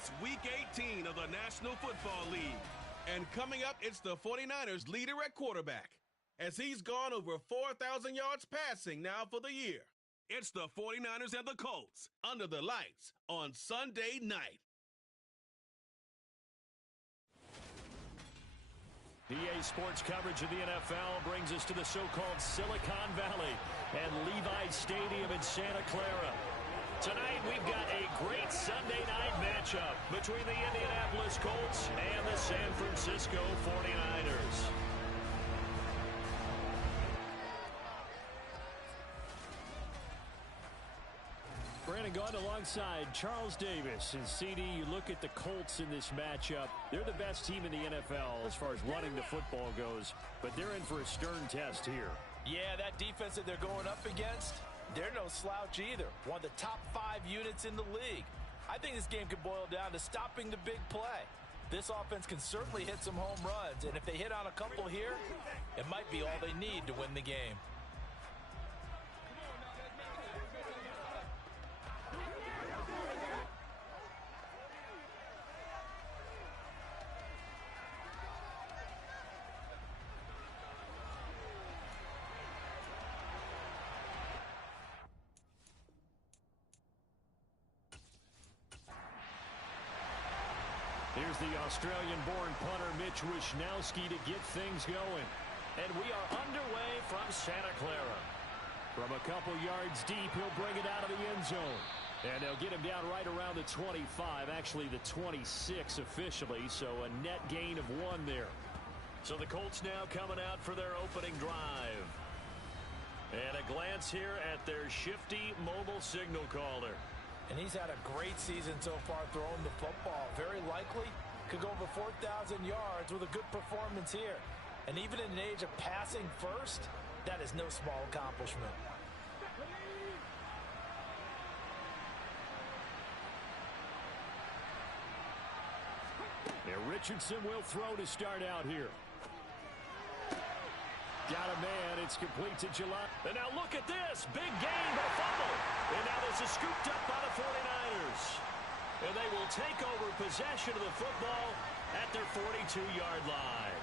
It's Week 18 of the National Football League. And coming up, it's the 49ers leader at quarterback, as he's gone over 4,000 yards passing now for the year. It's the 49ers and the Colts, under the lights on Sunday night. EA Sports coverage of the NFL brings us to the so-called Silicon Valley and Levi's Stadium in Santa Clara. Tonight, we've got a great Sunday night matchup between the Indianapolis Colts and the San Francisco 49ers. Brandon Gaudin alongside Charles Davis. And CD, you look at the Colts in this matchup. They're the best team in the NFL as far as running the football goes, but they're in for a stern test here. Yeah, that defense that they're going up against, they're no slouch either. One of the top 5 units in the league. I think this game could boil down to stopping the big play. This offense can certainly hit some home runs, and if they hit on a couple here, it might be all they need to win the game. Here's the Australian-born punter Mitch Wishnowsky to get things going. And we are underway from Santa Clara. From a couple yards deep, he'll bring it out of the end zone. And they'll get him down right around the 25, actually the 26 officially, so a net gain of 1 there. So the Colts now coming out for their opening drive. And a glance here at their shifty mobile signal caller. And he's had a great season so far throwing the football. Very likely could go over 4,000 yards with a good performance here. And even in an age of passing first, that is no small accomplishment. And Richardson will throw to start out here. Got a man. It's complete to July. And now look at this. Big gain, but a fumble. And now this is scooped up by the 49ers. And they will take over possession of the football at their 42-yard line.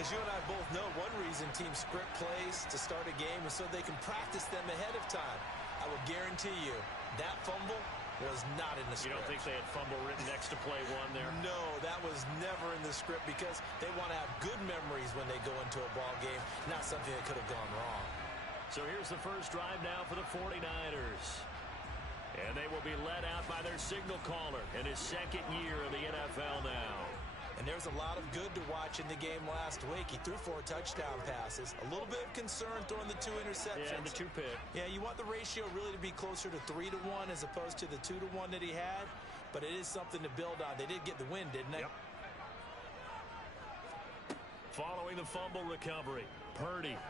As you and I both know, one reason teams script plays to start a game is so they can practice them ahead of time. I will guarantee you that fumble was not in the script. You don't think they had fumble written next to play 1 there? No, that was never in the script because they want to have good memories when they go into a ball game, not something that could have gone wrong. So here's the first drive now for the 49ers. And they will be led out by their signal caller in his 2nd year of the NFL now. And there's a lot of good to watch in the game last week. He threw 4 touchdown passes. A little bit of concern throwing the 2 interceptions. Yeah, and the 2 pick. Yeah, you want the ratio really to be closer to 3-to-1 as opposed to the 2-to-1 that he had. But it is something to build on. They did get the win, didn't they? Yep. Following the fumble recovery, Purdy.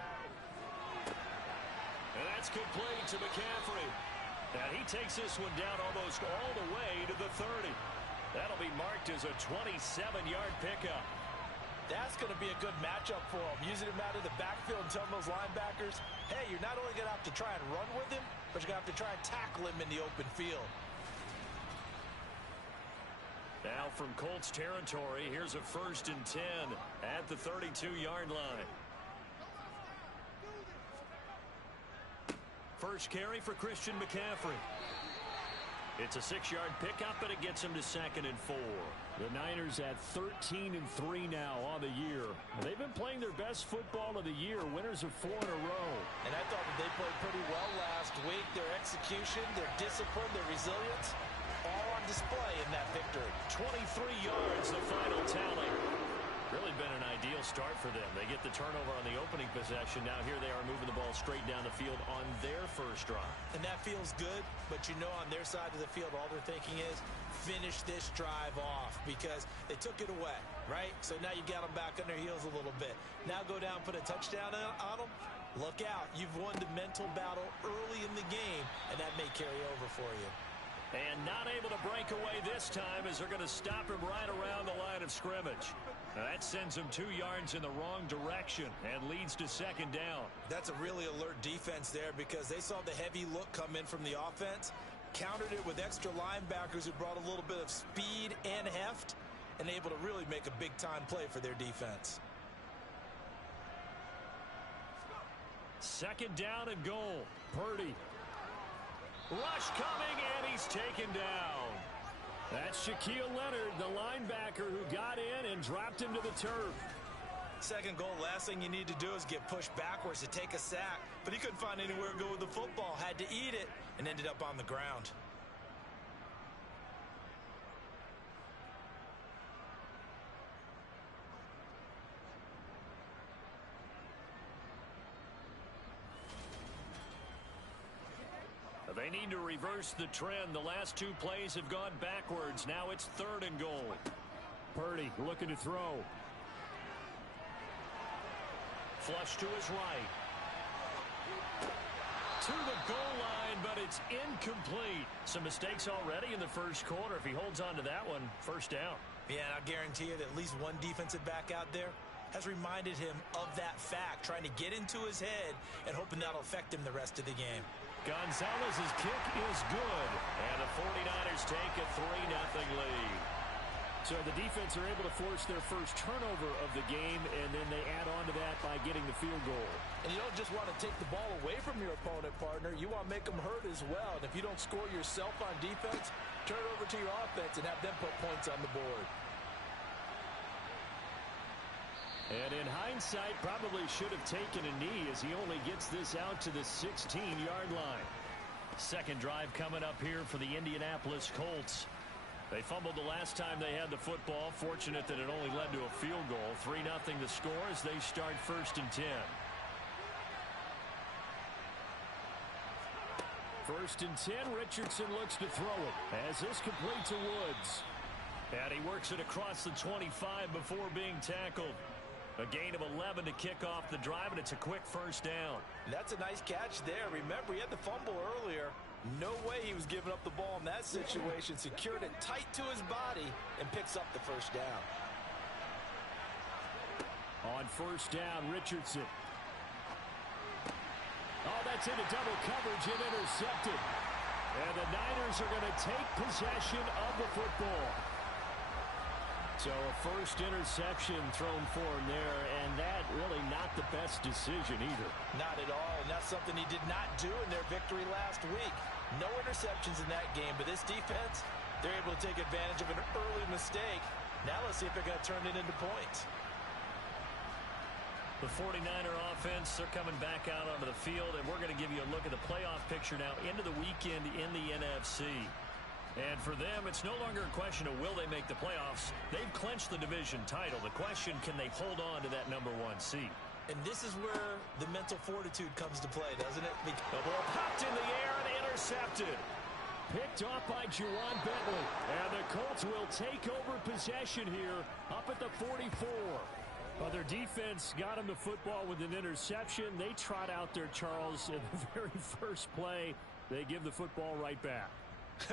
And that's complete to McCaffrey. And he takes this one down almost all the way to the 30. That'll be marked as a 27-yard pickup. That's going to be a good matchup for him. Using him out of the backfield and telling those linebackers, hey, you're not only going to have to try and run with him, but you're going to have to try and tackle him in the open field. Now from Colts territory, here's a 1st and 10 at the 32-yard line. First carry for Christian McCaffrey. It's a 6-yard pickup, and it gets him to 2nd and 4. The Niners at 13-3 now on the year. They've been playing their best football of the year, winners of 4 in a row. And I thought that they played pretty well last week. Their execution, their discipline, their resilience, all on display in that victory. 23 yards, the final tally. Really been an ideal start for them. They get the turnover on the opening possession. Now here they are moving the ball straight down the field on their first drive. And that feels good, but you know on their side of the field all they're thinking is finish this drive off because they took it away, right? So now you got them back on their heels a little bit. Now go down, put a touchdown on them. Look out. You've won the mental battle early in the game, and that may carry over for you. And not able to break away this time as they're going to stop him right around the line of scrimmage. Now that sends him 2 yards in the wrong direction and leads to 2nd down. That's a really alert defense there because they saw the heavy look come in from the offense. countered it with extra linebackers who brought a little bit of speed and heft and able to really make a big-time play for their defense. Second down and goal. Purdy. Rush coming, and he's taken down. That's Shaquille Leonard, the linebacker who got in and dropped him to the turf. Second goal, last thing you need to do is get pushed backwards to take a sack. But he couldn't find anywhere to go with the football. Had to eat it and ended up on the ground. They need to reverse the trend. The last two plays have gone backwards. Now it's third and goal. Purdy looking to throw. Flush to his right. To the goal line, but it's incomplete. Some mistakes already in the first quarter. If he holds on to that one, first down. Yeah, and I guarantee you that at least one defensive back out there has reminded him of that fact, trying to get into his head and hoping that'll affect him the rest of the game. Gonzalez's kick is good, and the 49ers take a 3-0 lead. So the defense are able to force their first turnover of the game, and then they add on to that by getting the field goal. And you don't just want to take the ball away from your opponent, partner. You want to make them hurt as well. And if you don't score yourself on defense, turn it over to your offense and have them put points on the board. And in hindsight, probably should have taken a knee as he only gets this out to the 16-yard line. Second drive coming up here for the Indianapolis Colts. They fumbled the last time they had the football. Fortunate that it only led to a field goal. 3-0 the score as they start first and 10. First and 10, Richardson looks to throw it as this complete to Woods. And he works it across the 25 before being tackled. A gain of 11 to kick off the drive, and it's a quick first down. That's a nice catch there. Remember, he had the fumble earlier. No way he was giving up the ball in that situation. Secured it tight to his body and picks up the first down. On first down, Richardson. Oh, that's into double coverage and intercepted. And the Niners are going to take possession of the football. So a first interception thrown for him there, and that really not the best decision either. Not at all, and that's something he did not do in their victory last week. No interceptions in that game, but this defense, they're able to take advantage of an early mistake. Now let's see if they're going to turn it into points. The 49er offense, they're coming back out onto the field, and we're going to give you a look at the playoff picture now into the weekend in the NFC. And for them, it's no longer a question of will they make the playoffs. They've clinched the division title. The question, can they hold on to that number 1 seed? And this is where the mental fortitude comes to play, doesn't it? The ball popped in the air and intercepted. Picked off by Juwan Bentley. And the Colts will take over possession here up at the 44. Well, their defense got them the football with an interception. They trot out there, Charles, in the very first play. They give the football right back.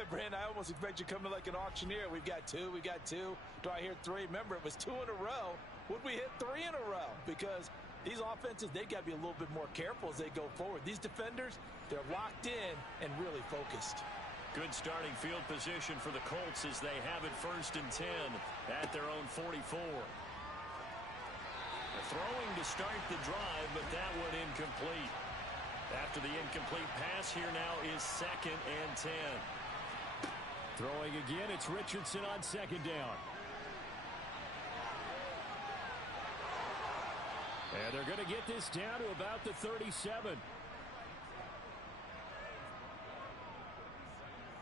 Brandon, I almost expect you coming like an auctioneer. We've got two. Do I hear 3? Remember, it was 2 in a row. Would we hit 3 in a row? Because these offenses, they got to be a little bit more careful as they go forward. These defenders, they're locked in and really focused. Good starting field position for the Colts as they have it first and 10 at their own 44. Throwing to start the drive, but that one incomplete. After the incomplete pass, here now is second and 10. Throwing again, it's Richardson on second down. And they're going to get this down to about the 37.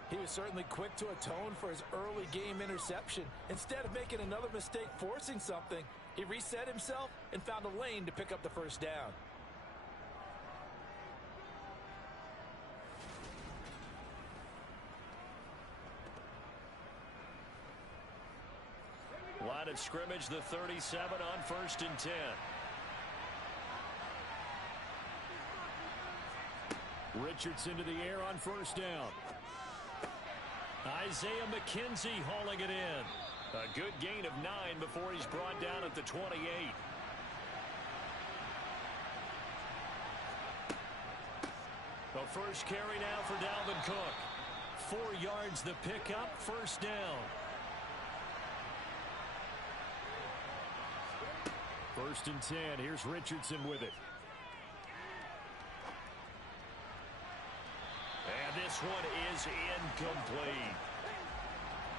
He was certainly quick to atone for his early game interception. Instead of making another mistake forcing something, he reset himself and found a lane to pick up the first down. Line of scrimmage, the 37 on first and 10. Richardson to the air on first down. Isaiah McKenzie hauling it in. A good gain of 9 before he's brought down at the 28. The first carry now for Dalvin Cook. 4 yards the pickup, first down. First and 10. Here's Richardson with it. And this one is incomplete.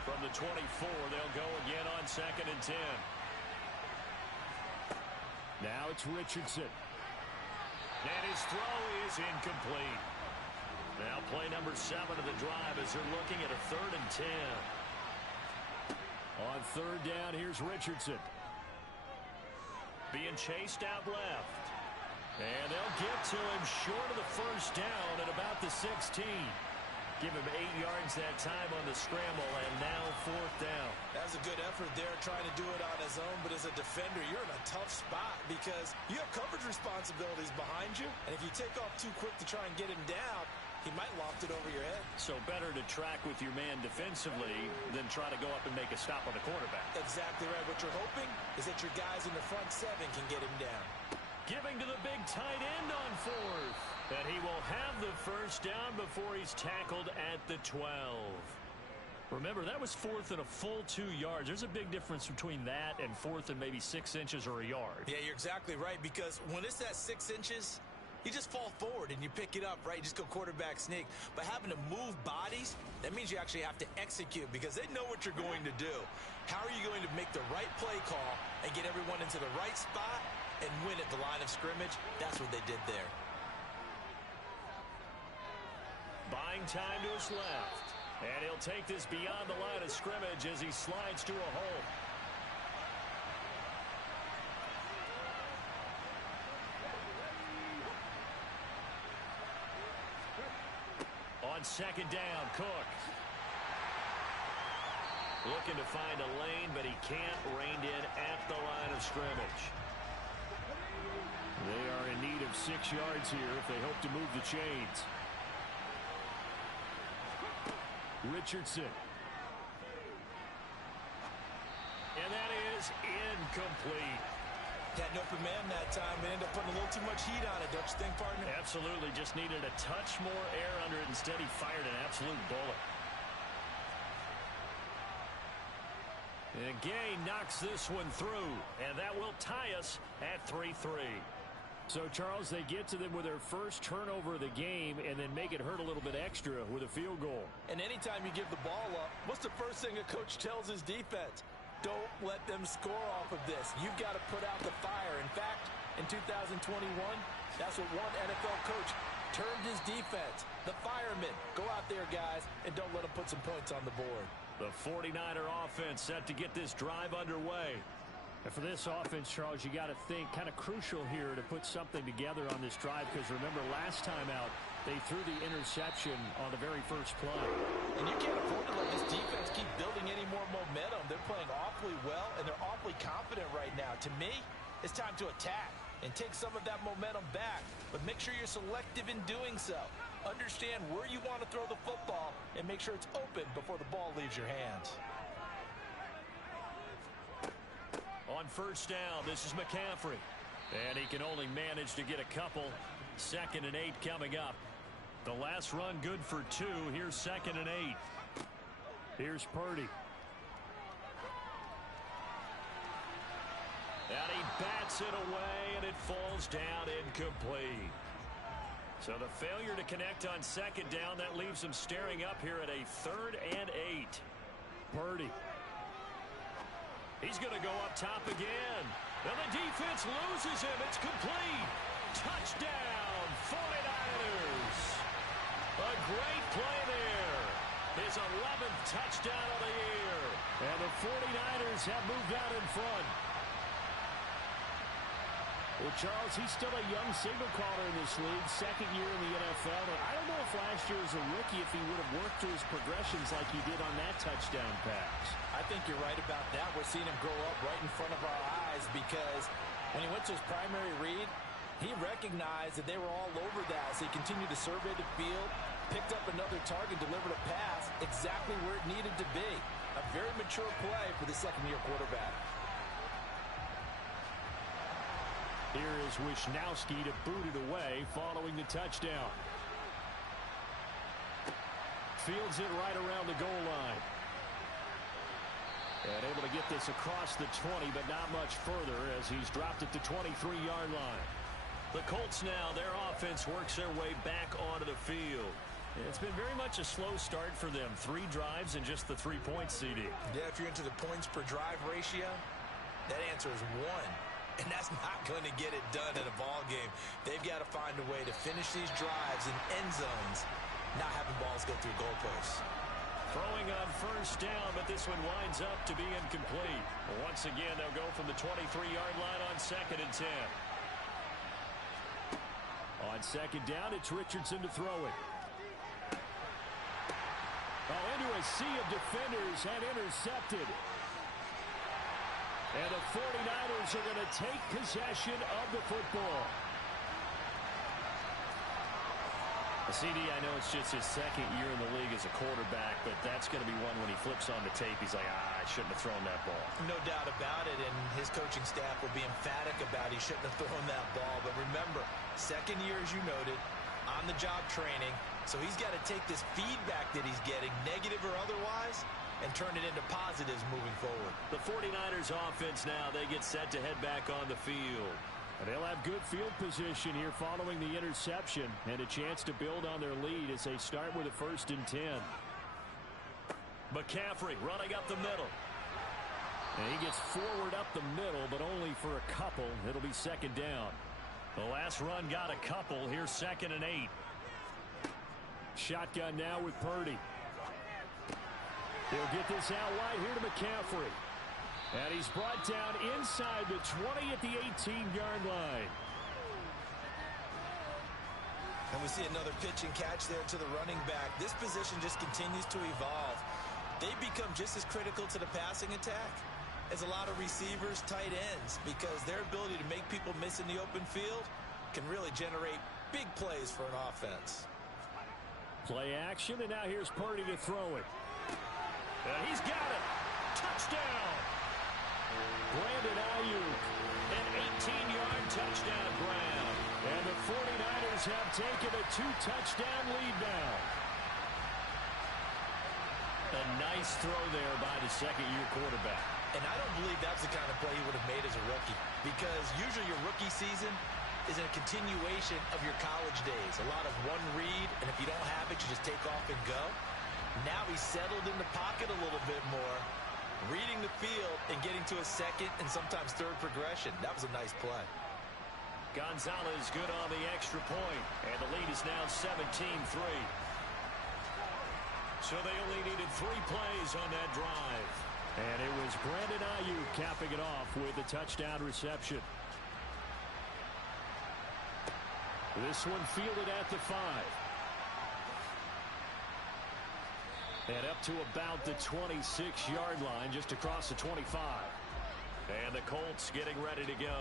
From the 24, they'll go again on 2nd and 10. Now it's Richardson. And his throw is incomplete. Now play number 7 of the drive as they're looking at a 3rd and 10. On 3rd down, here's Richardson. Being chased out left. And they'll get to him short of the first down at about the 16. Give him 8 yards that time on the scramble, and now 4th down. That was a good effort there, trying to do it on his own, but as a defender, you're in a tough spot because you have coverage responsibilities behind you, and if you take off too quick to try and get him down, he might loft it over your head. So better to track with your man defensively than try to go up and make a stop on the quarterback. Exactly right. What you're hoping is that your guys in the front 7 can get him down. Giving to the big tight end on 4th. And he will have the first down before he's tackled at the 12. Remember, that was 4th and a full 2 yards. There's a big difference between that and 4th and maybe 6 inches or a yard. Yeah, you're exactly right, because when it's that 6 inches, you just fall forward and you pick it up, right? You just go quarterback sneak. But having to move bodies, that means you actually have to execute because they know what you're going to do. How are you going to make the right play call and get everyone into the right spot and win at the line of scrimmage? That's what they did there. Buying time to his left. And he'll take this beyond the line of scrimmage as he slides to a hole. On 2nd down, Cook. Looking to find a lane, but he can't rein in at the line of scrimmage. They are in need of 6 yards here if they hope to move the chains. Richardson. And that is incomplete. Had an open man that time and ended up putting a little too much heat on it, don't you think, partner? Absolutely. Just needed a touch more air under it. Instead, he fired an absolute bullet. And Gay knocks this one through, and that will tie us at 3-3. So, Charles, they get to them with their first turnover of the game and then make it hurt a little bit extra with a field goal. And anytime you give the ball up, what's the first thing a coach tells his defense? Don't let them score off of this. You've got to put out the fire. In fact, in 2021, that's what one NFL coach termed his defense. The firemen. Go out there, guys, and don't let them put some points on the board. The 49er offense set to get this drive underway. And for this offense, Charles, you got to think kind of crucial here to put something together on this drive because remember last time out, they threw the interception on the very first play. And you can't afford to let this defense keep building any more momentum. They're playing awfully well, and they're awfully confident right now. To me, it's time to attack and take some of that momentum back. But make sure you're selective in doing so. Understand where you want to throw the football and make sure it's open before the ball leaves your hands. On first down, this is McCaffrey. And he can only manage to get a couple. 2nd and 8 coming up. The last run good for 2. Here's 2nd and 8. Here's Purdy. And he bats it away, and it falls down incomplete. So the failure to connect on 2nd down, that leaves him staring up here at a 3rd and 8. Purdy. He's going to go up top again. And the defense loses him. It's complete. Touchdown, 49ers. A great play there. His 11th touchdown of the year. And the 49ers have moved out in front. Well, Charles, he's still a young signal caller in this league, 2nd year in the NFL. And I don't know if last year as a rookie if he would have worked through his progressions like he did on that touchdown pass. I think you're right about that. We're seeing him grow up right in front of our eyes because when he went to his primary read, he recognized that they were all over that. So he continued to survey the field, picked up another target, delivered a pass exactly where it needed to be. A very mature play for the 2nd-year quarterback. Here is Wisnowski to boot it away following the touchdown. fields it right around the goal line. And able to get this across the 20, but not much further as he's dropped it to 23-yard line. The Colts now, their offense works their way back onto the field. It's been very much a slow start for them. 3 drives and just the 3 points, CD. Yeah, if you're into the points per drive ratio, that answer is 1. And that's not going to get it done in a ball game. They've got to find a way to finish these drives in end zones, not having balls go through goalposts. Throwing on first down, but this one winds up to be incomplete. Once again, they'll go from the 23-yard line on 2nd and 10. On 2nd down, it's Richardson to throw it. Oh, into a sea of defenders and intercepted. And the 49ers are going to take possession of the football. CD, I know it's just his 2nd year in the league as a quarterback, but that's going to be one when he flips on the tape, he's like, I shouldn't have thrown that ball. No doubt about it, and his coaching staff will be emphatic about he shouldn't have thrown that ball. But remember, 2nd year, as you noted, on-the-job training, so he's got to take this feedback that he's getting, negative or otherwise, and turn it into positives moving forward. The 49ers offense now, they get set to head back on the field. And they'll have good field position here following the interception and a chance to build on their lead as they start with a 1st and 10. McCaffrey running up the middle. And he gets forward up the middle, but only for a couple. It'll be 2nd down. The last run got a couple. Here's 2nd and 8. Shotgun now with Purdy. He'll get this out wide here to McCaffrey. And he's brought down inside the 20 at the 18-yard line. And we see another pitch and catch there to the running back. This position just continues to evolve. They become just as critical to the passing attack as a lot of receivers, tight ends, because their ability to make people miss in the open field can really generate big plays for an offense. Play action, and now here's Purdy to throw it. And he's got it. Touchdown. Brandon Ayuk, an 18-yard touchdown grab. And the 49ers have taken a 2-touchdown lead now. A nice throw there by the 2nd-year quarterback. And I don't believe that's the kind of play he would have made as a rookie, because usually your rookie season is a continuation of your college days. A lot of one read, and if you don't have it, you just take off and go. Now he's settled in the pocket a little bit more, reading the field and getting to a 2nd and sometimes 3rd progression. That was a nice play. Gonzalez good on the extra point, and the lead is now 17-3. So they only needed 3 plays on that drive. And it was Brandon Ayuk capping it off with a touchdown reception. This one fielded at the 5. And up to about the 26-yard line, just across the 25. And the Colts getting ready to go.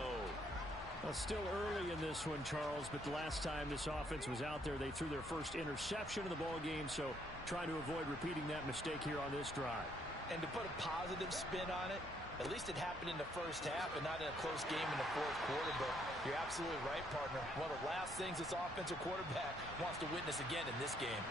Well, still early in this one, Charles, but the last time this offense was out there, they threw their first interception of the ball game, so trying to avoid repeating that mistake here on this drive. And to put a positive spin on it, at least it happened in the first half and not in a close game in the 4th quarter, but you're absolutely right, partner. One of the last things this offensive quarterback wants to witness again in this game.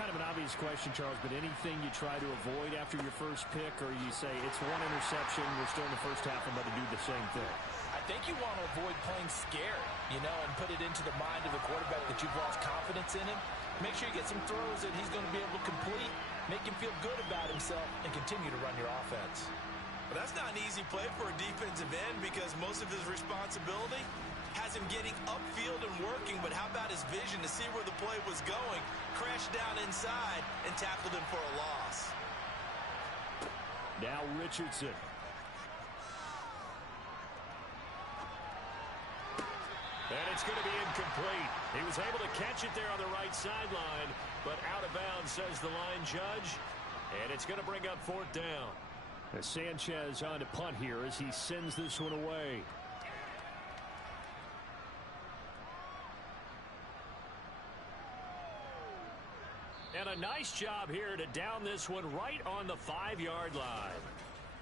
Kind of an obvious question, Charles, but anything you try to avoid after your first pick, or you say it's 1 interception, we're still in the first half, I'm about to do the same thing? I think you want to avoid playing scared, and put it into the mind of the quarterback that you've lost confidence in him. Make sure you get some throws that he's going to be able to complete, make him feel good about himself, and continue to run your offense. But that's not an easy play for a defensive end, because most of his responsibility has him getting upfield and working, but how about his vision to see where the play was going, crashed down inside, and tackled him for a loss. Now Richardson. And it's going to be incomplete. He was able to catch it there on the right sideline, but out of bounds, says the line judge. And it's going to bring up 4th down. As Sanchez on to punt here as he sends this one away. And a nice job here to down this one right on the 5-yard line.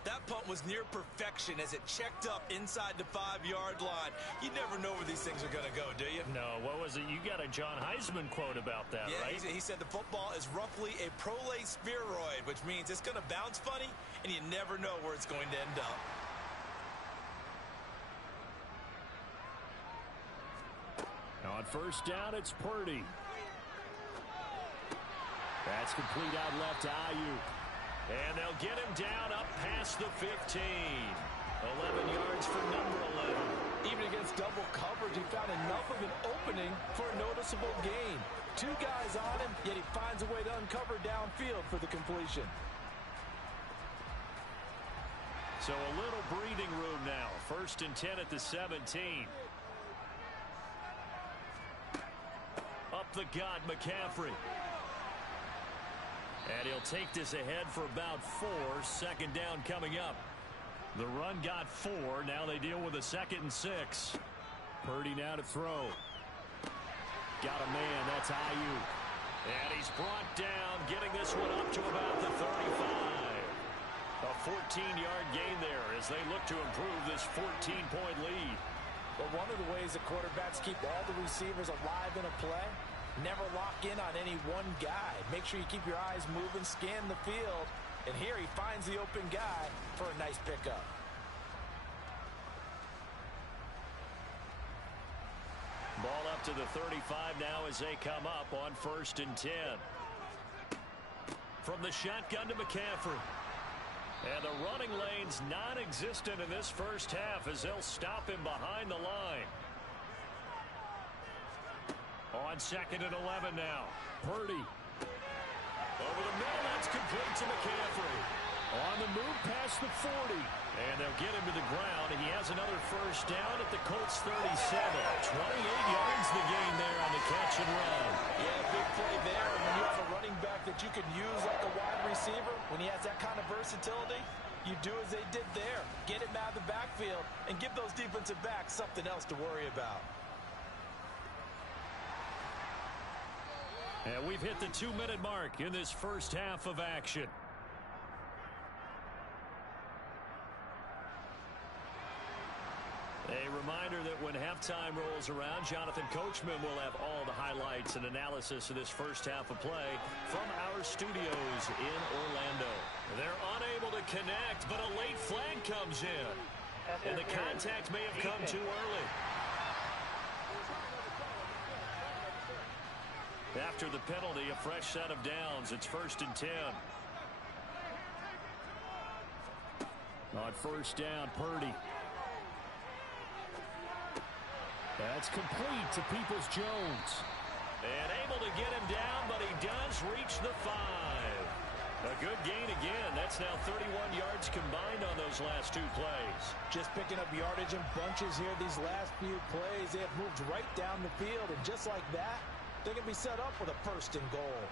That punt was near perfection as it checked up inside the 5-yard line. You never know where these things are going to go, do you? No, what was it? You got a John Heisman quote about that, yeah, right? He said the football is roughly a prolate spheroid, which means it's going to bounce funny, and you never know where it's going to end up. On first down, it's Purdy. That's complete out left to Ayuk. And they'll get him down up past the 15. 11 yards for number 11. Even against double coverage, he found enough of an opening for a noticeable gain. 2 guys on him, yet he finds a way to uncover downfield for the completion. So a little breathing room now. First and 10 at the 17. Up the gut, McCaffrey. And he'll take this ahead for about 4. Second down coming up. The run got 4. Now they deal with a 2nd and 6. Purdy now to throw. Got a man. That's Ayuk. And he's brought down, getting this one up to about the 35. A 14-yard gain there as they look to improve this 14-point lead. But one of the ways that quarterbacks keep all the receivers alive in a play, never lock in on any one guy. Make sure you keep your eyes moving, scan the field, and here he finds the open guy for a nice pickup. Ball up to the 35 now as they come up on first and 10. From the shotgun to McCaffrey. And the running lane's non-existent in this first half as they'll stop him behind the line. On second and 11 now. Purdy. Over the middle, that's complete to McCaffrey. On the move past the 40. And they'll get him to the ground. He has another first down at the Colts 37. 28 yards the gain there on the catch and run. Yeah, big play there. And when you have a running back that you can use like a wide receiver, when he has that kind of versatility, you do as they did there. Get him out of the backfield and give those defensive backs something else to worry about. And we've hit the 2-minute mark in this first half of action. A reminder that when halftime rolls around, Jonathan Coachman will have all the highlights and analysis of this first half of play from our studios in Orlando. They're unable to connect, but a late flag comes in. And the contact may have come too early. After the penalty, a fresh set of downs. It's first and 10. On first down, Purdy. That's complete to Peoples-Jones. And able to get him down, but he does reach the 5. A good gain again. That's now 31 yards combined on those last 2 plays. Just picking up yardage in bunches here these last few plays. They have moved right down the field, and just like that, they're going to be set up with a first and goal.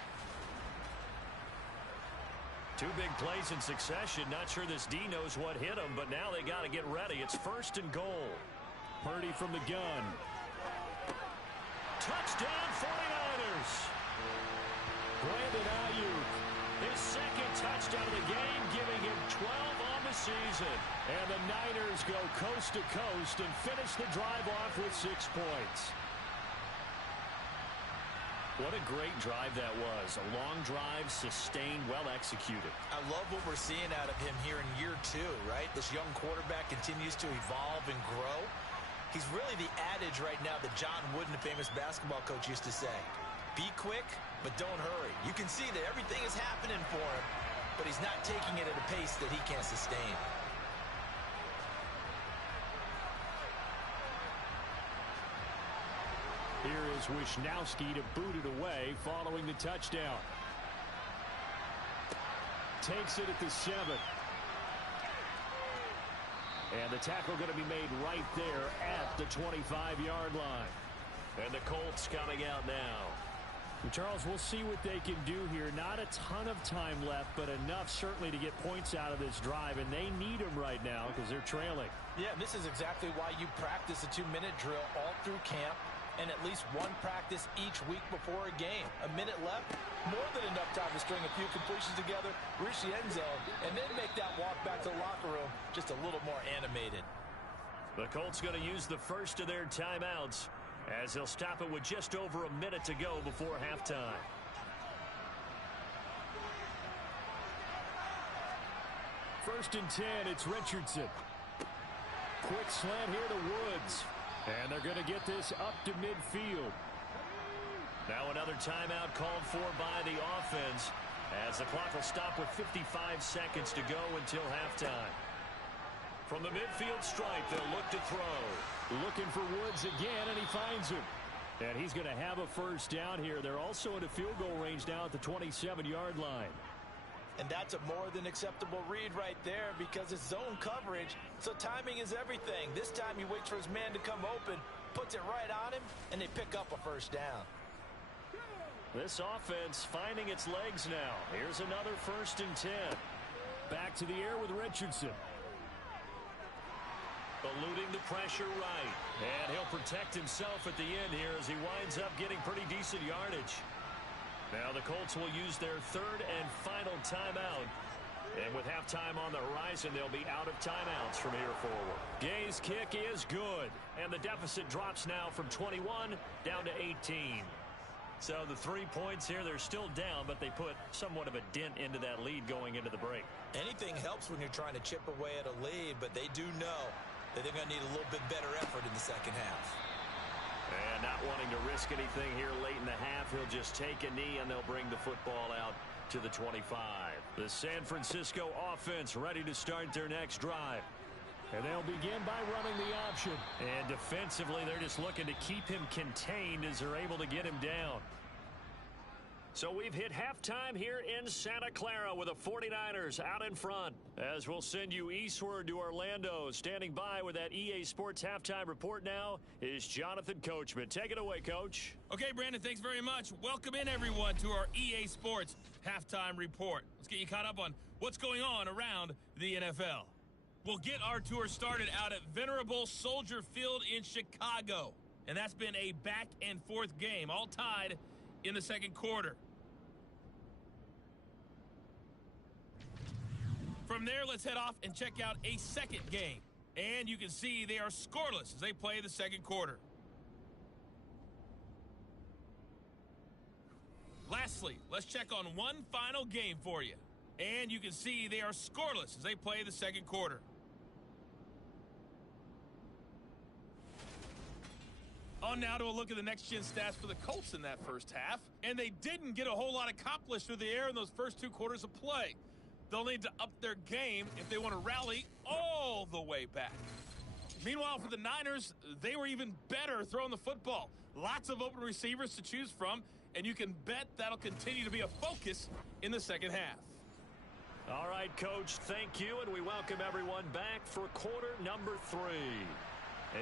2 big plays in succession. Not sure this D knows what hit him, but now they got to get ready. It's first and goal. Purdy from the gun. Touchdown 49ers. Brandon Ayuk. His 2nd touchdown of the game, giving him 12 on the season. And the Niners go coast to coast and finish the drive off with 6 points. What a great drive that was. A long drive, sustained, well executed. I love what we're seeing out of him here in year 2, right? This young quarterback continues to evolve and grow. He's really the adage right now that John Wooden, the famous basketball coach, used to say. Be quick, but don't hurry. You can see that everything is happening for him, but he's not taking it at a pace that he can't sustain. Here is Wisnowski to boot it away following the touchdown. Takes it at the 7. And the tackle going to be made right there at the 25-yard line. And the Colts coming out now. Charles, we'll see what they can do here. Not a ton of time left, but enough certainly to get points out of this drive, and they need them right now because they're trailing. Yeah, this is exactly why you practice a 2-minute drill all through camp. and at least one practice each week before a game. A minute left, more than enough time to string a few completions together, reach the end zone, and then make that walk back to the locker room just a little more animated. The Colts going to use the first of their timeouts as they'll stop it with just over a minute to go before halftime. First and 10, it's Richardson. Quick slant here to Woods. And they're going to get this up to midfield. Now another timeout called for by the offense as the clock will stop with 55 seconds to go until halftime. From the midfield stripe, they'll look to throw. Looking for Woods again, and he finds him. And he's going to have a first down here. They're also in a field goal range now at the 27-yard line. And that's a more than acceptable read right there because it's zone coverage, so timing is everything. This time he waits for his man to come open, puts it right on him, and they pick up a first down. This offense finding its legs now. Here's another first and 10. Back to the air with Richardson. Eluding the pressure right. And he'll protect himself at the end here as he winds up getting pretty decent yardage. Now the Colts will use their third and final timeout. And with halftime on the horizon, they'll be out of timeouts from here forward. Gay's kick is good. And the deficit drops now from 21 down to 18. So the 3 points here, they're still down, but they put somewhat of a dent into that lead going into the break. Anything helps when you're trying to chip away at a lead, but they do know that they're going to need a little bit better effort in the second half. And not wanting to risk anything here late in the half, he'll just take a knee and they'll bring the football out to the 25. The San Francisco offense ready to start their next drive. And they'll begin by running the option. And defensively, they're just looking to keep him contained as they're able to get him down. So we've hit halftime here in Santa Clara with the 49ers out in front. As we'll send you eastward to Orlando. Standing by with that EA Sports halftime report now is Jonathan Coachman. Take it away, Coach. Okay, Brandon, thanks very much. Welcome in, everyone, to our EA Sports halftime report. Let's get you caught up on what's going on around the NFL. We'll get our tour started out at Venerable Soldier Field in Chicago. And that's been a back-and-forth game, all tied in the second quarter. From there, let's head off and check out a second game. And you can see they are scoreless as they play the second quarter. Lastly, let's check on one final game for you. And you can see they are scoreless as they play the second quarter. On now to a look at the next-gen stats for the Colts in that first half. And they didn't get a whole lot accomplished through the air in those first two quarters of play. They'll need to up their game if they want to rally all the way back. Meanwhile, for the Niners, they were even better throwing the football. Lots of open receivers to choose from, and you can bet that'll continue to be a focus in the second half. All right, Coach, thank you, and we welcome everyone back for quarter number 3.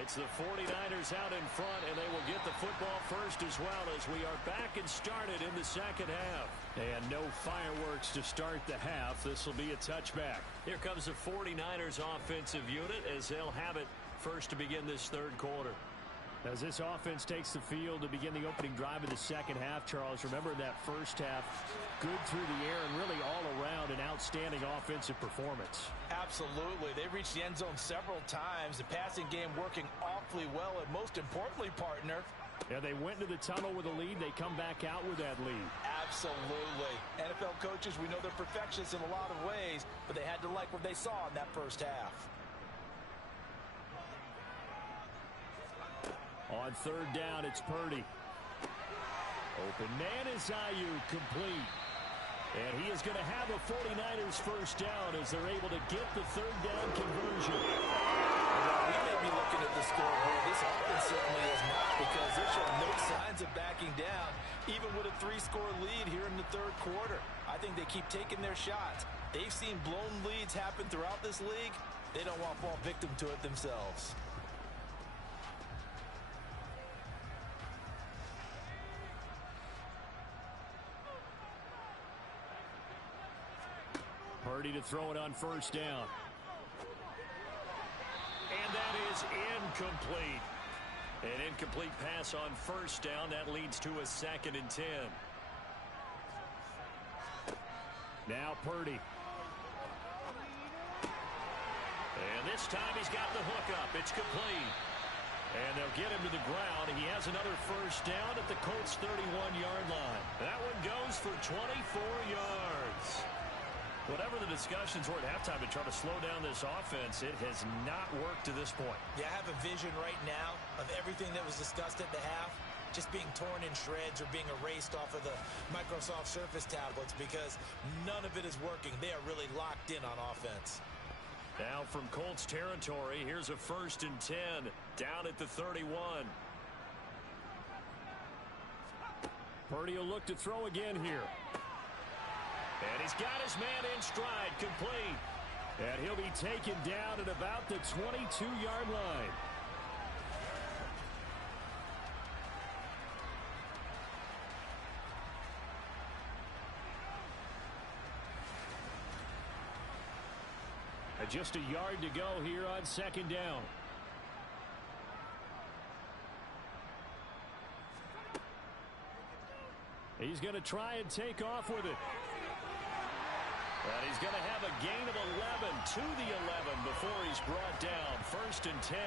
It's the 49ers out in front, and they will get the football first as well as we are back and started in the second half. And no fireworks to start the half. This will be a touchback. Here comes the 49ers offensive unit as they'll have it first to begin this third quarter. As this offense takes the field to begin the opening drive of the second half, Charles, remember that first half, good through the air and really all around an outstanding offensive performance. Absolutely. They reached the end zone several times. The passing game working awfully well, and most importantly, partner, yeah, they went into the tunnel with a lead. They come back out with that lead. Absolutely. NFL coaches, we know they're perfectionists in a lot of ways, but they had to like what they saw in that first half. On third down, it's Purdy. Open man is Ayuk, complete. And he is going to have a 49ers first down as they're able to get the third down conversion. We may be looking at the scoreboard. This offense certainly is not, because they're showing no signs of backing down, even with a 3-score lead here in the third quarter. I think they keep taking their shots. They've seen blown leads happen throughout this league. They don't want to fall victim to it themselves. Purdy to throw it on first down. And that is incomplete. An incomplete pass on first down. That leads to a 2nd and 10. Now Purdy. And this time he's got the hook up. It's complete. And they'll get him to the ground. He has another first down at the Colts' 31-yard line. That one goes for 24 yards. Whatever the discussions were at halftime to try to slow down this offense, it has not worked to this point. Yeah, I have a vision right now of everything that was discussed at the half just being torn in shreds or being erased off of the Microsoft Surface tablets because none of it is working. They are really locked in on offense. Now from Colts territory, here's a 1st and 10 down at the 31. Purdy will look to throw again here. And he's got his man in stride, complete. And he'll be taken down at about the 22-yard line. Just a yard to go here on 2nd down. He's going to try and take off with it. And he's going to have a gain of 11 to the 11 before he's brought down. 1st and 10.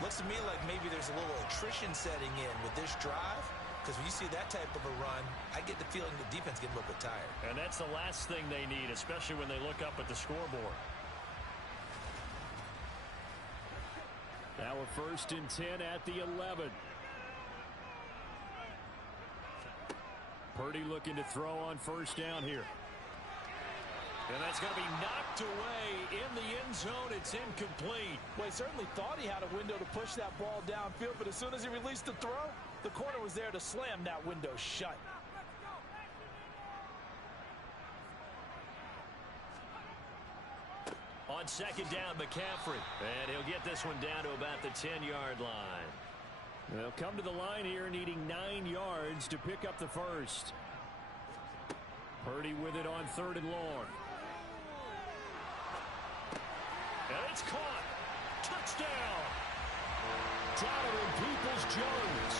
Looks to me like maybe there's a little attrition setting in with this drive. Because when you see that type of a run, I get the feeling the defense getting a little bit tired. And that's the last thing they need, especially when they look up at the scoreboard. Now a 1st and 10 at the 11. Purdy looking to throw on 1st down here. And that's going to be knocked away in the end zone. It's incomplete. Well, he certainly thought he had a window to push that ball downfield, but as soon as he released the throw, the corner was there to slam that window shut. On 2nd down, McCaffrey. And he'll get this one down to about the 10-yard line. They'll come to the line here needing 9 yards to pick up the first. Purdy with it on 3rd and long. And it's caught. Touchdown. Donovan Peoples-Jones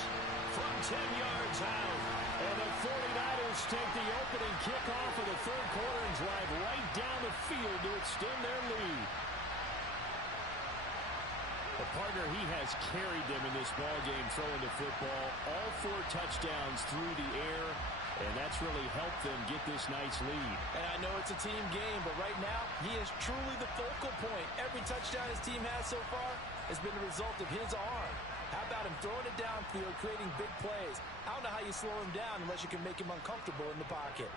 from 10 yards out. And the 49ers take the opening kickoff of the 3rd quarter and drive right down the field to extend their lead. The partner, he has carried them in this ballgame throwing the football. All 4 touchdowns through the air, and that's really helped them get this nice lead. And I know it's a team game, but right now, he is truly the focal point. Every touchdown his team has so far has been the result of his arm. How about him throwing it downfield, creating big plays? I don't know how you slow him down unless you can make him uncomfortable in the pocket.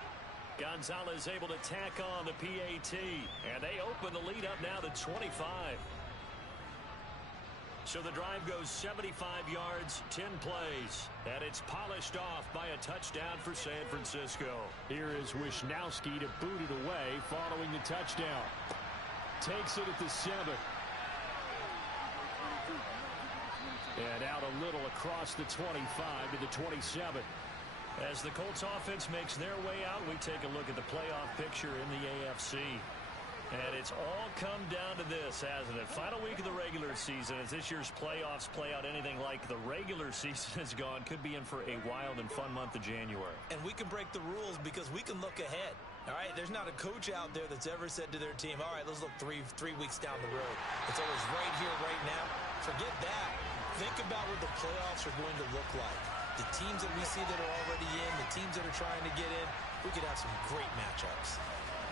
Gonzalez able to tack on the PAT, and they open the lead up now to 25. So the drive goes 75 yards, 10 plays, and it's polished off by a touchdown for San Francisco. Here is Wisnowski to boot it away following the touchdown. Takes it at the 7. And out a little across the 25 to the 27. As the Colts offense makes their way out, we take a look at the playoff picture in the AFC. And it's all come down to this, hasn't it? Final week of the regular season. As this year's playoffs play out anything like the regular season has gone, could be in for a wild and fun month of January. And we can break the rules because we can look ahead. All right, there's not a coach out there that's ever said to their team, all right, let's look three weeks down the road. It's always right here, right now. Forget that. Think about what the playoffs are going to look like. The teams that we see that are already in, the teams that are trying to get in, we could have some great matchups.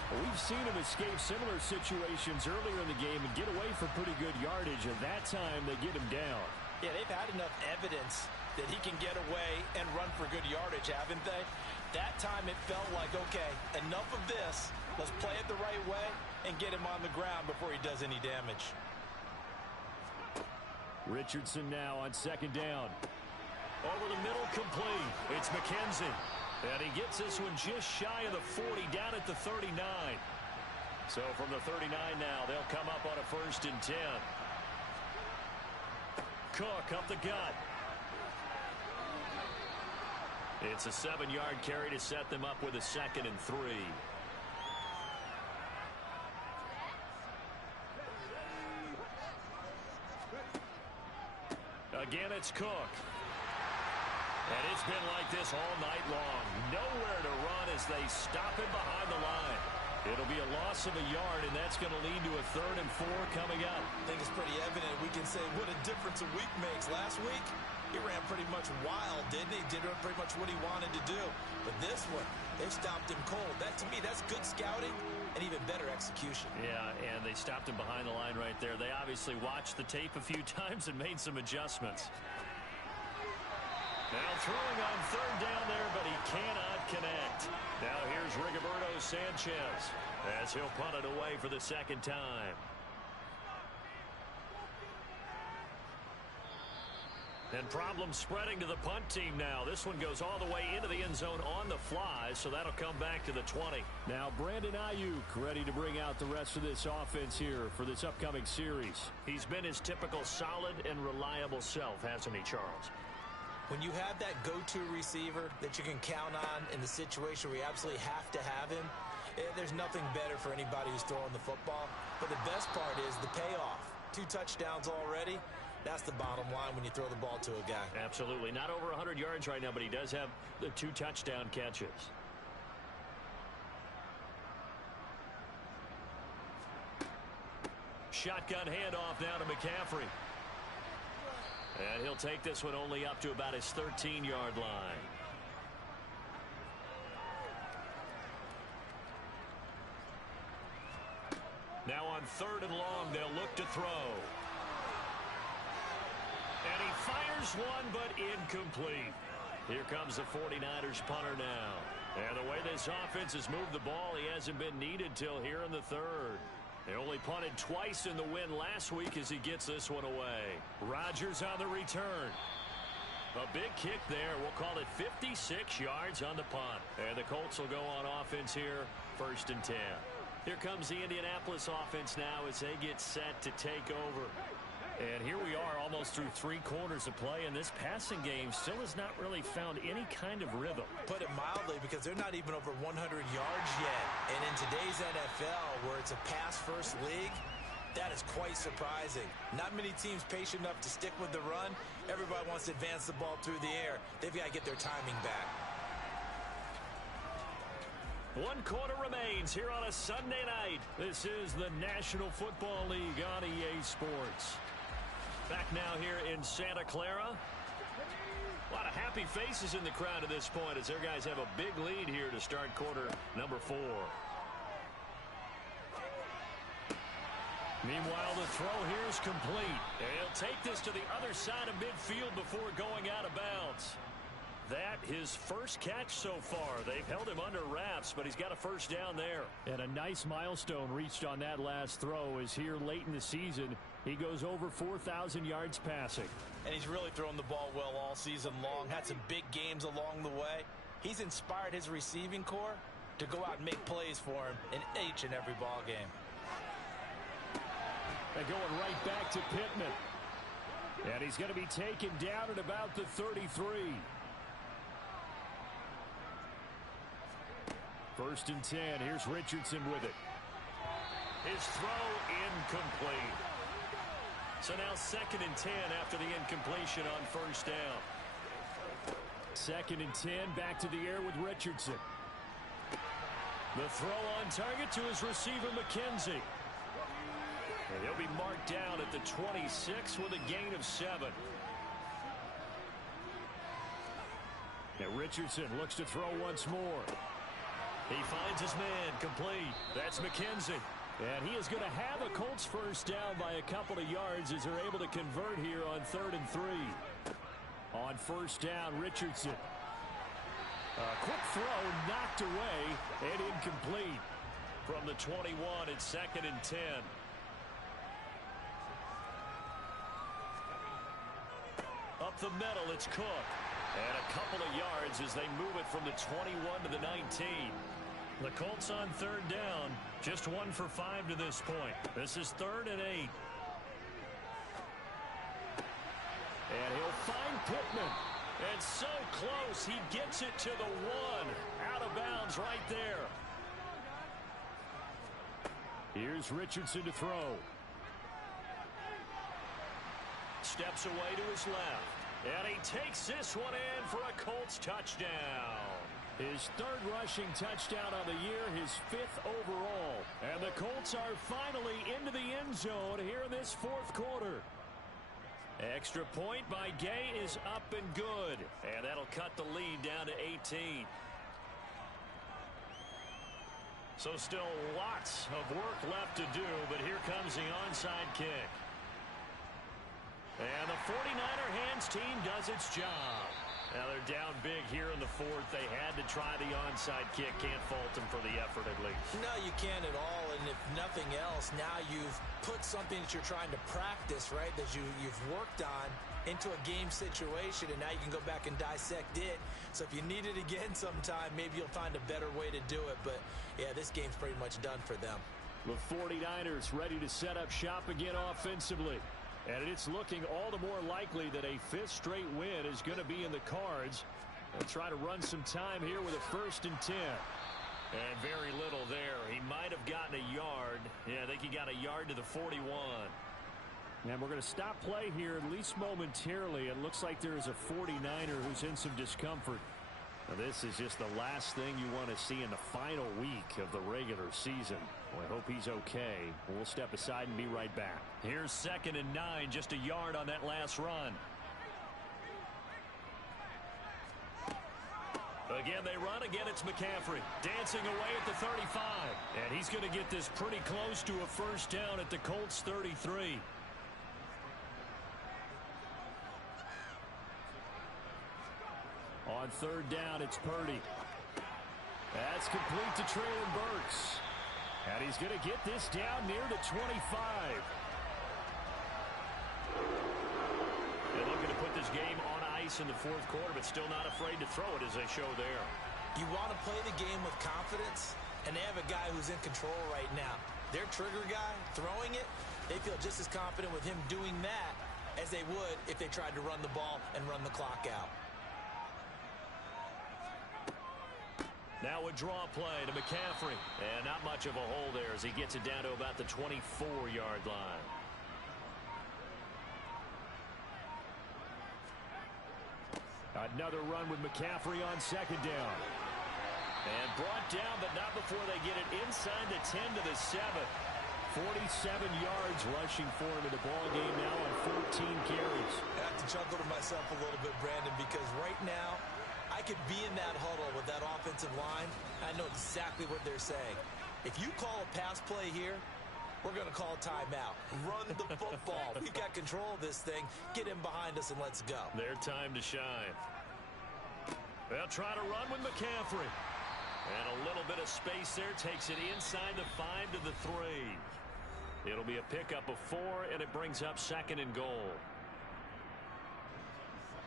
We've seen him escape similar situations earlier in the game and get away for pretty good yardage, and that time they get him down. Yeah, they've had enough evidence that he can get away and run for good yardage, haven't they? That time it felt like, okay, enough of this. Let's play it the right way and get him on the ground before he does any damage. Richardson now on 2nd down. Over the middle, complete. It's McKenzie. And he gets this one just shy of the 40, down at the 39. So from the 39 now, they'll come up on a 1st and 10. Cook up the gut. It's a 7-yard carry to set them up with a 2nd and 3. it's Cook. And it's been like this all night long. Nowhere to run as they stop him behind the line. It'll be a loss of a yard, and that's going to lead to a 3rd and 4 coming up. I think it's pretty evident. We can say what a difference a week makes. Last week, he ran pretty much wild, didn't he? Did pretty much what he wanted to do. But this one, they stopped him cold. That, to me, that's good scouting and even better execution. Yeah, and they stopped him behind the line right there. They obviously watched the tape a few times and made some adjustments. Now throwing on 3rd down there, but he cannot connect. Now here's Rigoberto Sanchez as he'll punt it away for the 2nd time. And problems spreading to the punt team now. This one goes all the way into the end zone on the fly, so that'll come back to the 20. Now Brandon Ayuk ready to bring out the rest of this offense here for this upcoming series. He's been his typical solid and reliable self, hasn't he, Charles? When you have that go-to receiver that you can count on in the situation where you absolutely have to have him, there's nothing better for anybody who's throwing the football. But the best part is the payoff. 2 touchdowns already. That's the bottom line when you throw the ball to a guy. Absolutely. Not over 100 yards right now, but he does have the 2 touchdown catches. Shotgun handoff now to McCaffrey. And he'll take this one only up to about his 13-yard line. Now on 3rd and long, they'll look to throw. And he fires one, but incomplete. Here comes the 49ers punter now. And the way this offense has moved the ball, he hasn't been needed till here in the 3rd. They only punted twice in the win last week as he gets this one away. Rodgers on the return. A big kick there. We'll call it 56 yards on the punt. And the Colts will go on offense here, 1st and 10. Here comes the Indianapolis offense now as they get set to take over. And here we are almost through 3 quarters of play, and this passing game still has not really found any kind of rhythm. Put it mildly, because they're not even over 100 yards yet. And in today's NFL, where it's a pass-first league, that is quite surprising. Not many teams patient enough to stick with the run. Everybody wants to advance the ball through the air. They've got to get their timing back. 1 quarter remains here on a Sunday night. This is the National Football League on EA Sports. Back now here in Santa Clara. A lot of happy faces in the crowd at this point as their guys have a big lead here to start quarter number 4. Meanwhile, the throw here is complete. And he'll take this to the other side of midfield before going out of bounds. That his first catch so far. They've held him under wraps, but he's got a 1st down there. And a nice milestone reached on that last throw is here late in the season. He goes over 4,000 yards passing. And he's really thrown the ball well all season long. Had some big games along the way. He's inspired his receiving corps to go out and make plays for him in each and every ball game. They're going right back to Pittman. And he's going to be taken down at about the 33. 1st and 10. Here's Richardson with it. His throw incomplete. So now 2nd and 10 after the incompletion on 1st down. 2nd and 10, back to the air with Richardson. The throw on target to his receiver, McKenzie. And he'll be marked down at the 26 with a gain of 7. Now Richardson looks to throw once more. He finds his man, complete. That's McKenzie. And he is going to have a Colts 1st down by a couple of yards as they're able to convert here on 3rd and 3. On 1st down, Richardson. A quick throw knocked away and incomplete. From the 21, it's 2nd and 10. Up the middle, it's Cook. And a couple of yards as they move it from the 21 to the 19. The Colts on 3rd down, just 1 for 5 to this point. This is 3rd and 8. And he'll find Pittman. And so close, he gets it to the 1. Out of bounds right there. Here's Richardson to throw. Steps away to his left. And he takes this one in for a Colts touchdown. His third rushing touchdown on the year, his fifth overall. And the Colts are finally into the end zone here in this fourth quarter. Extra point by Gay is up and good. And that'll cut the lead down to 18. So still lots of work left to do, but here comes the onside kick. And the 49er hands team does its job. Now they're down big here in the fourth. They had to try the onside kick. Can't fault them for the effort at least. No, you can't at all. And if nothing else, now you've put something that you're trying to practice, right, that you've worked on into a game situation, and now you can go back and dissect it. So if you need it again sometime, maybe you'll find a better way to do it. But, yeah, this game's pretty much done for them. The 49ers ready to set up shop again offensively. And it's looking all the more likely that a fifth straight win is going to be in the cards. They'll try to run some time here with a 1st and 10. And very little there. He might have gotten a yard. Yeah, I think he got a yard to the 41. And we're going to stop play here at least momentarily. It looks like there is a 49er who's in some discomfort. Now, this is just the last thing you want to see in the final week of the regular season. Well, I hope he's okay. We'll step aside and be right back. Here's 2nd and 9, just a yard on that last run. Again, they run. Again, it's McCaffrey dancing away at the 35. And he's going to get this pretty close to a 1st down at the Colts 33. On 3rd down, it's Purdy. That's complete to Traylon Burks. And he's going to get this down near the 25. They're looking to put this game on ice in the 4th quarter, but still not afraid to throw it as they show there. You want to play the game with confidence, and they have a guy who's in control right now. Their trigger guy, throwing it, they feel just as confident with him doing that as they would if they tried to run the ball and run the clock out. Now a draw play to McCaffrey. And not much of a hole there as he gets it down to about the 24-yard line. Another run with McCaffrey on 2nd down. And brought down, but not before they get it inside the 10 to the 7. 47 yards rushing for him in the ball game now on 14 carries. I have to chuckle to myself a little bit, Brandon, because right now I could be in that huddle with that offensive line. I know exactly what they're saying. If you call a pass play here, we're going to call a timeout. Run the football. We've got control of this thing. Get in behind us and let's go. Their time to shine. They'll try to run with McCaffrey. And a little bit of space there. Takes it inside the 5 to the 3. It'll be a pickup of 4, and it brings up 2nd and goal.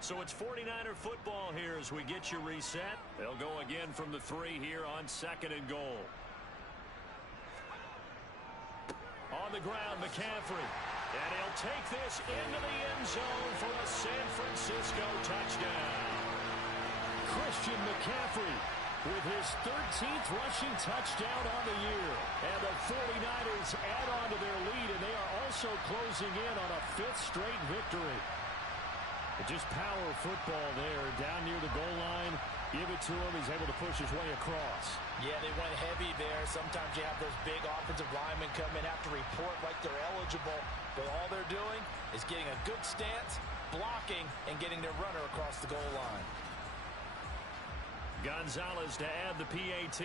So it's 49er football here as we get you reset. They'll go again from the 3 here on 2nd and goal. On the ground, McCaffrey. And he'll take this into the end zone for a San Francisco touchdown. Christian McCaffrey with his 13th rushing touchdown on the year. And the 49ers add on to their lead, and they are also closing in on a 5th straight victory. Just power football there down near the goal line. Give it to him. He's able to push his way across. Yeah, they went heavy there. Sometimes you have those big offensive linemen come in, have to report like they're eligible. But all they're doing is getting a good stance, blocking, and getting their runner across the goal line. Gonzalez to add the PAT.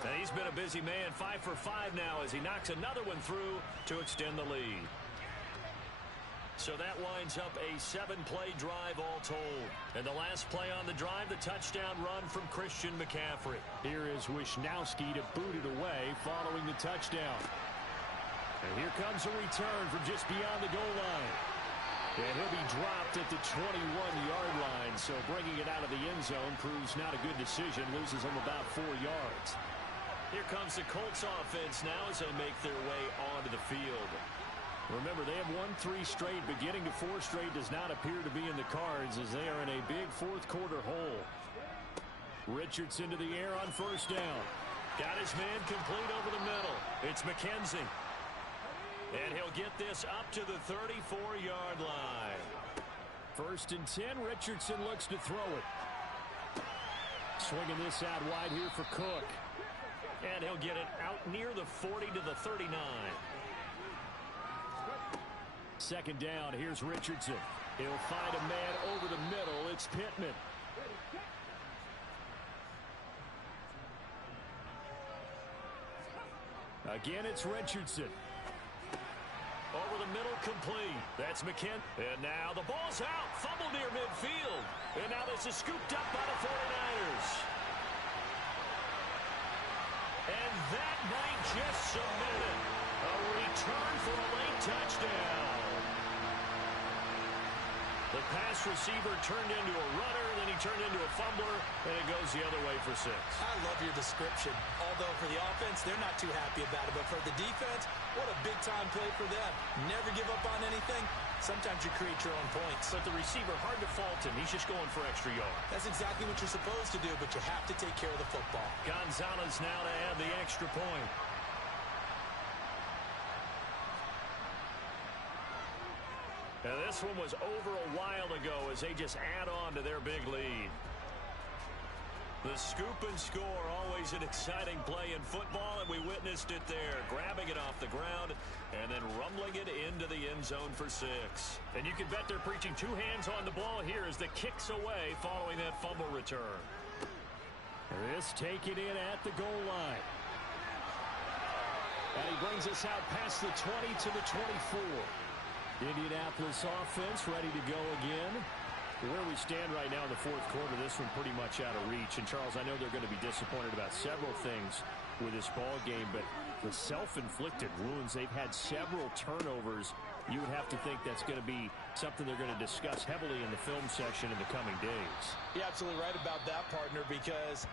And he's been a busy man, 5 for 5 now as he knocks another one through to extend the lead. So that winds up a 7-play drive all told. And the last play on the drive, the touchdown run from Christian McCaffrey. Here is Wisnowski to boot it away following the touchdown. And here comes a return from just beyond the goal line. And he'll be dropped at the 21-yard line. So bringing it out of the end zone proves not a good decision. Loses him about 4 yards. Here comes the Colts offense now as they make their way onto the field. Remember, they have won 3 straight. Beginning to 4 straight does not appear to be in the cards as they are in a big 4th quarter hole. Richardson to the air on 1st down. Got his man complete over the middle. It's McKenzie. And he'll get this up to the 34-yard line. 1st and 10, Richardson looks to throw it. Swinging this out wide here for Cook. And he'll get it out near the 40 to the 39. 2nd down, here's Richardson. He'll find a man over the middle. It's Pittman. Again, it's Richardson. Over the middle, complete. That's McKinnon. And now the ball's out. Fumble near midfield. And now this is scooped up by the 49ers. And that might just cement it. A return for a late touchdown. The pass receiver turned into a runner, then he turned into a fumbler, and it goes the other way for 6. I love your description. Although for the offense, they're not too happy about it. But for the defense, what a big-time play for them. Never give up on anything. Sometimes you create your own points. But the receiver, hard to fault him. He's just going for extra yards. That's exactly what you're supposed to do, but you have to take care of the football. Gonzalez now to add the extra point. Now this one was over a while ago as they just add on to their big lead. The scoop and score, always an exciting play in football, and we witnessed it there. Grabbing it off the ground and then rumbling it into the end zone for 6. And you can bet they're preaching 2 hands on the ball here as the kick's away following that fumble return. This taken in at the goal line. And he brings us out past the 20 to the 24. Indianapolis offense ready to go again. Where we stand right now in the 4th quarter, this one pretty much out of reach. And, Charles, I know they're going to be disappointed about several things with this ball game, but the self-inflicted wounds, they've had several turnovers. You would have to think that's going to be something they're going to discuss heavily in the film section in the coming days. You're absolutely right about that, partner, because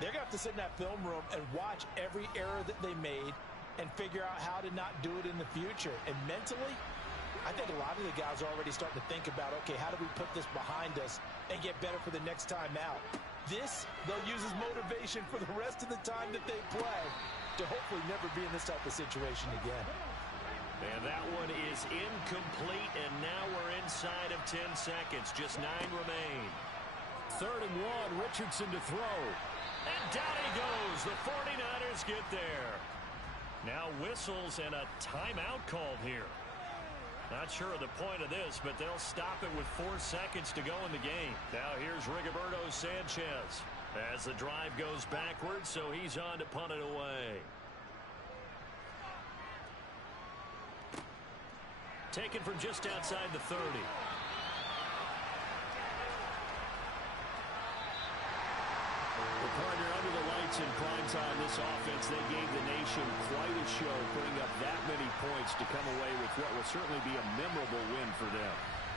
they're going to have to sit in that film room and watch every error that they made and figure out how to not do it in the future. And mentally, I think a lot of the guys are already starting to think about, okay, how do we put this behind us and get better for the next time out? This, they'll use as motivation for the rest of the time that they play to hopefully never be in this type of situation again. And that one is incomplete, and now we're inside of 10 seconds. Just 9 remain. 3rd and 1, Richardson to throw. And down he goes. The 49ers get there. Now whistles and a timeout called here. Not sure of the point of this, but they'll stop it with 4 seconds to go in the game. Now here's Rigoberto Sanchez as the drive goes backwards, so he's on to punt it away. Taken from just outside the 30. Partner, under the lights in prime time, this offense, they gave the nation quite a show, putting up that many points to come away with what will certainly be a memorable win for them.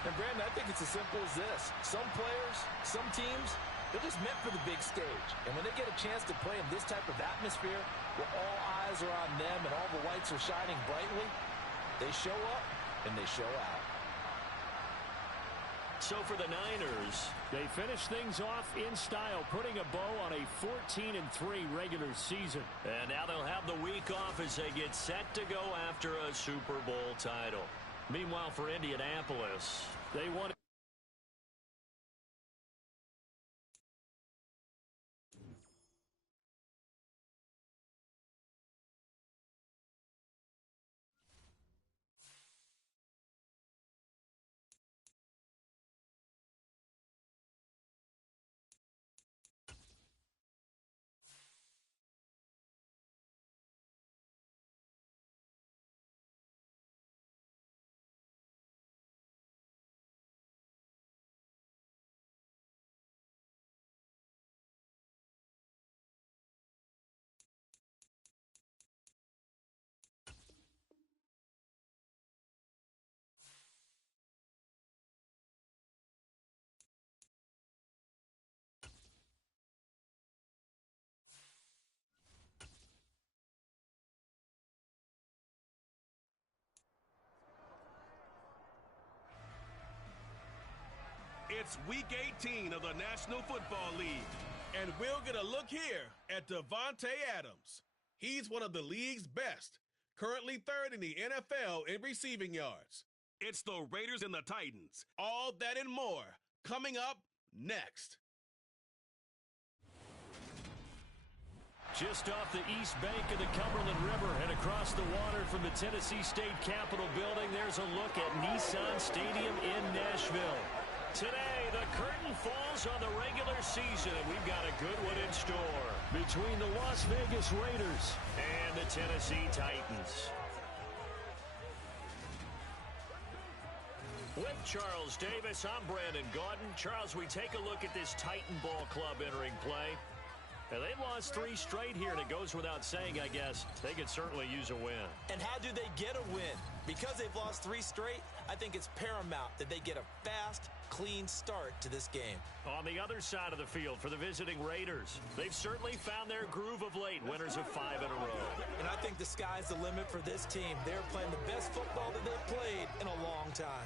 And, Brandon, I think it's as simple as this. Some players, some teams, they're just meant for the big stage. And when they get a chance to play in this type of atmosphere where all eyes are on them and all the lights are shining brightly, they show up and they show out. So for the Niners, they finish things off in style, putting a bow on a 14-3 regular season. And now they'll have the week off as they get set to go after a Super Bowl title. Meanwhile, for Indianapolis, they want to It's Week 18 of the National Football League, and we'll get a look here at Devontae Adams. He's one of the league's best, currently third in the NFL in receiving yards. It's the Raiders and the Titans. All that and more coming up next. Just off the east bank of the Cumberland River and across the water from the Tennessee State Capitol building, there's a look at Nissan Stadium in Nashville. Today, the curtain falls on the regular season, and we've got a good one in store between the Las Vegas Raiders and the Tennessee Titans. With Charles Davis, I'm Brandon Gaudin. Charles, we take a look at this Titan Ball Club entering play. And they've lost 3 straight here, and it goes without saying, I guess, they could certainly use a win. And how do they get a win? Because they've lost 3 straight, I think it's paramount that they get a fast, clean start to this game. On the other side of the field for the visiting Raiders, they've certainly found their groove of late, winners of 5 in a row. And I think the sky's the limit for this team. They're playing the best football that they've played in a long time.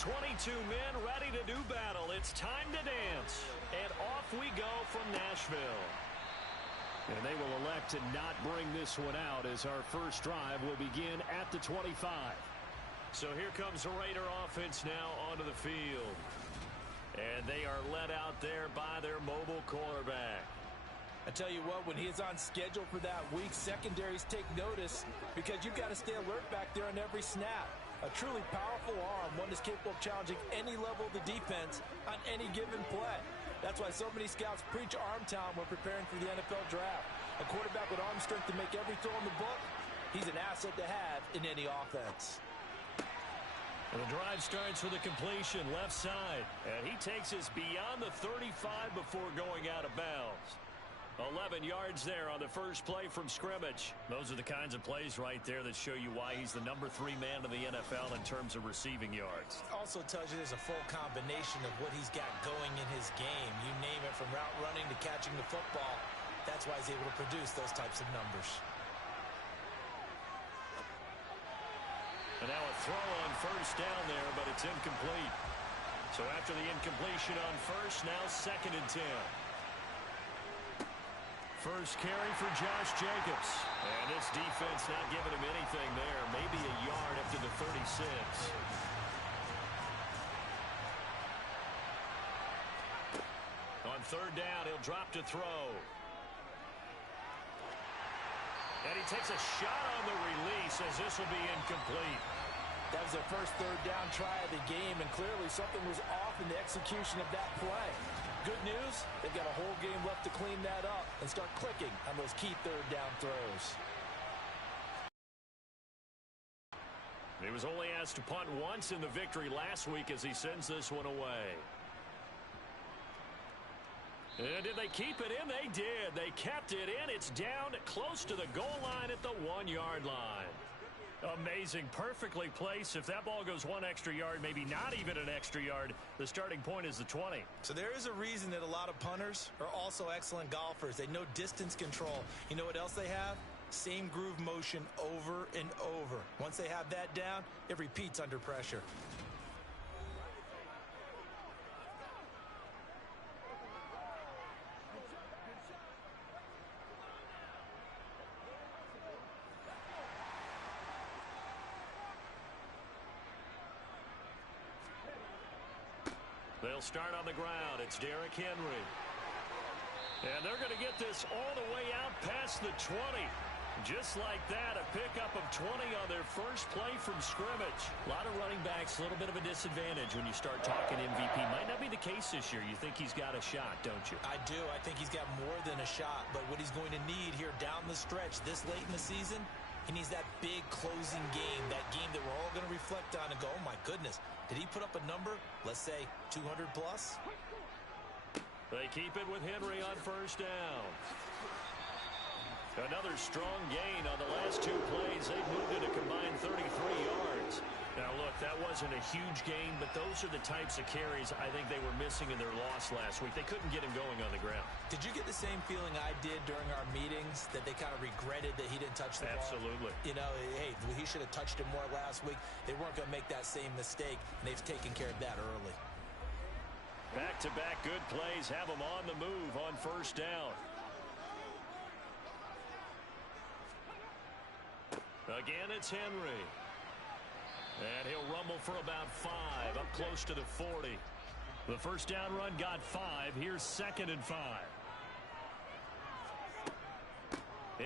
22 men ready to do battle. It's time to dance. And off we go from Nashville. And they will elect to not bring this one out as our first drive will begin at the 25. So here comes the Raider offense now onto the field. And they are led out there by their mobile quarterback. I tell you what, when he is on schedule for that week, secondaries take notice because you've got to stay alert back there on every snap. A truly powerful arm, one that's capable of challenging any level of the defense on any given play. That's why so many scouts preach arm talent when preparing for the NFL draft. A quarterback with arm strength to make every throw in the book, he's an asset to have in any offense. And the drive starts with a completion left side. And he takes us beyond the 35 before going out of bounds. 11 yards there on the first play from scrimmage. Those are the kinds of plays right there that show you why he's the number 3 man in the NFL in terms of receiving yards. Also tells you there's a full combination of what he's got going in his game. You name it, from route running to catching the football. That's why he's able to produce those types of numbers. And now a throw on first down there, but it's incomplete. So after the incompletion on first, now 2nd and 10. First carry for Josh Jacobs. And this defense not giving him anything there. Maybe a yard up to the 36. On 3rd down, he'll drop to throw. And he takes a shot on the release as this will be incomplete. That was their first 3rd down try of the game, and clearly something was off in the execution of that play. Good news, they've got a whole game left to clean that up and start clicking on those key 3rd down throws. He was only asked to punt once in the victory last week as he sends this one away. And did they keep it in? They did. They kept it in. It's down close to the goal line at the 1-yard line. Amazing. Perfectly placed. If that ball goes 1 extra yard, maybe not even an extra yard, the starting point is the 20. So there is a reason that a lot of punters are also excellent golfers. They know distance control. You know what else they have? Same groove motion over and over. Once they have that down, it repeats under pressure. They'll start on the ground. It's Derrick Henry. And they're going to get this all the way out past the 20. Just like that, a pickup of 20 on their first play from scrimmage. A lot of running backs, a little bit of a disadvantage when you start talking MVP. Might not be the case this year. You think he's got a shot, don't you? I do. I think he's got more than a shot. But what he's going to need here down the stretch this late in the season, he needs that big closing game, that game that we're all going to reflect on and go, oh, my goodness, did he put up a number, let's say, 200 plus? They keep it with Henry on first down. Another strong gain on the last 2 plays. They've moved it a combined 33 yards. Now, look, that wasn't a huge gain, but those are the types of carries I think they were missing in their loss last week. They couldn't get him going on the ground. Did you get the same feeling I did during our meetings, that they kind of regretted that he didn't touch the ball? Absolutely. You know, hey, he should have touched him more last week. They weren't going to make that same mistake, and they've taken care of that early. Back-to-back good plays have him on the move on first down. Again, it's Henry. And he'll rumble for about 5, up close to the 40. The first down run got 5. Here's 2nd and 5.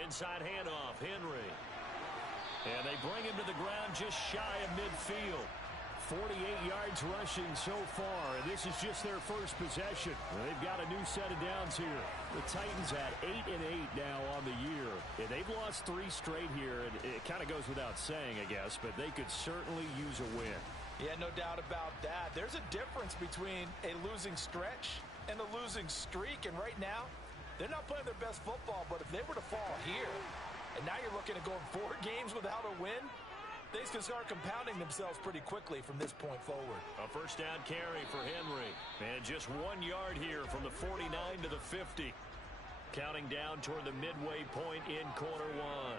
Inside handoff, Henry. And they bring him to the ground just shy of midfield. 48 yards rushing so far, and this is just their first possession. They've got a new set of downs here. The Titans at 8-8 now on the year. And they've lost 3 straight here, and it kind of goes without saying, I guess, but they could certainly use a win. Yeah, no doubt about that. There's a difference between a losing stretch and a losing streak, and right now, they're not playing their best football, but if they were to fall here, and now you're looking at going 4 games without a win, things can start compounding themselves pretty quickly from this point forward. A first down carry for Henry. And just 1 yard here from the 49 to the 50. Counting down toward the midway point in quarter 1.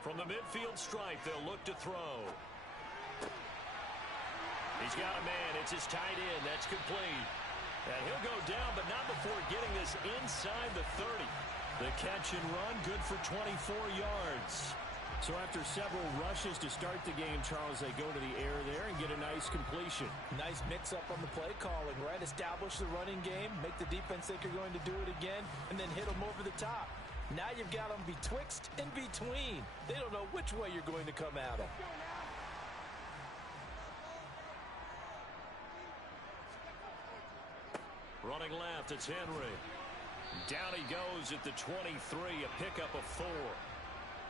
From the midfield stripe, they'll look to throw. He's got a man. It's his tight end. That's complete. And he'll go down, but not before getting this inside the 30. The catch and run, good for 24 yards. So after several rushes to start the game, Charles, they go to the air there and get a nice completion. Nice mix-up on the play calling, right? Establish the running game, make the defense think you're going to do it again, and then hit them over the top. Now you've got them betwixt and between. They don't know which way you're going to come at them. Running left, it's Henry. Down he goes at the 23, a pickup of 4.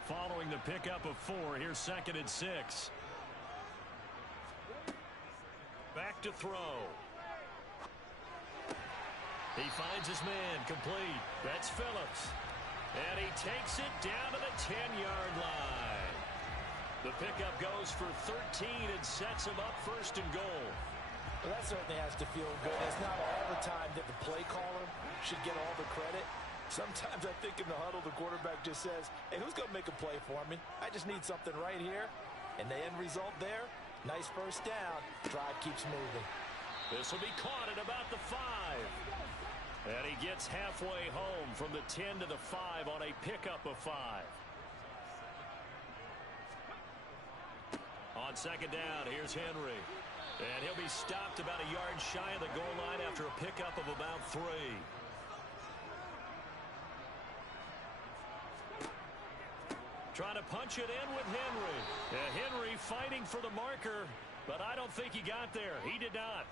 Following the pickup of 4, here's 2nd and 6. Back to throw. He finds his man, complete. That's Phillips. And he takes it down to the 10-yard line. The pickup goes for 13 and sets him up 1st and goal. Well, that certainly has to feel good. It's not all the time that the play caller should get all the credit. Sometimes I think in the huddle, the quarterback just says, hey, who's going to make a play for me? I just need something right here. And the end result there, nice first down. Drive keeps moving. This will be caught at about the 5. And he gets halfway home from the 10 to the 5 on a pickup of 5. On 2nd down, here's Henry. And he'll be stopped about a yard shy of the goal line after a pickup of about 3. Trying to punch it in with Henry. Henry fighting for the marker, but I don't think he got there. He did not.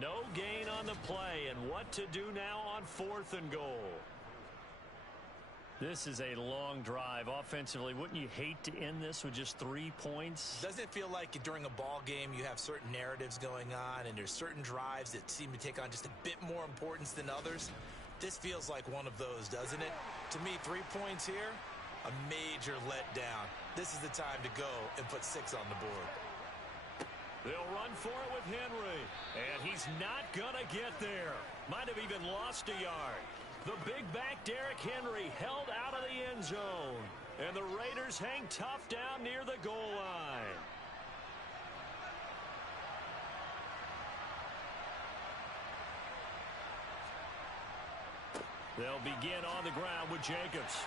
No gain on the play, and what to do now on 4th and goal. This is a long drive. Offensively, wouldn't you hate to end this with just 3 points? Doesn't it feel like during a ball game you have certain narratives going on, and there's certain drives that seem to take on just a bit more importance than others? This feels like one of those, doesn't it? To me, 3 points here, a major letdown. This is the time to go and put 6 on the board. They'll run for it with Henry, and he's not going to get there. Might have even lost a yard. The big back Derrick Henry held out of the end zone, and the Raiders hang tough down near the goal line. They'll begin on the ground with Jacobs.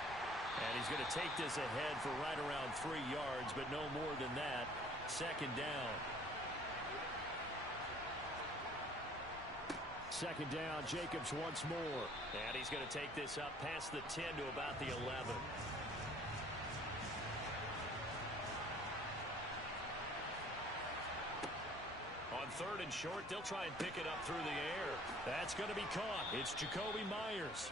And he's going to take this ahead for right around 3 yards, but no more than that. 2nd down. 2nd down, Jacobs once more. And he's going to take this up past the 10 to about the 11. On 3rd and short, they'll try and pick it up through the air. That's going to be caught. It's Jacoby Myers.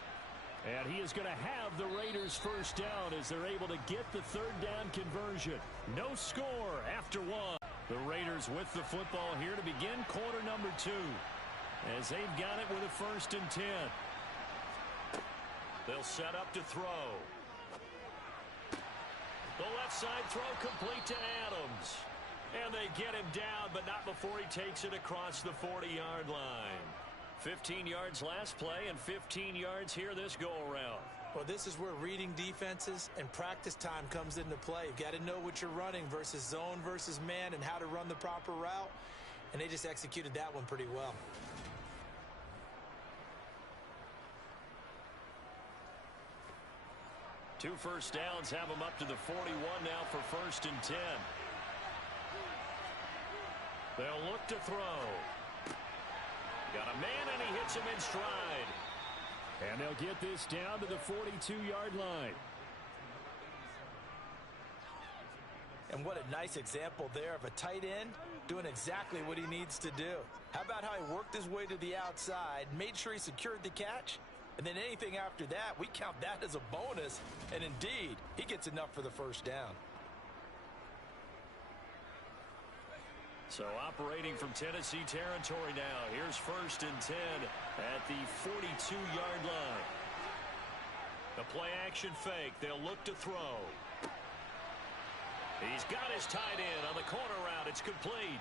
And he is going to have the Raiders first down as they're able to get the 3rd down conversion. No score after 1. The Raiders with the football here to begin quarter number 2. As they've got it with a 1st and 10. They'll set up to throw. The left side throw complete to Adams. And they get him down, but not before he takes it across the 40-yard line. 15 yards last play and 15 yards here this go-around. Well, this is where reading defenses and practice time comes into play. You've got to know what you're running versus zone versus man and how to run the proper route. And they just executed that one pretty well. Two first downs have him up to the 41 now for 1st and 10. They'll look to throw. Got a man, and he hits him in stride. And they'll get this down to the 42-yard line. And what a nice example there of a tight end doing exactly what he needs to do. How about how he worked his way to the outside, made sure he secured the catch, and then anything after that, we count that as a bonus. And indeed, he gets enough for the first down. So operating from Tennessee territory now. Here's 1st and 10 at the 42-yard line. The play action fake. They'll look to throw. He's got his tight end on the corner route. It's complete.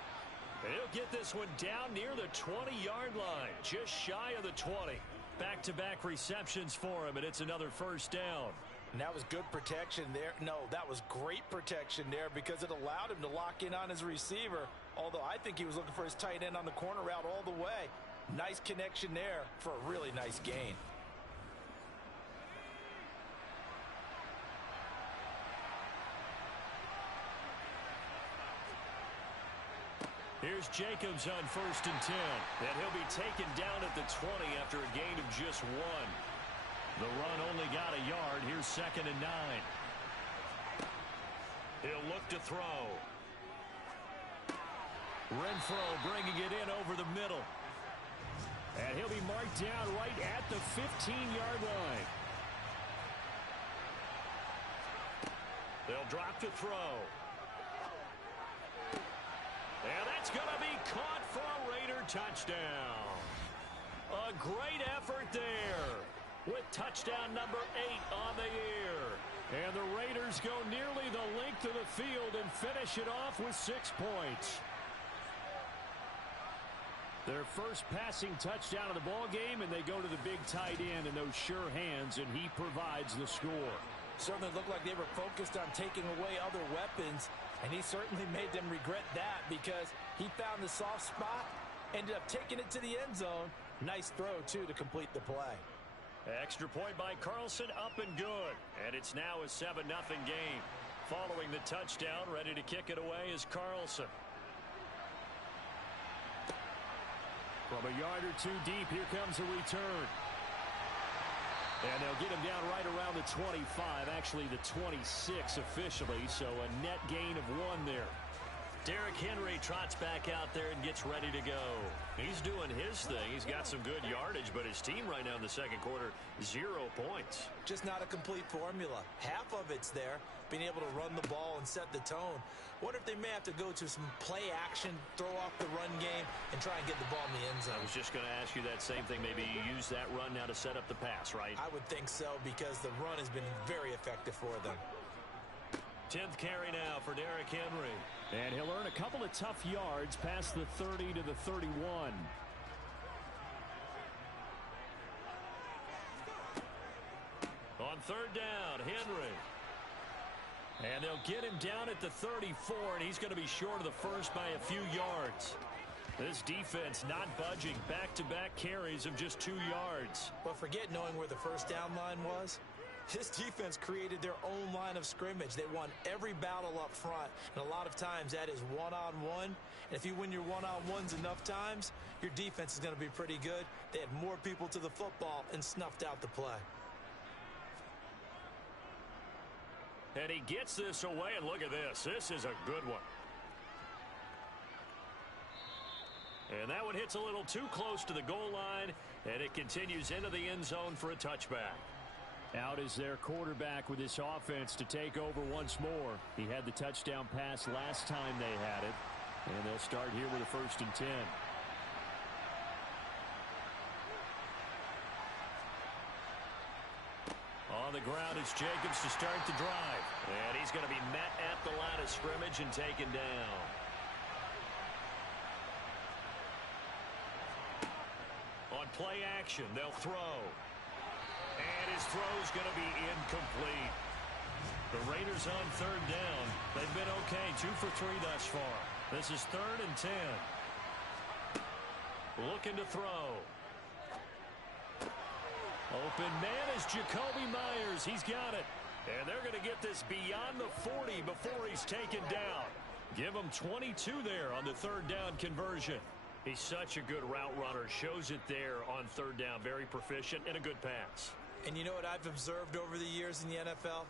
And he'll get this one down near the 20-yard line, just shy of the 20. Back-to-back receptions for him, and it's another first down. And that was good protection there. No, that was great protection there because it allowed him to lock in on his receiver. Although I think he was looking for his tight end on the corner route all the way. Nice connection there for a really nice gain. Here's Jacobs on 1st and 10. And he'll be taken down at the 20 after a gain of just 1. The run only got a yard. Here's 2nd and 9. He'll look to throw. Renfro bringing it in over the middle. And he'll be marked down right at the 15-yard line. They'll drop to throw. And that's going to be caught for a Raider touchdown. A great effort there with touchdown number 8 on the year. And the Raiders go nearly the length of the field and finish it off with 6 points. Their first passing touchdown of the ball game, and they go to the big tight end in those sure hands, and he provides the score. Certainly looked like they were focused on taking away other weapons, and he certainly made them regret that because he found the soft spot, ended up taking it to the end zone. Nice throw, too, to complete the play. Extra point by Carlson, up and good. And it's now a 7-0 game. Following the touchdown, ready to kick it away is Carlson. From a yard or two deep, here comes a return. And they'll get him down right around the 25, actually the 26 officially, so a net gain of 1 there. Derrick Henry trots back out there and gets ready to go. He's doing his thing. He's got some good yardage, but his team right now in the second quarter, 0 points. Just not a complete formula. Half of it's there, being able to run the ball and set the tone. Wonder if they may have to go to some play action, throw off the run game, and try and get the ball in the end zone. I was just going to ask you that same thing. Maybe you use that run now to set up the pass, right? I would think so because the run has been very effective for them. 10th carry now for Derrick Henry. And he'll earn a couple of tough yards past the 30 to the 31. On 3rd down, Henry. And they'll get him down at the 34, and he's going to be short of the first by a few yards. This defense not budging. Back-to-back carries of just 2 yards. But forget knowing where the first down line was. This defense created their own line of scrimmage. They won every battle up front, and a lot of times that is one-on-one. And if you win your one-on-ones enough times, your defense is going to be pretty good. They had more people to the football and snuffed out the play. And he gets this away, and look at this. This is a good one. And that one hits a little too close to the goal line, and it continues into the end zone for a touchback. Out is their quarterback with this offense to take over once more. He had the touchdown pass last time they had it. And they'll start here with a 1st and 10. On the ground is Jacobs to start the drive. And he's going to be met at the line of scrimmage and taken down. play action. They'll throw. And his throw's going to be incomplete. The Raiders on third down. They've been okay. 2 for 3 thus far. This is 3rd and 10. Looking to throw. Open man is Jacoby Myers. He's got it. And they're going to get this beyond the 40 before he's taken down. Give him 22 there on the 3rd down conversion. He's such a good route runner. Shows it there on 3rd down. Very proficient and a good pass. And you know what I've observed over the years in the NFL?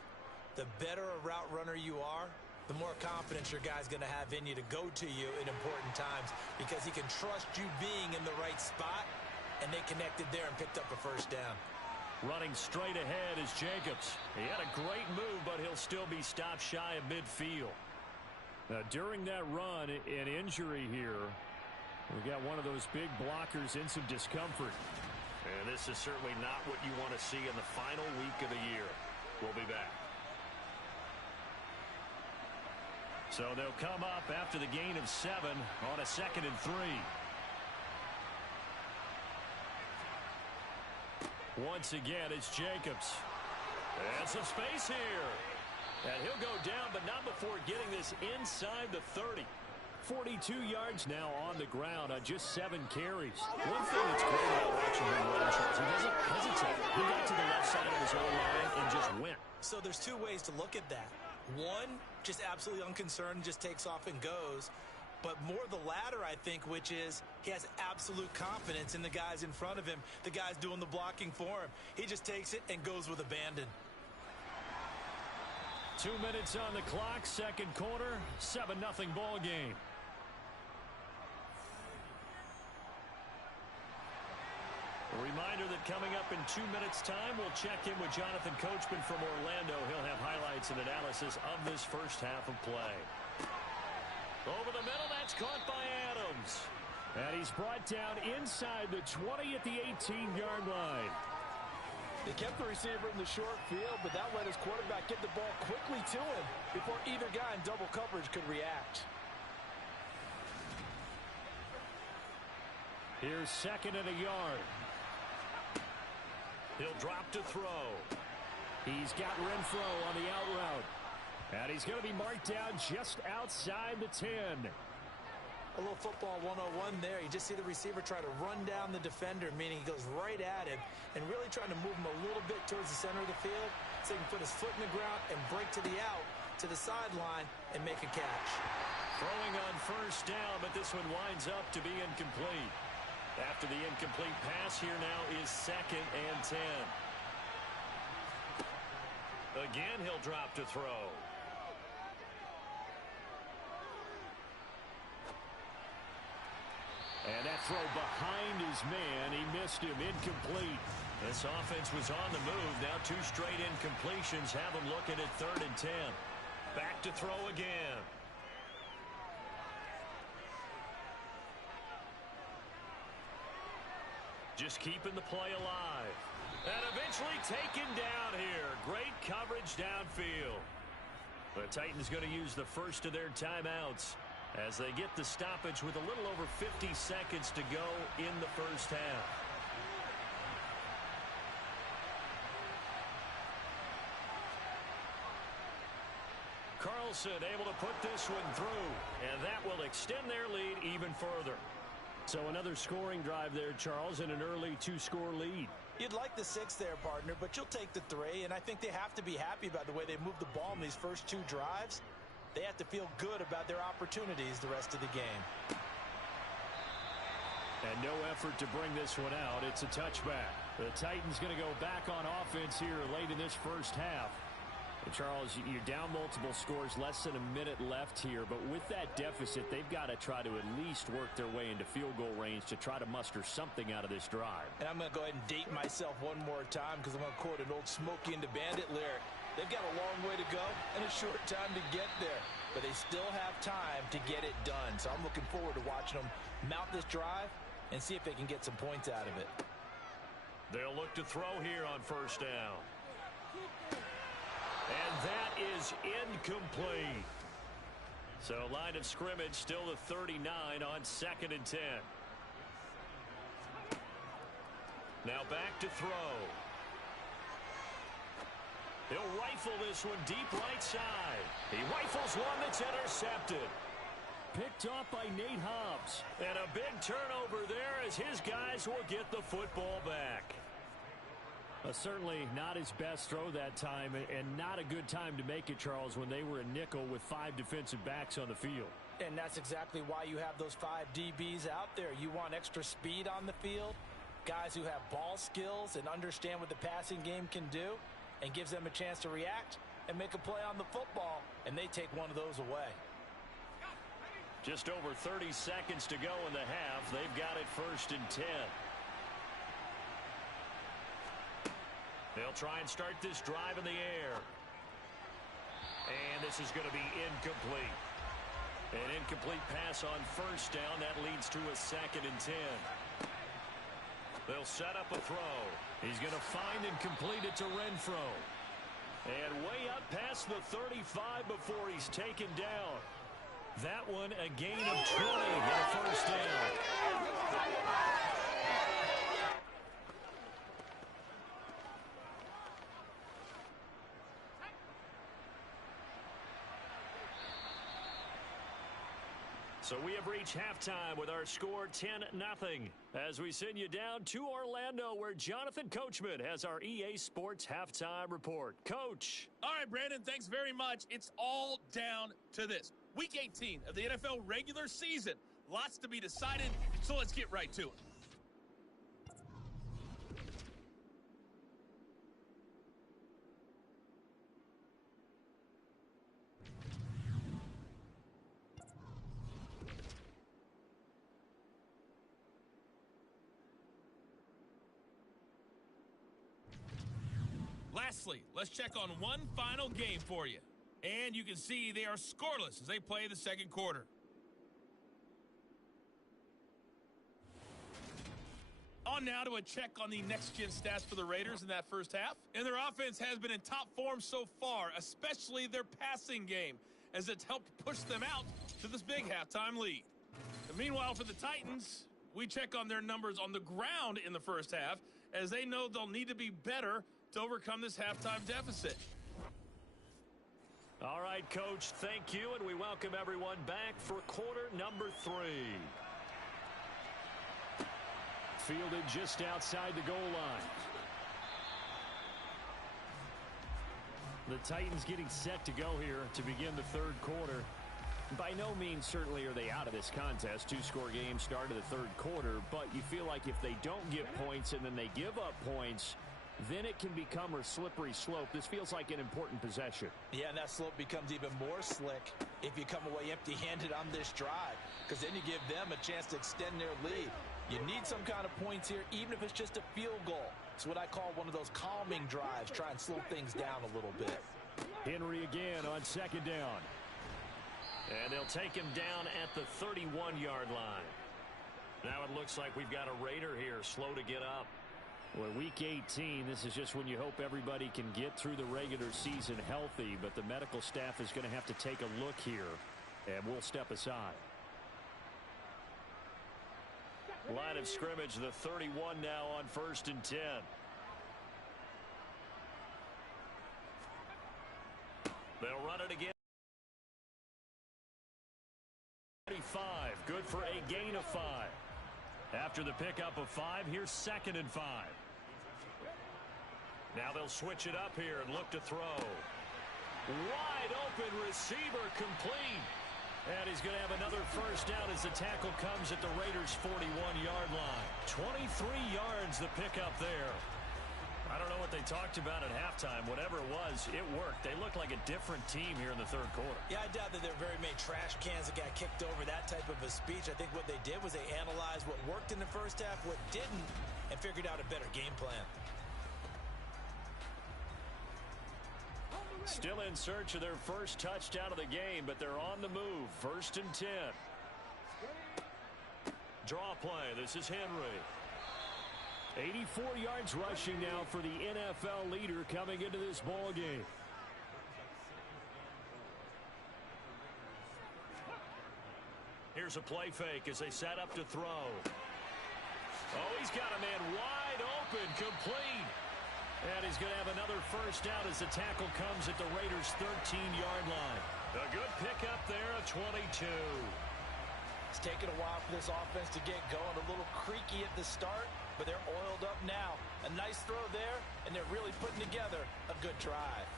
The better a route runner you are, the more confidence your guy's going to have in you to go to you in important times because he can trust you being in the right spot, and they connected there and picked up a 1st down. Running straight ahead is Jacobs. He had a great move, but he'll still be stopped shy of midfield. Now, during that run, an injury here. We got one of those big blockers in some discomfort. And this is certainly not what you want to see in the final week of the year. We'll be back. So they'll come up after the gain of 7 on a 2nd and 3. Once again, it's Jacobs. And some space here. And he'll go down, but not before getting this inside the 30. 42 yards now on the ground on just 7 carries. One thing that's great about watching him run, Charles, he doesn't hesitate. He got to the left side of his own line and just went. So there's 2 ways to look at that. One, just absolutely unconcerned, just takes off and goes. But more the latter, I think, which is he has absolute confidence in the guys in front of him, the guys doing the blocking for him. He just takes it and goes with abandon. 2 minutes on the clock, 2nd quarter, 7-0 ball game. A reminder that coming up in 2 minutes' time, we'll check in with Jonathan Coachman from Orlando. He'll have highlights and analysis of this first half of play. Over the middle, that's caught by Adams. And he's brought down inside the 20 at the 18-yard line. They kept the receiver in the short field, but that let his quarterback get the ball quickly to him before either guy in double coverage could react. Here's 2nd and a yard. He'll drop to throw. He's got Renfro on the out route. And he's going to be marked down just outside the 10. A little football 101 there. You just see the receiver try to run down the defender, meaning he goes right at him and really trying to move him a little bit towards the center of the field so he can put his foot in the ground and break to the out, to the sideline, and make a catch. Throwing on 1st down, but this one winds up to be incomplete. After the incomplete pass, here now is 2nd and 10. Again, he'll drop to throw. And that throw behind his man, he missed him, incomplete. This offense was on the move. Now 2 straight incompletions have them looking at 3rd and 10. Back to throw again. Just keeping the play alive. And eventually taken down here. Great coverage downfield. The Titans going to use the first of their timeouts as they get the stoppage with a little over 50 seconds to go in the first half. Carlson able to put this one through, and that will extend their lead even further. So another scoring drive there, Charles, and an early 2-score lead. You'd like the 6 there, partner, but you'll take the 3, and I think they have to be happy about the way they moved the ball in these first 2 drives. They have to feel good about their opportunities the rest of the game. And no effort to bring this one out. It's a touchback. The Titans going to go back on offense here late in this first half. And Charles, you're down multiple scores, less than a minute left here. But with that deficit, they've got to try to at least work their way into field goal range to try to muster something out of this drive. And I'm going to go ahead and date myself one more time because I'm going to quote an old Smokey and the Bandit lyric. They've got a long way to go and a short time to get there. But they still have time to get it done. So I'm looking forward to watching them mount this drive and see if they can get some points out of it. They'll look to throw here on 1st down. And that is incomplete. So line of scrimmage still the 39 on 2nd and 10. Now back to throw. He'll rifle this one deep right side. He rifles one that's intercepted. Picked off by Nate Hobbs. And a big turnover there as his guys will get the football back. Certainly not his best throw that time, and not a good time to make it, Charles, when they were a nickel with 5 defensive backs on the field. And that's exactly why you have those 5 DBs out there. You want extra speed on the field, guys who have ball skills and understand what the passing game can do, and gives them a chance to react and make a play on the football, and they take one of those away. Just over 30 seconds to go in the half. They've got it 1st and 10. They'll try and start this drive in the air. And this is going to be incomplete. An incomplete pass on 1st down. That leads to a 2nd and 10. They'll set up a throw. He's going to find and complete it to Renfro. And way up past the 35 before he's taken down. That one a gain of 20 and a 1st down. So we have reached halftime with our score 10-0 as we send you down to Orlando where Jonathan Coachman has our EA Sports halftime report. Coach. All right, Brandon, thanks very much. It's all down to this. Week 18 of the NFL regular season. Lots to be decided, so let's get right to it. Lastly, let's check on one final game for you. And you can see they are scoreless as they play the 2nd quarter. On now to a check on the next-gen stats for the Raiders in that first half. And their offense has been in top form so far, especially their passing game, as it's helped push them out to this big halftime lead. And meanwhile, for the Titans, we check on their numbers on the ground in the first half, as they know they'll need to be better to overcome this halftime deficit. All right, Coach, thank you, and we welcome everyone back for quarter number 3. Fielded just outside the goal line. The Titans getting set to go here to begin the 3rd quarter. By no means certainly are they out of this contest. 2-score game start of the 3rd quarter, but you feel like if they don't get points and then they give up points, then it can become a slippery slope. This feels like an important possession. Yeah, and that slope becomes even more slick if you come away empty-handed on this drive, because then you give them a chance to extend their lead. You need some kind of points here, even if it's just a field goal. It's what I call one of those calming drives. Try and slow things down a little bit. Henry again on 2nd down. And they'll take him down at the 31-yard line. Now it looks like we've got a Raider here, slow to get up. Well, week 18, this is just when you hope everybody can get through the regular season healthy, but the medical staff is going to have to take a look here, and we'll step aside. Line of scrimmage, the 31 now on 1st and 10. They'll run it again. 35, good for a gain of 5. After the pickup of 5, here's 2nd and 5. Now they'll switch it up here and look to throw. Wide open receiver complete. And he's going to have another 1st down as the tackle comes at the Raiders' 41-yard line. 23 yards the pickup there. I don't know what they talked about at halftime. Whatever it was, it worked. They looked like a different team here in the 3rd quarter. Yeah, I doubt that there are very many trash cans that got kicked over that type of a speech. I think what they did was they analyzed what worked in the first half, what didn't, and figured out a better game plan. Still in search of their first touchdown of the game, but they're on the move. 1st and 10. Draw play. This is Henry. 84 yards rushing now for the NFL leader coming into this ball game. Here's a play fake as they set up to throw. Oh, he's got a man wide wide open, complete. And he's going to have another first down as the tackle comes at the Raiders' 13-yard line. A good pickup there, a 22. It's taken a while for this offense to get going. A little creaky at the start, but they're oiled up now. A nice throw there, and they're really putting together a good drive.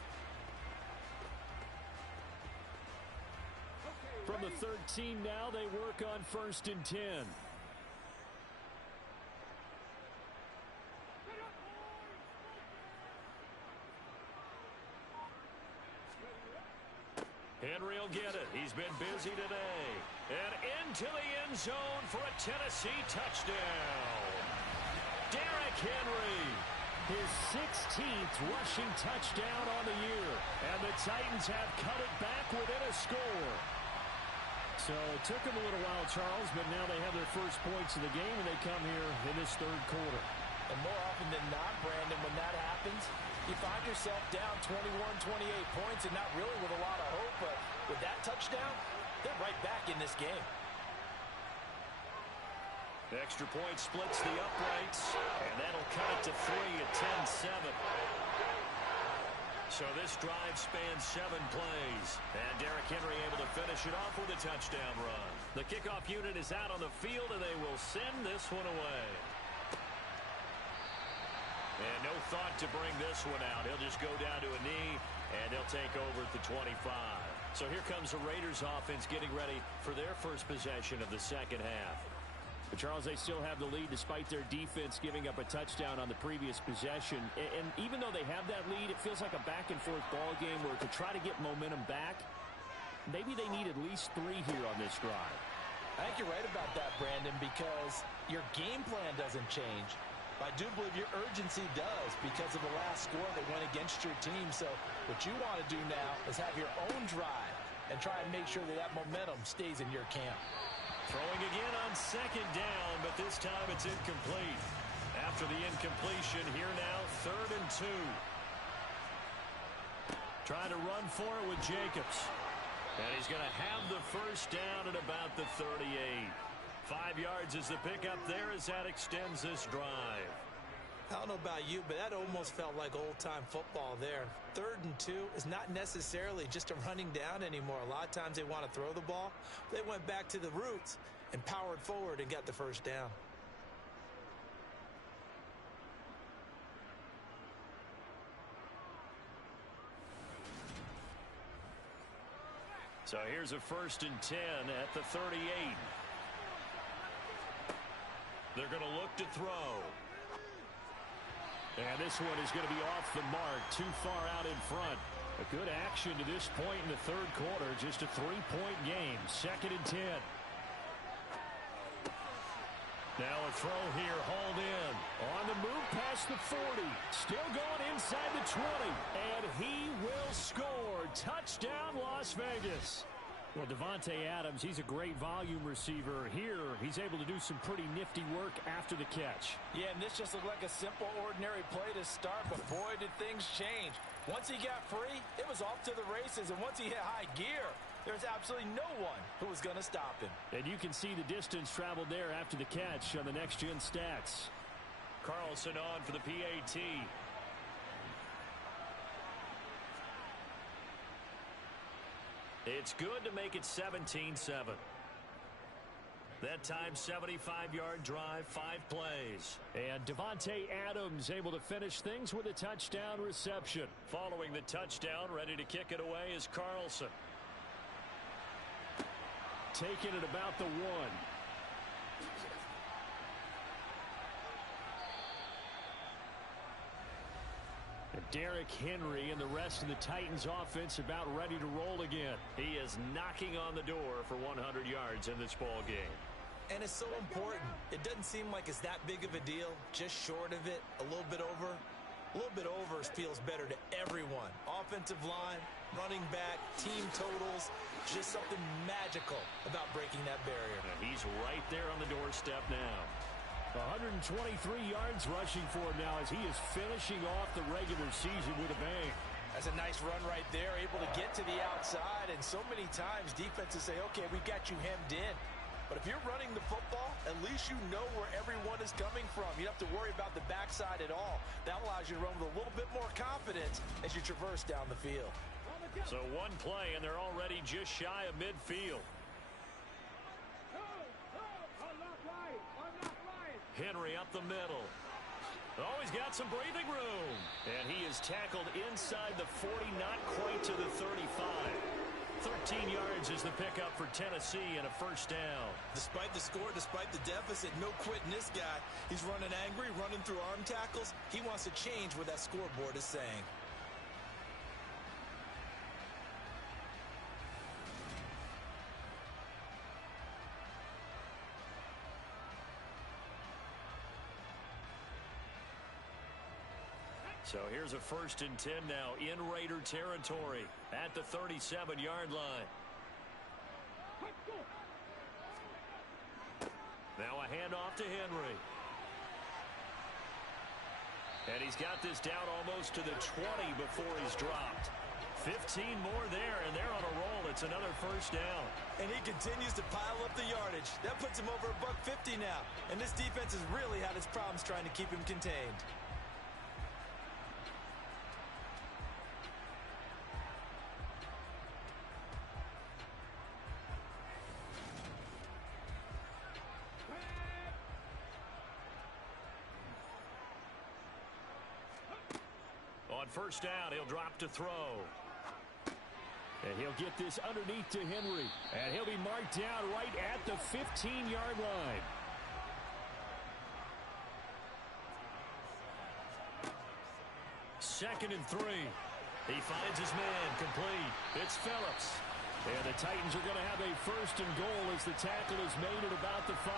From the 13 now, they work on 1st and 10. Henry will get it. He's been busy today. And into the end zone for a Tennessee touchdown. Derrick Henry, his 16th rushing touchdown on the year. And the Titans have cut it back within a score. So it took them a little while, Charles, but now they have their first points of the game, and they come here in this third quarter. And more often than not, Brandon, when that happens, you find yourself down 21, 28 points, and not really with a lot of hope, but with that touchdown, they're right back in this game. The extra point splits the uprights, and that'll cut it to 3 at 10-7. So this drive spans 7 plays, and Derrick Henry able to finish it off with a touchdown run. The kickoff unit is out on the field, and they will send this one away. And no thought to bring this one out. He'll just go down to a knee, and they'll take over at the 25. So here comes the Raiders offense getting ready for their first possession of the second half. But Charles, they still have the lead despite their defense giving up a touchdown on the previous possession. And even though they have that lead, it feels like a back-and-forth ball game where to try to get momentum back, maybe they need at least 3 here on this drive. I think you're right about that, Brandon, because your game plan doesn't change. I do believe your urgency does because of the last score that went against your team. So what you want to do now is have your own drive and try and make sure that that momentum stays in your camp. Throwing again on 2nd down, but this time it's incomplete. After the incompletion, here now, 3rd and 2. Trying to run for it with Jacobs. And he's going to have the first down at about the 38. 5 yards is the pickup there as that extends this drive. I don't know about you, but that almost felt like old-time football there. 3rd and 2 is not necessarily just a running down anymore. A lot of times they want to throw the ball. They went back to the roots and powered forward and got the first down. So here's a 1st and 10 at the 38. They're going to look to throw. And this one is going to be off the mark, too far out in front. A good action to this point in the third quarter, just a 3-point game. 2nd and 10. Now a throw here, hauled in. On the move past the 40. Still going inside the 20. And he will score. Touchdown, Las Vegas. Well, Davante Adams, he's a great volume receiver. Here, he's able to do some pretty nifty work after the catch. Yeah, and this just looked like a simple, ordinary play to start, but boy, did things change. Once he got free, it was off to the races, and once he hit high gear, there's absolutely no one who was going to stop him. And you can see the distance traveled there after the catch on the next-gen stats. Carlson on for the PAT. It's good to make it 17-7. That time, 75-yard drive, 5 plays. And Davante Adams able to finish things with a touchdown reception. Following the touchdown, ready to kick it away is Carlson. Taking it about the 1. Derrick Henry and the rest of the Titans offense about ready to roll again. He is knocking on the door for 100 yards in this ball game. And it's so important. It doesn't seem like it's that big of a deal, just short of it, a little bit over. A little bit over feels better to everyone. Offensive line, running back, team totals, just something magical about breaking that barrier. And he's right there on the doorstep now. 123 yards rushing for him now as he is finishing off the regular season with a bang. That's a nice run right there, able to get to the outside, and so many times defenses say, okay, we got you hemmed in. But if you're running the football, at least you know where everyone is coming from. You don't have to worry about the backside at all. That allows you to run with a little bit more confidence as you traverse down the field. So one play, and they're already just shy of midfield. Henry up the middle. Oh, he's got some breathing room. And he is tackled inside the 40, not quite to the 35. 13 yards is the pickup for Tennessee and a first down. Despite the score, despite the deficit, no quitting this guy. He's running angry, running through arm tackles. He wants to change what that scoreboard is saying. So here's a 1st and 10 now in Raider territory at the 37-yard line. Now a handoff to Henry. And he's got this down almost to the 20 before he's dropped. 15 more there, and they're on a roll. It's another first down. And he continues to pile up the yardage. That puts him over $150 now. And this defense has really had its problems trying to keep him contained. On first down, he'll drop to throw. And he'll get this underneath to Henry. And he'll be marked down right at the 15-yard line. Second and 3. He finds his man complete. It's Phillips. And the Titans are going to have a 1st and goal as the tackle is made at about the 5.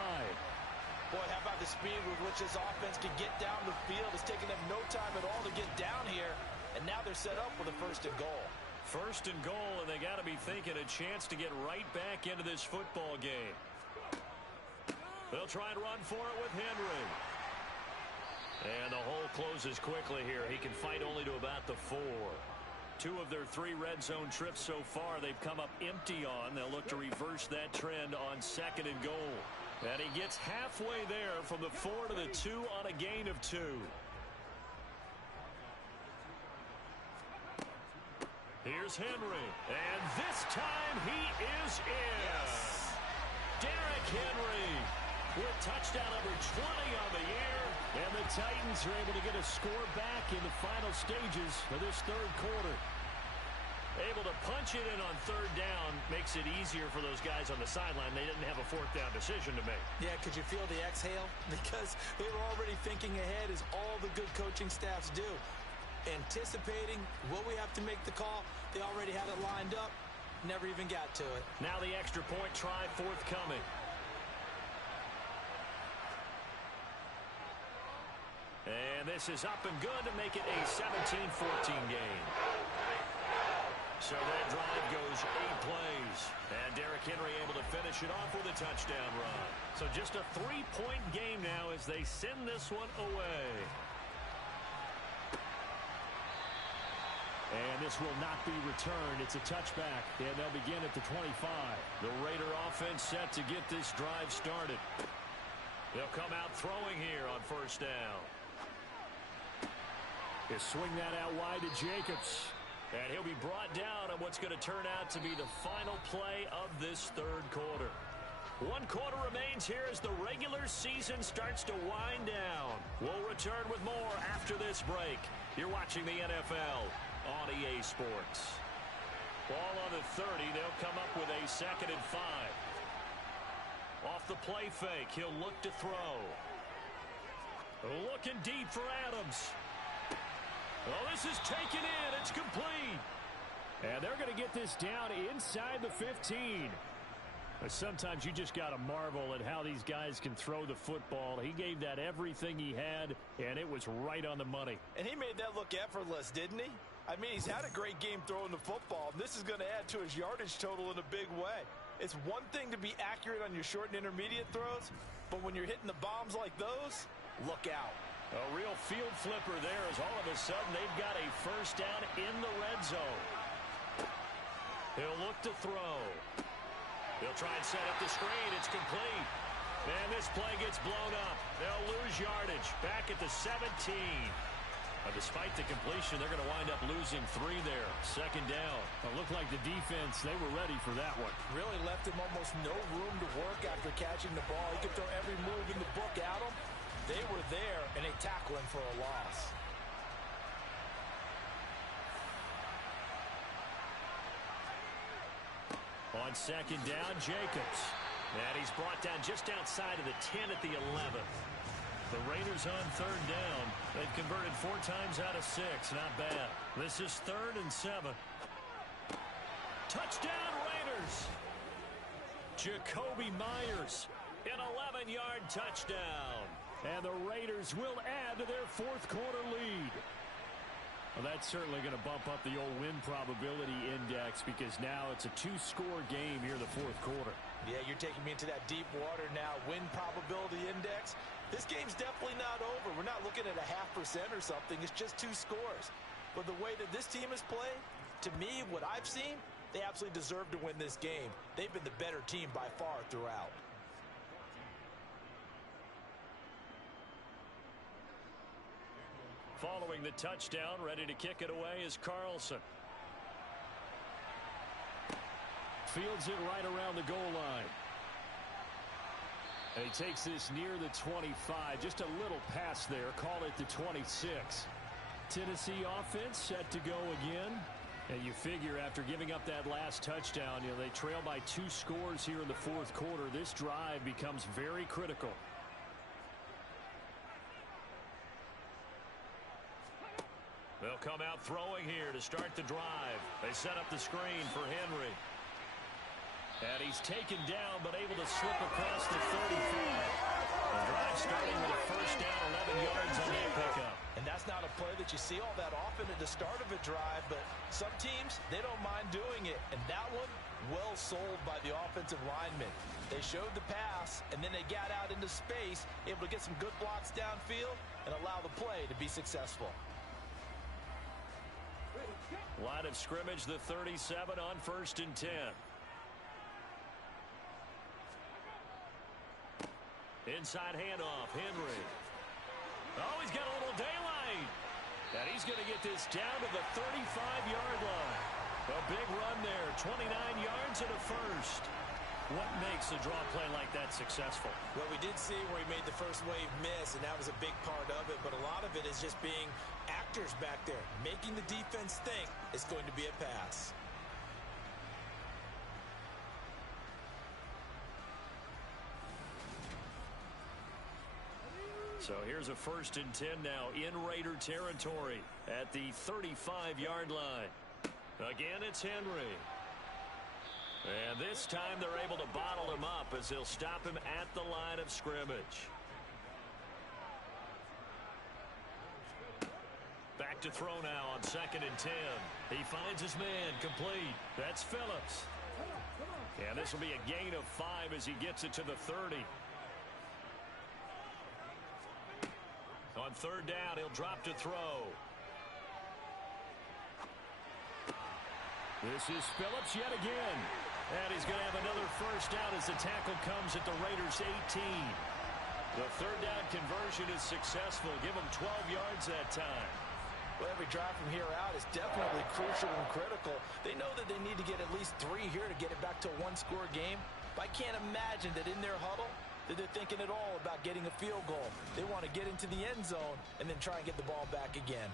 Boy, how about the speed with which this offense can get down the field? It's taken them no time at all to get down here. And now they're set up with a 1st and goal. 1st and goal, and they got to be thinking a chance to get right back into this football game. They'll try and run for it with Henry. And the hole closes quickly here. He can fight only to about the 4. 2 of their 3 red zone trips so far they've come up empty on. They'll look to reverse that trend on 2nd and goal. And he gets halfway there from the 4 to the 2 on a gain of 2. Here's Henry. And this time he is in. Yes. Derrick Henry with touchdown number 20 on the year. And the Titans are able to get a score back in the final stages of this 3rd quarter. Able to punch it in on 3rd down makes it easier for those guys on the sideline. They didn't have a 4th down decision to make. Yeah, could you feel the exhale? Because they were already thinking ahead as all the good coaching staffs do. Anticipating, will we have to make the call? They already had it lined up. Never even got to it. Now the extra point try forthcoming. And this is up and good to make it a 17-14 game. So that drive goes 8 plays. And Derrick Henry able to finish it off with a touchdown run. So just a 3-point game now as they send this one away. And this will not be returned. It's a touchback. And they'll begin at the 25. The Raider offense set to get this drive started. They'll come out throwing here on first down. He'll swing that out wide to Jacobs. And he'll be brought down on what's going to turn out to be the final play of this 3rd quarter. 1 quarter remains here as the regular season starts to wind down. We'll return with more after this break. You're watching the NFL on EA Sports. Ball on the 30. They'll come up with a 2nd and 5. Off the play fake. He'll look to throw. Looking deep for Adams. Oh, this is taken in. It's complete. And they're going to get this down inside the 15. But sometimes you just got to marvel at how these guys can throw the football. He gave that everything he had, and it was right on the money. And he made that look effortless, didn't he? I mean, he's had a great game throwing the football. This is going to add to his yardage total in a big way. It's one thing to be accurate on your short and intermediate throws, but when you're hitting the bombs like those, look out. A real field flipper there as all of a sudden they've got a first down in the red zone. He'll look to throw. They'll try and set up the screen. It's complete. And this play gets blown up. They'll lose yardage. Back at the 17. But despite the completion, they're going to wind up losing 3 there. Second down. It looked like the defense, they were ready for that one. Really left him almost no room to work after catching the ball. He could throw every move in the book at him. They were there, and they tackle him for a loss. On second down, Jacobs. And he's brought down just outside of the 10 at the 11th. The Raiders on third down. They've converted 4 times out of 6. Not bad. This is 3rd and 7. Touchdown, Raiders. Jacoby Myers, an 11-yard touchdown. And the Raiders will add to their 4th quarter lead. Well, that's certainly going to bump up the old win probability index because now it's a 2-score game here in the 4th quarter. Yeah, you're taking me into that deep water now. Win probability index. This game's definitely not over. We're not looking at a 0.5% or something. It's just 2 scores. But the way that this team is playing, to me, what I've seen, they absolutely deserve to win this game. They've been the better team by far throughout. Following the touchdown, ready to kick it away is Carlson. Fields it right around the goal line. And he takes this near the 25. Just a little pass there. Call it the 26. Tennessee offense set to go again. And you figure after giving up that last touchdown, they trail by 2 scores here in the 4th quarter. This drive becomes very critical. They'll come out throwing here to start the drive. They set up the screen for Henry. And he's taken down, but able to slip across the 35. The drive starting with a first down, 11 yards on that pickup. And that's not a play that you see all that often at the start of a drive, but some teams, they don't mind doing it. And that one, well sold by the offensive lineman. They showed the pass, and then they got out into space, able to get some good blocks downfield and allow the play to be successful. Line of scrimmage, the 37 on 1st and 10. Inside handoff, Henry. Oh, he's got a little daylight. And he's going to get this down to the 35-yard line. A big run there, 29 yards and a first. What makes a draw play like that successful? Well, we did see where he made the first wave miss, and that was a big part of it. But a lot of it is just being actors back there, making the defense think it's going to be a pass. So here's a 1st and 10 now in Raider territory at the 35-yard line. Again, it's Henry. And this time they're able to bottle him up as they'll stop him at the line of scrimmage. Back to throw now on 2nd and 10. He finds his man complete. That's Phillips. And this will be a gain of 5 as he gets it to the 30. On 3rd down, he'll drop to throw. This is Phillips yet again. And he's going to have another first down as the tackle comes at the Raiders' 18. The 3rd down conversion is successful. Give them 12 yards that time. Well, every drive from here out is definitely crucial and critical. They know that they need to get at least 3 here to get it back to a 1-score game. But I can't imagine that in their huddle that they're thinking at all about getting a field goal. They want to get into the end zone and then try and get the ball back again.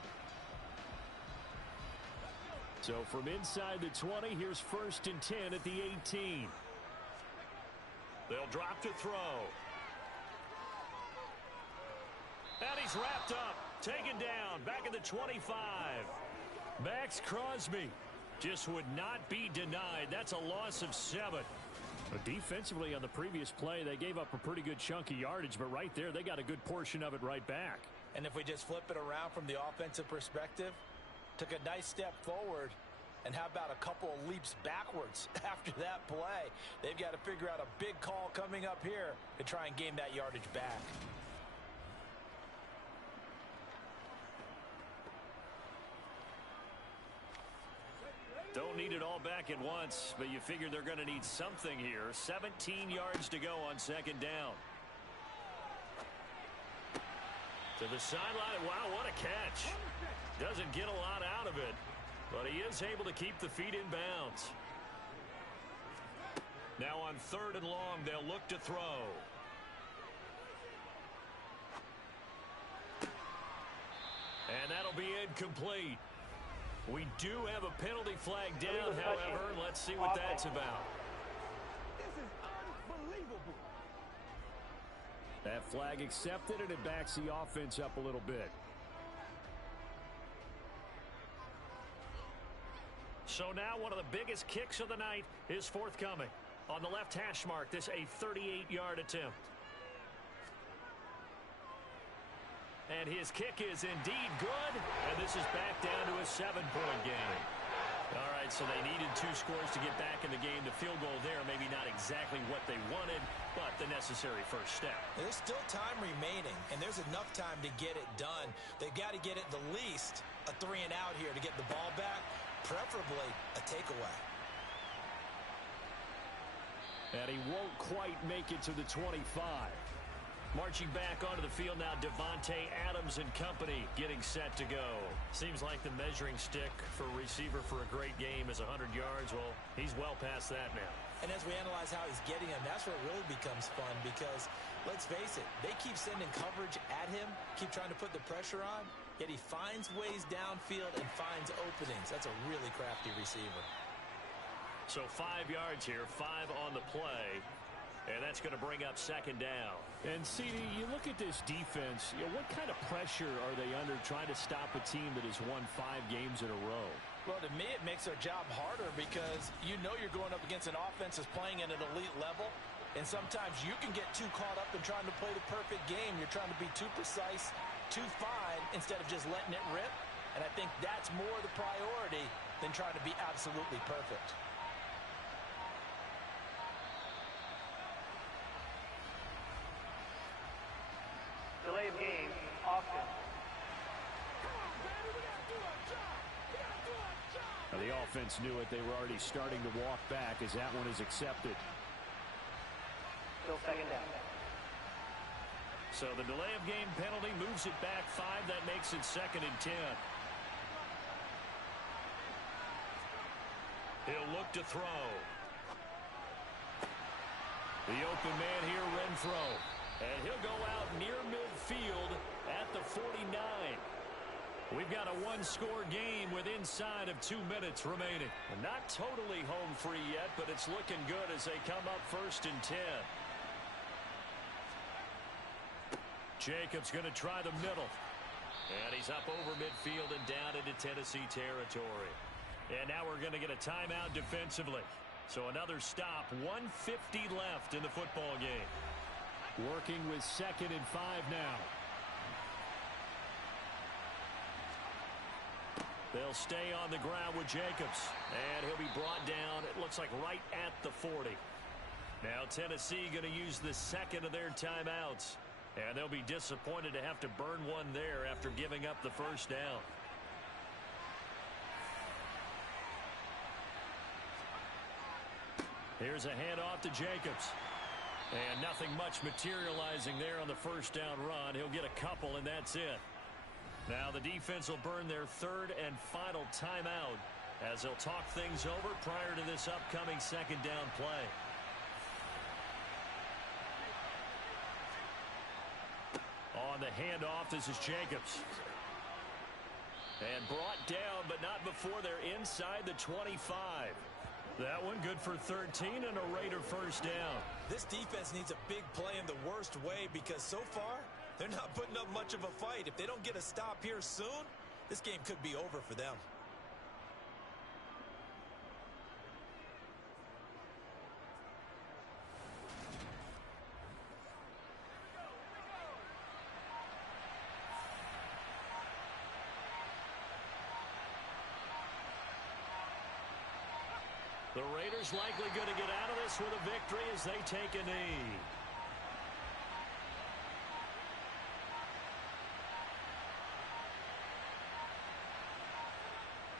So from inside the 20, here's 1st and 10 at the 18. They'll drop to throw. And he's wrapped up, taken down, back at the 25. Max Crosby just would not be denied. That's a loss of 7. But defensively on the previous play, they gave up a pretty good chunk of yardage, but right there, they got a good portion of it right back. And if we just flip it around from the offensive perspective, took a nice step forward, and how about a couple of leaps backwards after that play? They've got to figure out a big call coming up here to try and gain that yardage back. Don't need it all back at once, but you figure they're going to need something here. 17 yards to go on second down. To the sideline. Wow, what a catch. Doesn't get a lot out of it, but he is able to keep the feet in bounds. Now on 3rd and long, they'll look to throw. And that'll be incomplete. We do have a penalty flag down, however. Let's see what that's about. This is unbelievable. That flag accepted, and it backs the offense up a little bit. So now one of the biggest kicks of the night is forthcoming. On the left hash mark, this a 38-yard attempt. And his kick is indeed good. And this is back down to a 7-point game. All right, so they needed 2 scores to get back in the game. The field goal there, maybe not exactly what they wanted, but the necessary first step. There's still time remaining, and there's enough time to get it done. They've got to get it the least a 3 and out here to get the ball back, preferably a takeaway. And he won't quite make it to the 25. Marching back onto the field now, Devontae Adams and company getting set to go. Seems like the measuring stick for a receiver for a great game is 100 yards. Well, he's well past that now. And as we analyze how he's getting them, that's where it really becomes fun because, let's face it, they keep sending coverage at him, keep trying to put the pressure on, yet he finds ways downfield and finds openings. That's a really crafty receiver. So 5 yards here, 5 on the play. And that's going to bring up second down. And, CD, you look at this defense, what kind of pressure are they under trying to stop a team that has won 5 games in a row? Well, to me, it makes their job harder because you know you're going up against an offense that's playing at an elite level. And sometimes you can get too caught up in trying to play the perfect game. You're trying to be too precise, too fine, instead of just letting it rip. And I think that's more the priority than trying to be absolutely perfect. Delay of game, often. Now, the offense knew it. They were already starting to walk back as that one is accepted. Still second down. So the delay of game penalty moves it back 5. That makes it 2nd and 10. He'll look to throw. The open man here, Renfro. And he'll go out near midfield at the 49. We've got a 1-score game with inside of 2 minutes remaining. Not totally home free yet, but it's looking good as they come up 1st and 10. Jacobs going to try the middle. And he's up over midfield and down into Tennessee territory. And now we're going to get a timeout defensively. So another stop, 1:50 left in the football game. Working with 2nd and 5 now. They'll stay on the ground with Jacobs. And he'll be brought down, it looks like right at the 40. Now Tennessee going to use the 2nd of their timeouts. And they'll be disappointed to have to burn one there after giving up the first down. Here's a handoff to Jacobs. And nothing much materializing there on the first down run. He'll get a couple, and that's it. Now the defense will burn their 3rd and final timeout as they'll talk things over prior to this upcoming 2nd down play. On the handoff, this is Jacobs. And brought down, but not before they're inside the 25. That one good for 13 and a Raider first down. This defense needs a big play in the worst way because so far, they're not putting up much of a fight. If they don't get a stop here soon, this game could be over for them. The Raiders likely going to get out of this with a victory as they take a knee.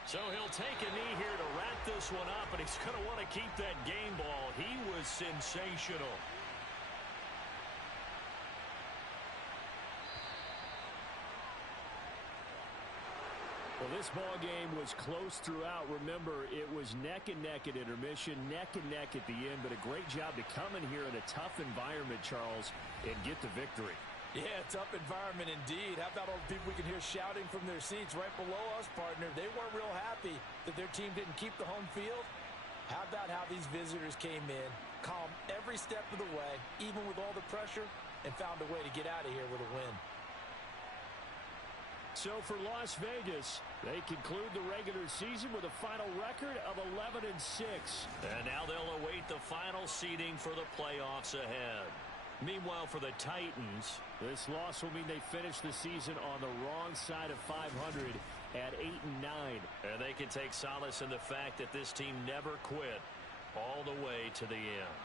So he'll take a knee here to wrap this one up, and he's going to want to keep that game ball. He was sensational. Well, this ball game was close throughout. Remember, it was neck and neck at intermission, neck and neck at the end, but a great job to come in here in a tough environment, Charles, and get the victory. Yeah, tough environment indeed. How about all the people we can hear shouting from their seats right below us, partner? They weren't real happy that their team didn't keep the home field. How about how these visitors came in, calm every step of the way, even with all the pressure, and found a way to get out of here with a win. So for Las Vegas, they conclude the regular season with a final record of 11-6. And now they'll await the final seeding for the playoffs ahead. Meanwhile, for the Titans, this loss will mean they finish the season on the wrong side of 500 at 8-9. And they can take solace in the fact that this team never quit all the way to the end.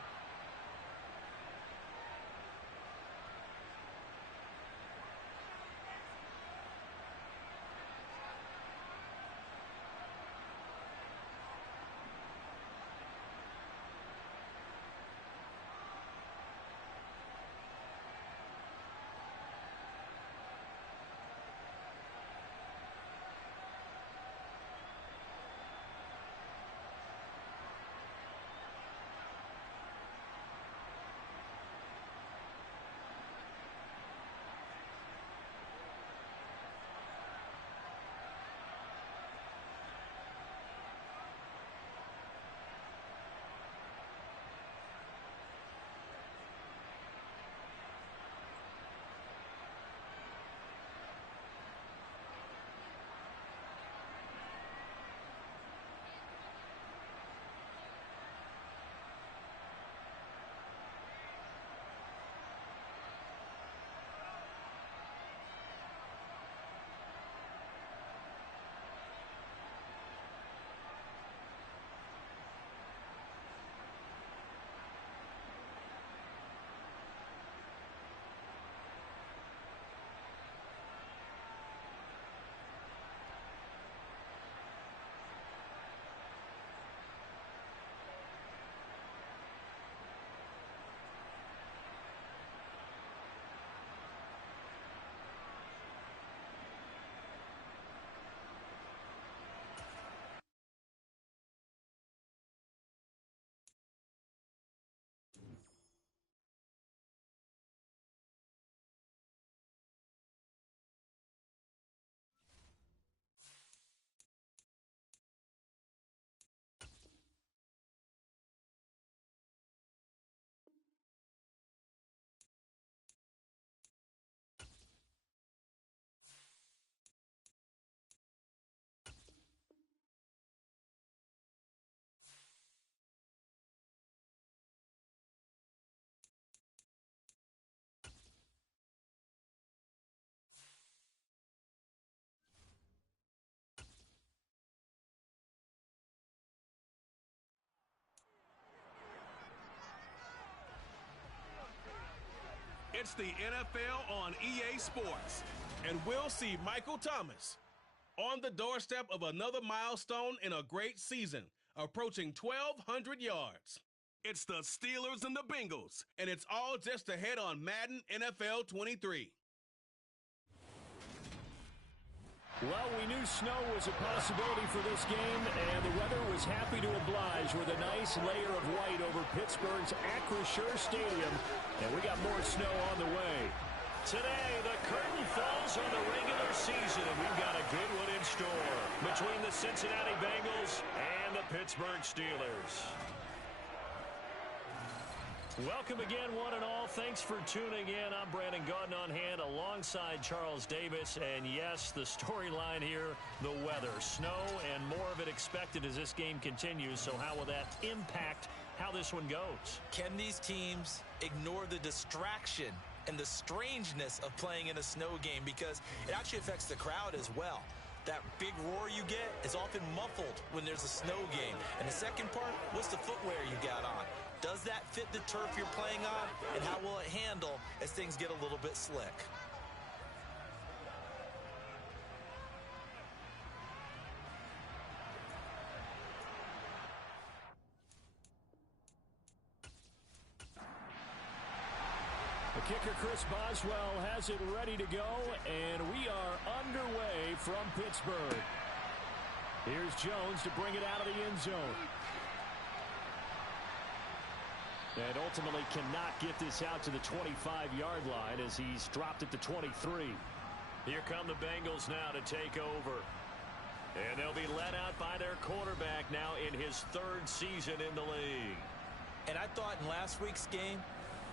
It's the NFL on EA Sports, and we'll see Michael Thomas on the doorstep of another milestone in a great season, approaching 1,200 yards. It's the Steelers and the Bengals, and it's all just ahead on Madden NFL 23. Well, we knew snow was a possibility for this game, and the weather was happy to oblige with a nice layer of white over Pittsburgh's Acrisure Stadium, and we got more snow on the way. Today, the curtain falls on the regular season, and we've got a good one in store between the Cincinnati Bengals and the Pittsburgh Steelers. Welcome again, one and all. Thanks for tuning in. I'm Brandon Gaudin on hand alongside Charles Davis. And yes, the storyline here, the weather. Snow and more of it expected as this game continues. So how will that impact how this one goes? Can these teams ignore the distraction and the strangeness of playing in a snow game? Because it actually affects the crowd as well. That big roar you get is often muffled when there's a snow game. And the second part, what's the footwear you got on? Does that fit the turf you're playing on? And how will it handle as things get a little bit slick? kicker Chris Boswell has it ready to go, and we are underway from Pittsburgh. Here's Jones to bring it out of the end zone. And ultimately cannot get this out to the 25-yard line as he's dropped it to 23. Here come the Bengals now to take over. And they'll be led out by their quarterback now in his third season in the league. And I thought in last week's game,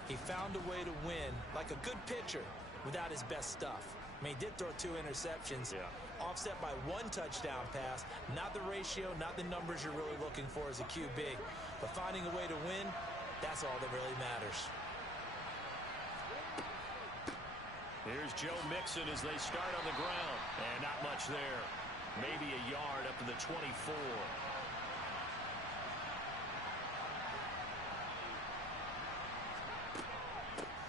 he found a way to win like a good pitcher without his best stuff. I mean, he did throw 2 interceptions, offset by 1 touchdown pass. Not the ratio, not the numbers you're really looking for as a QB. But finding a way to win, that's all that really matters. Here's Joe Mixon as they start on the ground. And not much there. Maybe a yard up to the 24.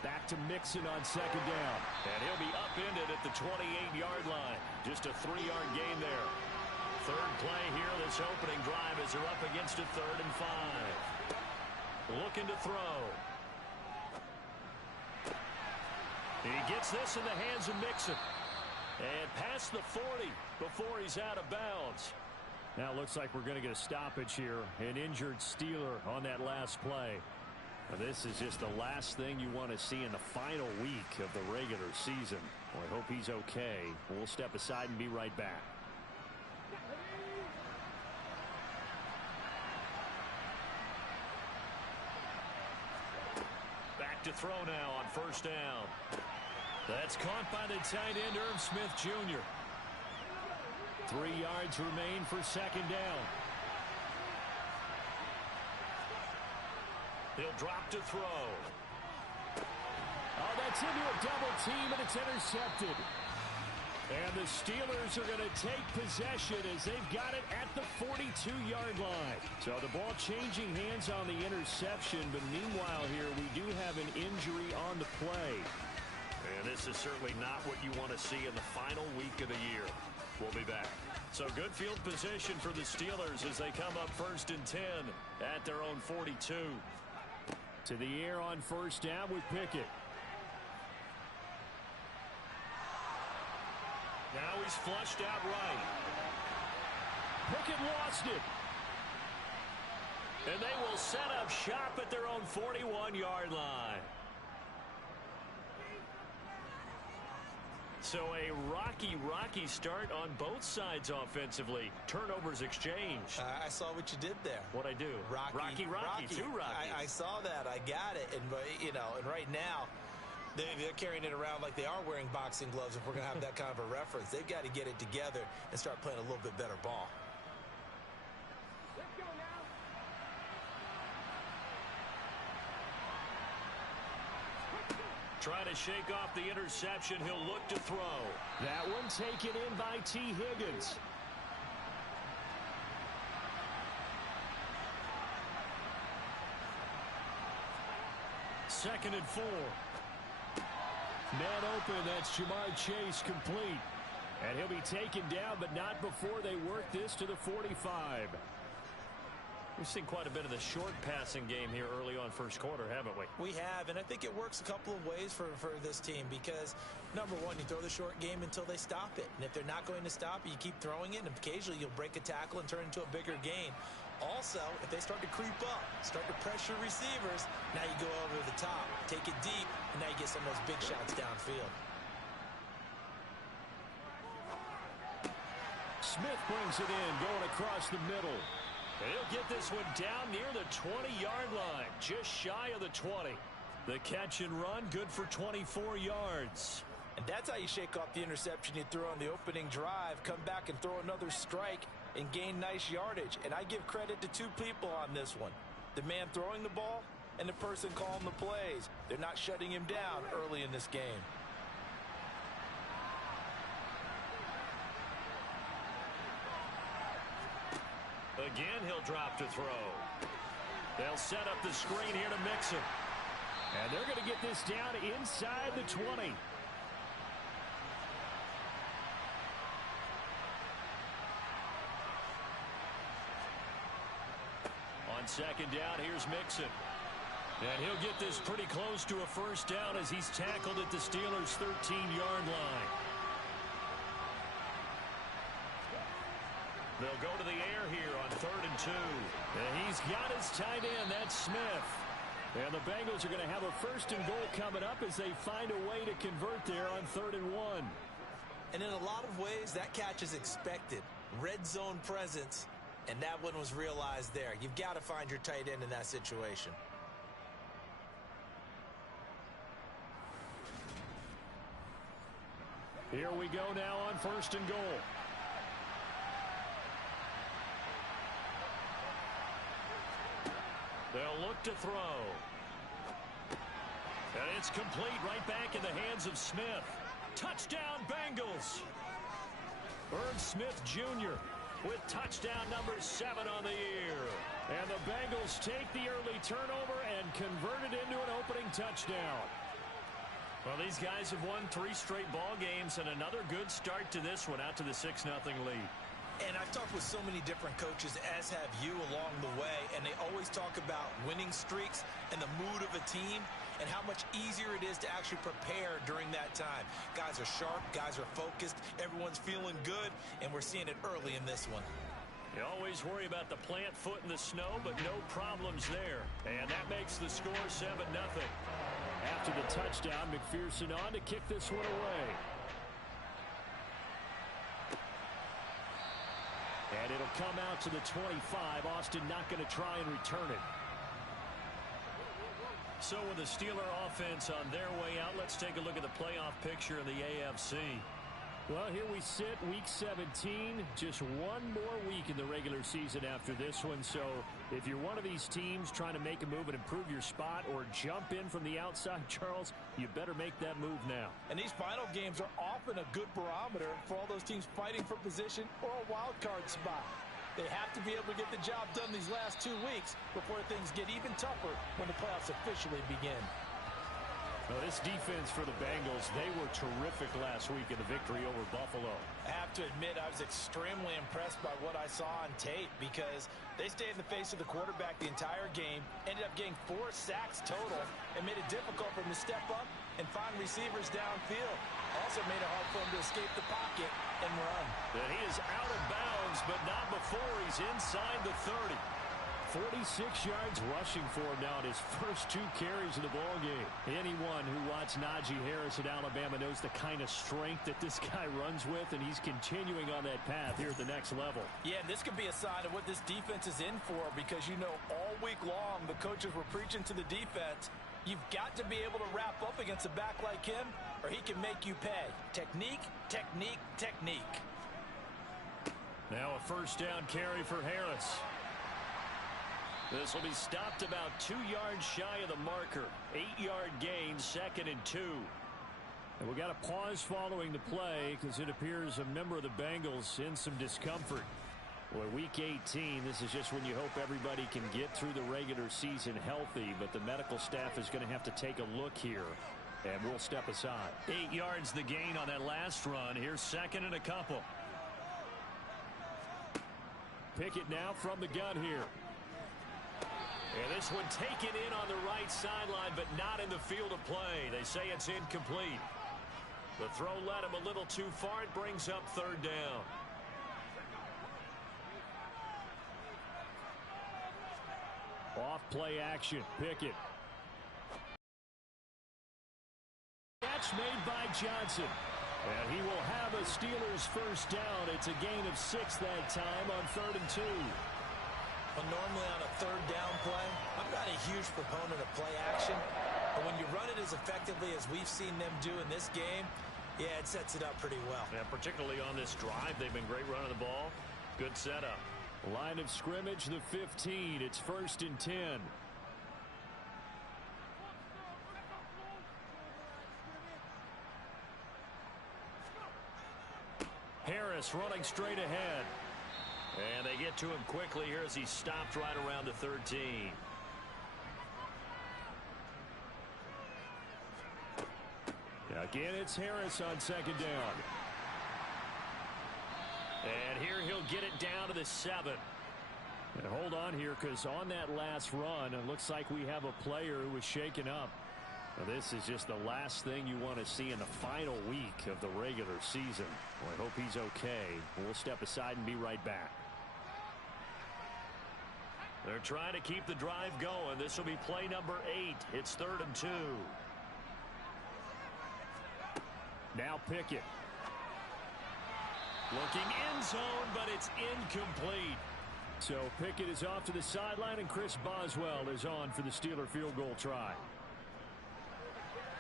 Back to Mixon on second down. And he'll be upended at the 28-yard line. Just a 3-yard gain there. Third play here this opening drive as they're up against a 3rd and 5. Looking to throw. He gets this in the hands of Mixon. And past the 40 before he's out of bounds. Now it looks like we're going to get a stoppage here. An injured Steeler on that last play. Now, this is just the last thing you want to see in the final week of the regular season. Well, I hope he's okay. We'll step aside and be right back. Back to throw now on first down. That's caught by the tight end, Irv Smith Jr. 3 yards remain for second down. He'll drop to throw. Oh, that's into a double team, and it's intercepted. And the Steelers are going to take possession as they've got it at the 42-yard line. So the ball changing hands on the interception, but meanwhile here we do have an injury on the play. And this is certainly not what you want to see in the final week of the year. We'll be back. So good field position for the Steelers as they come up 1st and 10 at their own 42. To the air on first down with Pickett. Now he's flushed out right. Pickett lost it. And they will set up shop at their own 41-yard line. So a rocky start on both sides offensively. Turnovers exchanged. I saw what you did there. What'd I do? Rocky. 2 Rockies. I saw that. I got it. And, you know, and right now, they're carrying it around like they are wearing boxing gloves. If we're going to have that kind of a reference, they've got to get it together and start playing a little bit better ball. Trying to shake off the interception. He'll look to throw. That one taken in by T. Higgins. Second and 4. Man open. That's Jamar Chase complete. And he'll be taken down, but not before they work this to the 45. We've seen quite a bit of the short passing game here early on first quarter, haven't we? We have, and I think it works a couple of ways for this team because, number one, you throw the short game until they stop it. And if they're not going to stop it, you keep throwing it, and occasionally you'll break a tackle and turn it into a bigger gain. Also, if they start to creep up, start to pressure receivers, now you go over the top, take it deep, and now you get some of those big shots downfield. Smith brings it in, going across the middle. And he'll get this one down near the 20-yard line, just shy of the 20. The catch and run, good for 24 yards. And that's how you shake off the interception you threw on the opening drive, come back and throw another strike and gain nice yardage. And I give credit to 2 people on this one. The man throwing the ball and the person calling the plays. They're not shutting him down early in this game. Again, he'll drop to throw. They'll set up the screen here to Mixon. And they're going to get this down inside the 20. On second down, here's Mixon. And he'll get this pretty close to a first down as he's tackled at the Steelers' 13-yard line. They'll go to the air here on 3rd and 2. And he's got his tight end. That's Smith. And the Bengals are going to have a 1st and goal coming up as they find a way to convert there on 3rd and 1. And in a lot of ways, that catch is expected. Red zone presence, and that one was realized there. You've got to find your tight end in that situation. Here we go now on 1st and goal. They'll look to throw. And it's complete right back in the hands of Smith. Touchdown, Bengals. Irv Smith Jr. with touchdown number 7 on the year. And the Bengals take the early turnover and convert it into an opening touchdown. Well, these guys have won 3 straight ball games and another good start to this one out to the 6-0 lead. And I've talked with so many different coaches, as have you, along the way, and they always talk about winning streaks and the mood of a team and how much easier it is to actually prepare during that time. Guys are sharp, guys are focused, everyone's feeling good, and we're seeing it early in this one. You always worry about the plant foot in the snow, but no problems there. And that makes the score 7-0. After the touchdown, McPherson on to kick this one away. And it'll come out to the 25. Austin not going to try and return it. So with the Steeler offense on their way out, let's take a look at the playoff picture in the AFC. Well, here we sit, Week 17. Just one more week in the regular season after this one. So if you're one of these teams trying to make a move and improve your spot or jump in from the outside, Charles, you better make that move now. And these final games are often a good barometer for all those teams fighting for position or a wild card spot. They have to be able to get the job done these last 2 weeks before things get even tougher when the playoffs officially begin. Well, this defense for the Bengals, they were terrific last week in the victory over Buffalo. I have to admit, I was extremely impressed by what I saw on tape because they stayed in the face of the quarterback the entire game, ended up getting 4 sacks total, and made it difficult for him to step up and find receivers downfield. Also made it hard for him to escape the pocket and run. And he is out of bounds, but not before he's inside the 30. 46 yards rushing for him now in his first 2 carries of the ballgame. Anyone who watched Najee Harris at Alabama knows the kind of strength that this guy runs with, and he's continuing on that path here at the next level. Yeah, this could be a sign of what this defense is in for because, you know, all week long the coaches were preaching to the defense, you've got to be able to wrap up against a back like him or he can make you pay. Technique, technique, technique. Now a first down carry for Harris. This will be stopped about 2 yards shy of the marker. 8-yard gain, 2nd and 2. And we got a pause following the play because it appears a member of the Bengals in some discomfort. Well, Week 18, this is just when you hope everybody can get through the regular season healthy, but the medical staff is going to have to take a look here, and we'll step aside. 8 yards the gain on that last run. Here's 2nd and a couple. Pickett now from the gun here. And this one taken in on the right sideline, but not in the field of play. They say it's incomplete. The throw led him a little too far. It brings up 3rd down. Off play action. Pickett. Catch made by Johnson. And he will have a Steelers first down. It's a gain of 6 that time on 3rd and 2. Well, normally on a 3rd down play, I'm not a huge proponent of play action, but when you run it as effectively as we've seen them do in this game, yeah, it sets it up pretty well. Yeah, particularly on this drive, they've been great running the ball. Good setup. Line of scrimmage, the 15. It's 1st and 10. Harris running straight ahead. And they get to him quickly here as he stopped right around the 13. Again, it's Harris on 2nd down. And here he'll get it down to the 7. And hold on here because on that last run, it looks like we have a player who was shaken up. Now, this is just the last thing you want to see in the final week of the regular season. Well, I hope he's okay. We'll step aside and be right back. They're trying to keep the drive going. This will be play number 8. It's 3rd and 2. Now Pickett. Looking end zone, but it's incomplete. So Pickett is off to the sideline, and Chris Boswell is on for the Steeler field goal try.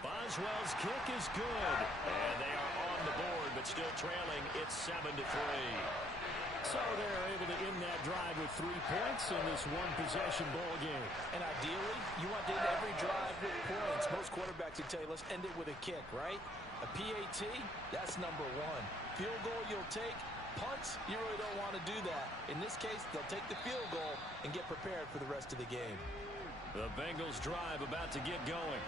Boswell's kick is good. And they are on the board, but still trailing. It's 7-3. So they're able to end that drive with 3 points in this one-possession ball game. And ideally, you want to end every drive with points. Most quarterbacks would tell you, let's end it with a kick, right? A PAT, that's number 1. Field goal you'll take. Punts, you really don't want to do that. In this case, they'll take the field goal and get prepared for the rest of the game. The Bengals drive about to get going.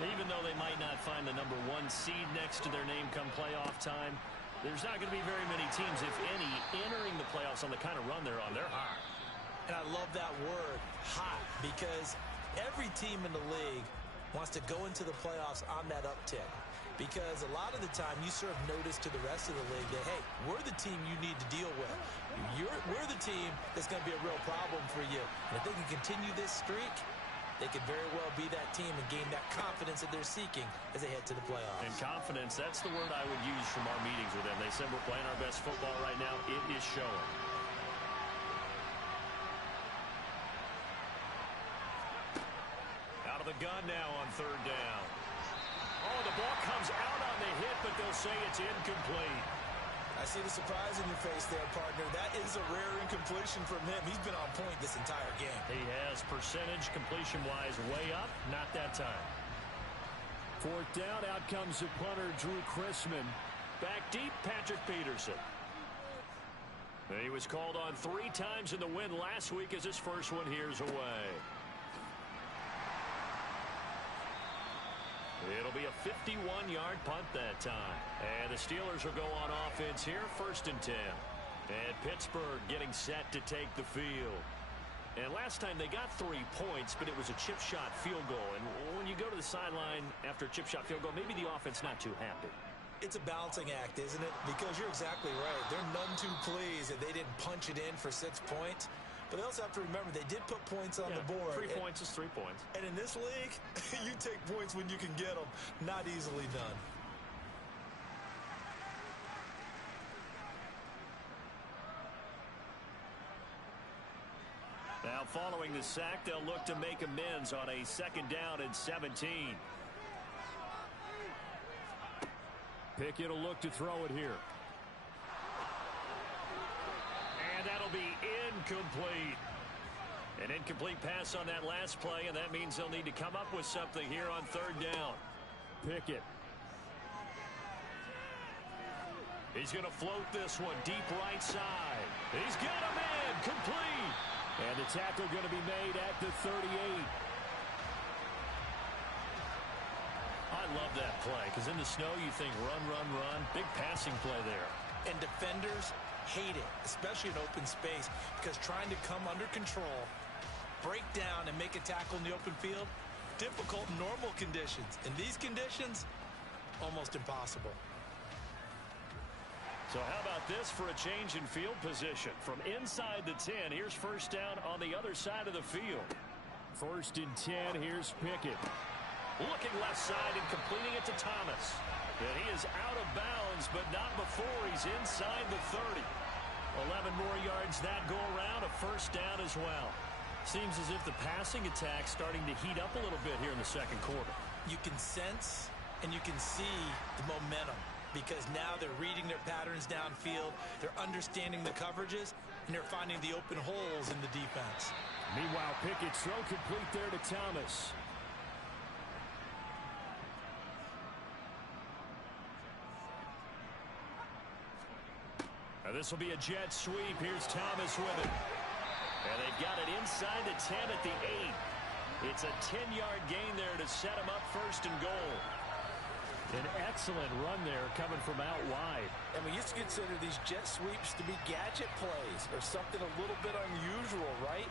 Even though they might not find the number 1 seed next to their name come playoff time, there's not going to be very many teams, if any, entering the playoffs on the kind of run they're on. They're hot. And I love that word, hot, because every team in the league wants to go into the playoffs on that uptick. Because a lot of the time you serve notice to the rest of the league that, hey, we're the team you need to deal with. We're the team that's going to be a real problem for you. And if they can continue this streak, they could very well be that team and gain that confidence that they're seeking as they head to the playoffs. And confidence, that's the word I would use from our meetings with them. They said we're playing our best football right now. It is showing. Out of the gun now on 3rd down. Oh, the ball comes out on the hit, but they'll say it's incomplete. I see the surprise in your face there, partner. That is a rare incompletion from him. He's been on point this entire game. He has percentage completion-wise way up. Not that time. 4th down, out comes the punter, Drew Chrisman. Back deep, Patrick Peterson. He was called on 3 times in the win last week as his first one here's away. It'll be a 51-yard punt that time. And the Steelers will go on offense here, 1st and 10. And Pittsburgh getting set to take the field. And last time they got 3 points, but it was a chip shot field goal. And when you go to the sideline after a chip shot field goal, maybe the offense not too happy. It's a balancing act, isn't it? Because you're exactly right. They're none too pleased that they didn't punch it in for 6 points. But they also have to remember they did put points on the board. 3 points is 3 points. And in this league, you take points when you can get them. Not easily done. Now following the sack, they'll look to make amends on a 2nd down and 17. Pickett will look to throw it here. And that'll be incomplete. An incomplete pass on that last play, and that means they'll need to come up with something here on 3rd down. Pickett. He's going to float this one deep right side. He's got him in. Complete. And the tackle going to be made at the 38. I love that play because in the snow you think run, run, run. Big passing play there. And defenders hate it, especially in open space, because trying to come under control, break down, and make a tackle in the open field, difficult in normal conditions. In these conditions, almost impossible. So how about this for a change in field position? From inside the 10, here's 1st down on the other side of the field. 1st and 10, here's Pickett. Looking left side and completing it to Thomas. And he is out of bounds, but not before he's inside the 30. 11 more yards that go around, a 1st down as well. Seems as if the passing attack's starting to heat up a little bit here in the 2nd quarter. You can sense and you can see the momentum because now they're reading their patterns downfield, they're understanding the coverages, and they're finding the open holes in the defense. Meanwhile, Pickett's throw complete there to Thomas. This will be a jet sweep. Here's Thomas with it. And they've got it inside the 10 at the 8. It's a 10-yard gain there to set them up 1st and goal. An excellent run there coming from out wide. And we used to consider these jet sweeps to be gadget plays or something a little bit unusual, right?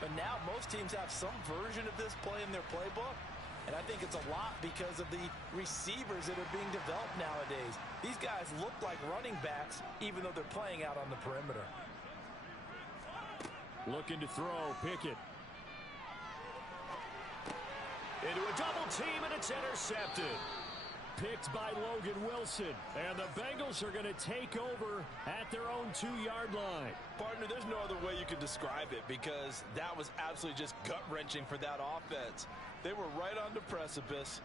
But now most teams have some version of this play in their playbook. And I think it's a lot because of the receivers that are being developed nowadays. These guys look like running backs even though they're playing out on the perimeter. Looking to throw, Pickett. Into a double team, and it's intercepted. Picked by Logan Wilson. And the Bengals are going to take over at their own 2-yard line. Partner, there's no other way you could describe it because that was absolutely just gut-wrenching for that offense. They were right on the precipice.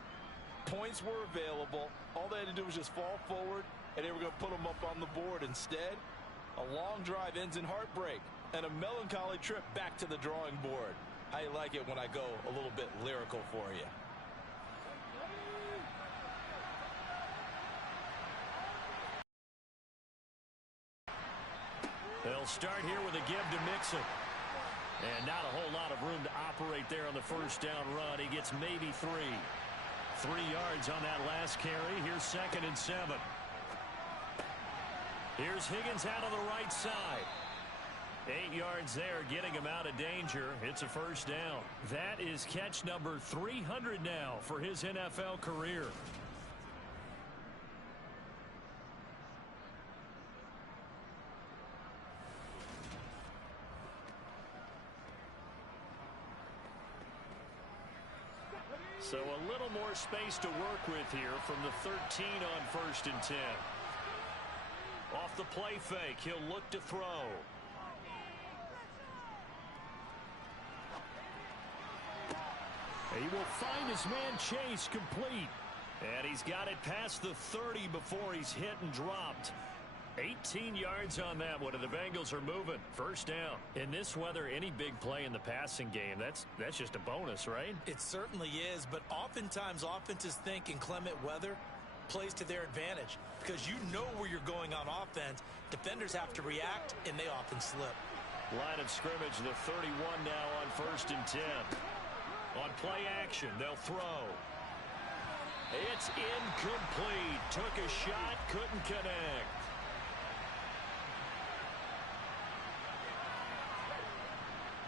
Points were available. All they had to do was just fall forward, and they were going to put them up on the board. Instead, a long drive ends in heartbreak and a melancholy trip back to the drawing board. I like it when I go a little bit lyrical for you. They'll start here with a give to Mixon. And not a whole lot of room to operate there on the first down run. He gets maybe 3. 3 yards on that last carry. Here's 2nd and 7. Here's Higgins out on the right side. 8 yards there, getting him out of danger. It's a first down. That is catch number 300 now for his NFL career. So a little more space to work with here from the 13 on 1st and 10. Off the play fake, he'll look to throw. He will find his man Chase complete. And he's got it past the 30 before he's hit and dropped. 18 yards on that one, and the Bengals are moving. First down. In this weather, any big play in the passing game, that's just a bonus, right? It certainly is, but oftentimes offenses think inclement weather plays to their advantage because you know where you're going on offense. Defenders have to react, and they often slip. Line of scrimmage, the 31 now on 1st and 10. On play action, they'll throw. It's incomplete. Took a shot, couldn't connect.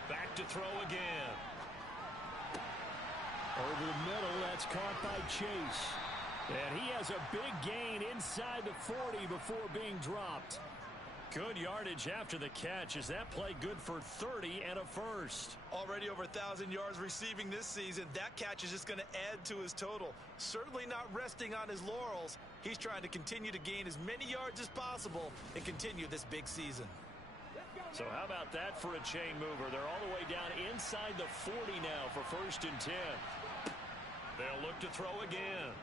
Back to throw again. Over the middle, that's caught by Chase. And he has a big gain inside the 40 before being dropped. Good yardage after the catch. Is that play good for 30 and a first? Already over 1,000 yards receiving this season. That catch is just going to add to his total. Certainly not resting on his laurels. He's trying to continue to gain as many yards as possible and continue this big season. So how about that for a chain mover? They're all the way down inside the 40 now for 1st and 10. They'll look to throw again.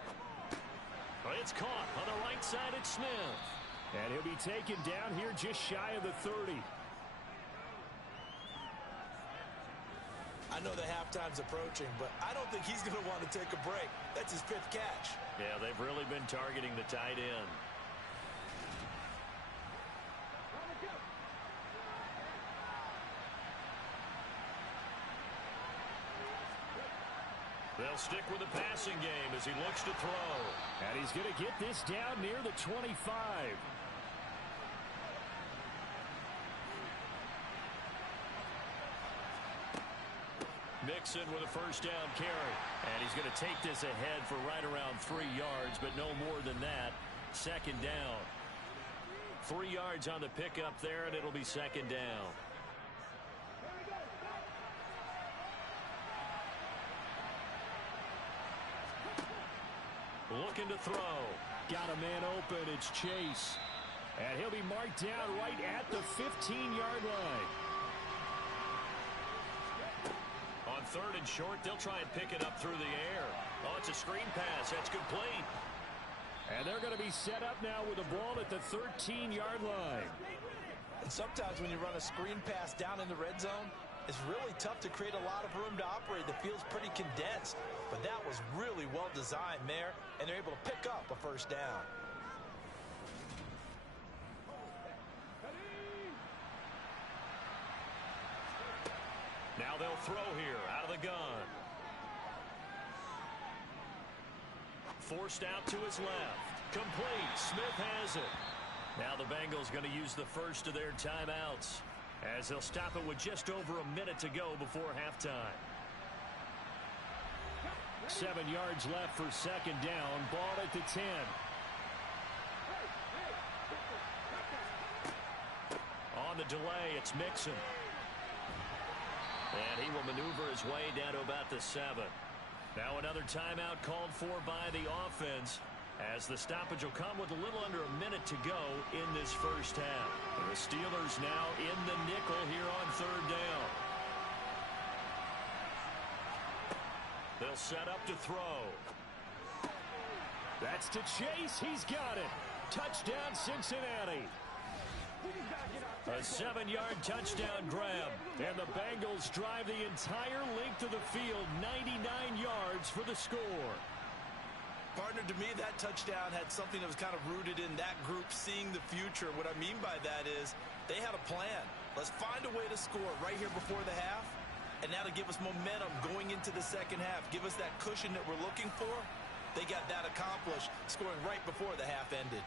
It's caught on the right side at Smith. And he'll be taken down here just shy of the 30. I know the halftime's approaching, but I don't think he's going to want to take a break. That's his 5th catch. Yeah, they've really been targeting the tight end. They'll stick with the passing game as he looks to throw. And he's going to get this down near the 25. Mixon with a first down carry. And he's going to take this ahead for right around 3 yards, but no more than that. 2nd down. 3 yards on the pickup there, and it'll be 2nd down. Looking to throw. Got a man open. It's Chase. And he'll be marked down right at the 15-yard line. On 3rd and short, they'll try and pick it up through the air. Oh, it's a screen pass. That's complete. And they're going to be set up now with the ball at the 13-yard line. And sometimes when you run a screen pass down in the red zone, it's really tough to create a lot of room to operate. The field's pretty condensed. But that was really well designed there, and they're able to pick up a first down. Now they'll throw here out of the gun. Forced out to his left. Complete. Smith has it. Now the Bengals going to use the first of their timeouts. as they'll stop it with just over a minute to go before halftime. 7 yards left for second down. Ball at the 10. On the delay, it's Mixon. And he will maneuver his way down to about the 7. Now another timeout called for by the offense, as the stoppage will come with a little under a minute to go in this first half. The Steelers now in the nickel here on third down. They'll set up to throw. That's to Chase. He's got it. Touchdown, Cincinnati. A 7-yard touchdown grab. And the Bengals drive the entire length of the field, 99 yards for the score. Partner, to me, that touchdown had something that was kind of rooted in that group seeing the future. What I mean by that is they had a plan. Let's find a way to score right here before the half. And now to give us momentum going into the second half, give us that cushion that we're looking for. They got that accomplished, scoring right before the half ended.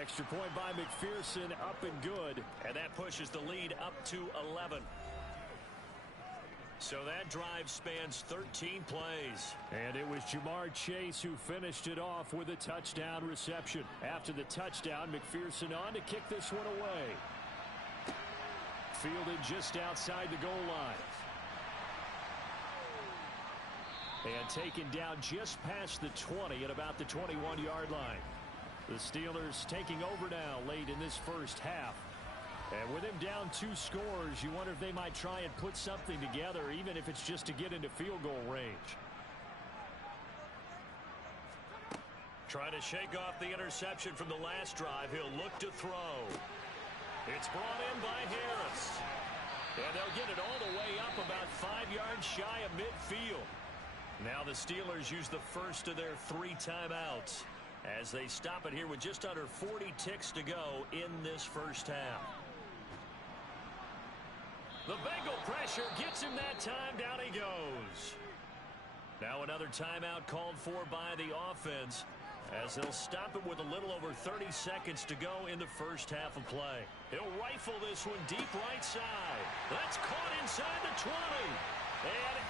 Extra point by McPherson, up and good. And that pushes the lead up to 11. So that drive spans 13 plays. And it was Jamar Chase who finished it off with a touchdown reception. After the touchdown, McPherson on to kick this one away. Fielded just outside the goal line. And taken down just past the 20 at about the 21-yard line. The Steelers taking over now late in this first half. And with him down 2 scores, you wonder if they might try and put something together, even if it's just to get into field goal range. Trying to shake off the interception from the last drive. He'll look to throw. It's brought in by Harris. And they'll get it all the way up about 5 yards shy of midfield. Now the Steelers use the first of their 3 timeouts as they stop it here with just under 40 ticks to go in this first half. The Bengal pressure gets him that time. Down he goes. Now another timeout called for by the offense as they'll stop it with a little over 30 seconds to go in the first half of play. He'll rifle this one deep right side. That's caught inside the 20. And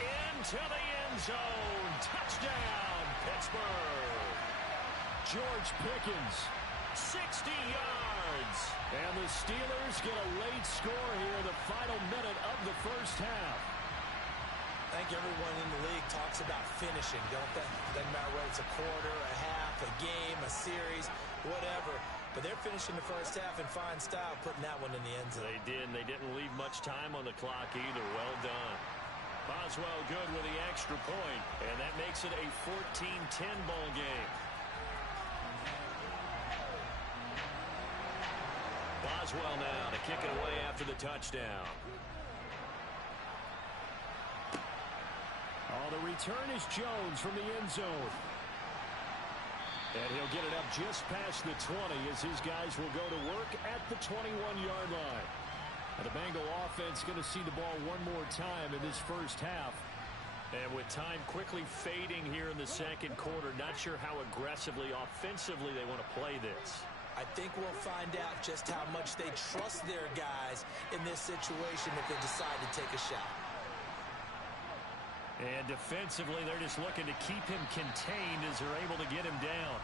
into the end zone. Touchdown, Pittsburgh. George Pickens, 60 yards. And the Steelers get a late score here in the final minute of the first half. I think everyone in the league talks about finishing, don't they? Doesn't matter whether it's a quarter, a half, a game, a series, whatever. But they're finishing the first half in fine style, putting that one in the end zone. They did, and they didn't leave much time on the clock either. Well done. Boswell good with the extra point, and that makes it a 14-10 ball game. Boswell now to kick it away after the touchdown. Oh, the return is Jones from the end zone. And he'll get it up just past the 20 as his guys will go to work at the 21-yard line. And the Bengal offense going to see the ball one more time in this first half. And with time quickly fading here in the second quarter, not sure how aggressively, offensively they want to play this. I think we'll find out just how much they trust their guys in this situation if they decide to take a shot. And defensively, they're just looking to keep him contained as they're able to get him down.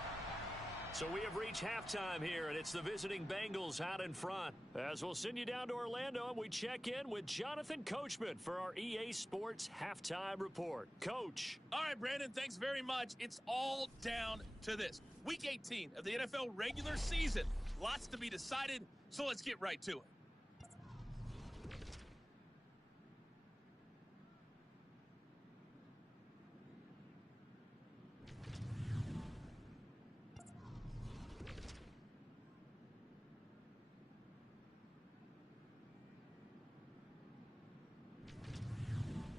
So we have reached halftime here, and it's the visiting Bengals out in front. As we'll send you down to Orlando, and we check in with Jonathan Coachman for our EA Sports Halftime Report. Coach. All right, Brandon, thanks very much. It's all down to this. Week 18 of the NFL regular season. Lots to be decided, so let's get right to it.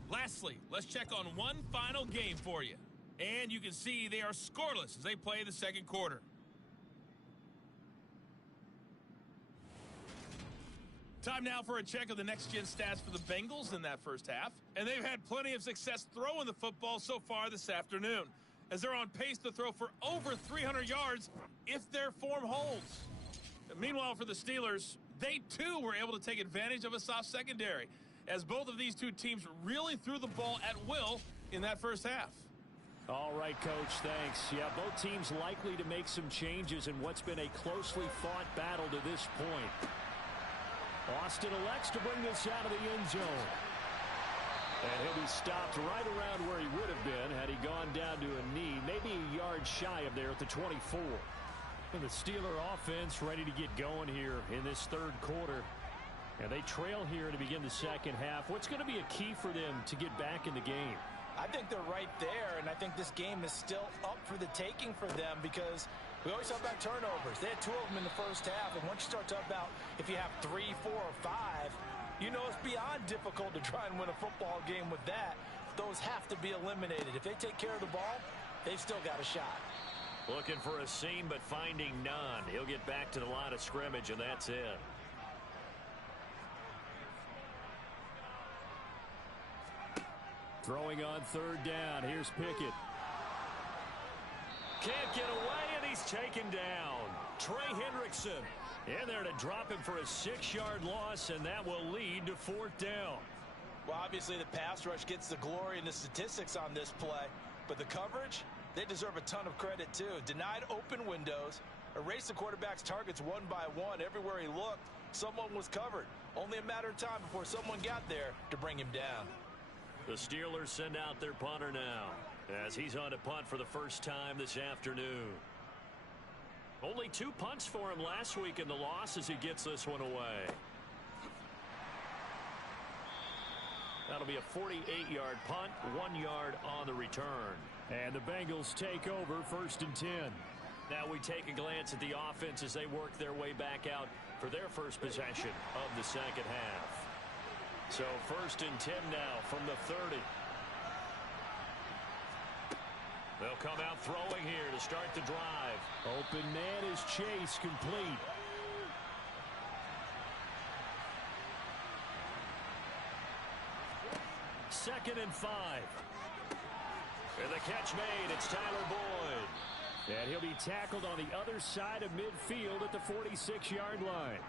Lastly, let's check on one final game for you. And you can see they are scoreless as they play the second quarter. Time now for a check of the next-gen stats for the Bengals in that first half. And they've had plenty of success throwing the football so far this afternoon, as they're on pace to throw for over 300 yards if their form holds. Meanwhile, for the Steelers, they too were able to take advantage of a soft secondary, as both of these two teams really threw the ball at will in that first half. All right, Coach, thanks. Yeah, both teams likely to make some changes in what's been a closely fought battle to this point. Austin elects to bring this out of the end zone. And he'll be stopped right around where he would have been had he gone down to a knee, maybe a yard shy of there at the 24. And the Steeler offense ready to get going here in this third quarter. And they trail here to begin the second half. What's going to be a key for them to get back in the game? I think they're right there, and I think this game is still up for the taking for them because we always talk about turnovers. They had 2 of them in the first half, and once you start talking about if you have 3, 4, or 5, you know it's beyond difficult to try and win a football game with that. Those have to be eliminated. If they take care of the ball, they've still got a shot. Looking for a seam, but finding none. He'll get back to the line of scrimmage, and that's it. Throwing on third down. Here's Pickett. Can't get away, and he's taken down. Trey Hendrickson in there to drop him for a 6-yard loss, and that will lead to 4th down. Well, obviously the pass rush gets the glory and the statistics on this play, but the coverage, they deserve a ton of credit too. Denied open windows, erased the quarterback's targets one by one. Everywhere he looked, someone was covered. Only a matter of time before someone got there to bring him down. The Steelers send out their punter now as he's on to punt for the first time this afternoon. Only 2 punts for him last week in the loss as he gets this one away. That'll be a 48-yard punt, 1 yard on the return. And the Bengals take over 1st and 10. Now we take a glance at the offense as they work their way back out for their first possession of the second half. So 1st and 10 now from the 30. They'll come out throwing here to start the drive. Open man is Chase, complete. Second and 5. And the catch made. It's Tyler Boyd. And he'll be tackled on the other side of midfield at the 46-yard line.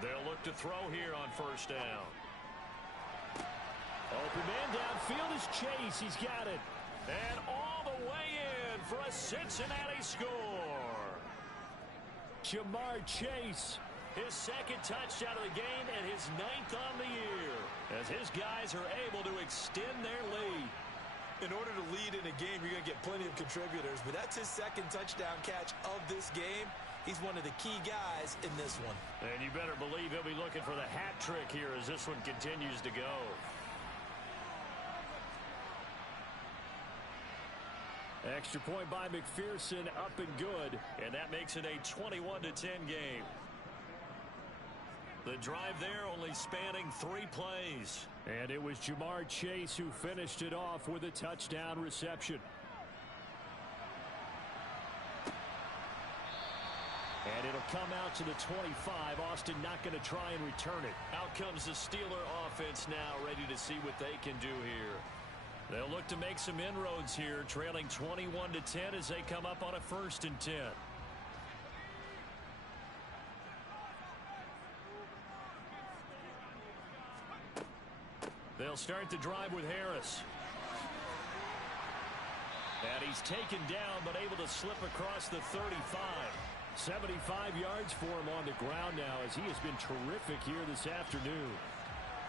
They'll look to throw here on 1st down. Open man downfield is Chase. He's got it. And all the way in for a Cincinnati score. Jamar Chase. His 2nd touchdown of the game and his 9th on the year, as his guys are able to extend their lead. In order to lead in a game, you're going to get plenty of contributors, but that's his 2nd touchdown catch of this game. He's one of the key guys in this one. And you better believe he'll be looking for the hat trick here as this one continues to go. Extra point by McPherson, up and good. And that makes it a 21-10 game. The drive there only spanning 3 plays. And it was Jamar Chase who finished it off with a touchdown reception. And it'll come out to the 25. Austin not going to try and return it. Out comes the Steeler offense now, ready to see what they can do here. They'll look to make some inroads here, trailing 21-10 as they come up on a 1st and 10. They'll start the drive with Harris. And he's taken down, but able to slip across the 35. 75 yards for him on the ground now, as he has been terrific here this afternoon.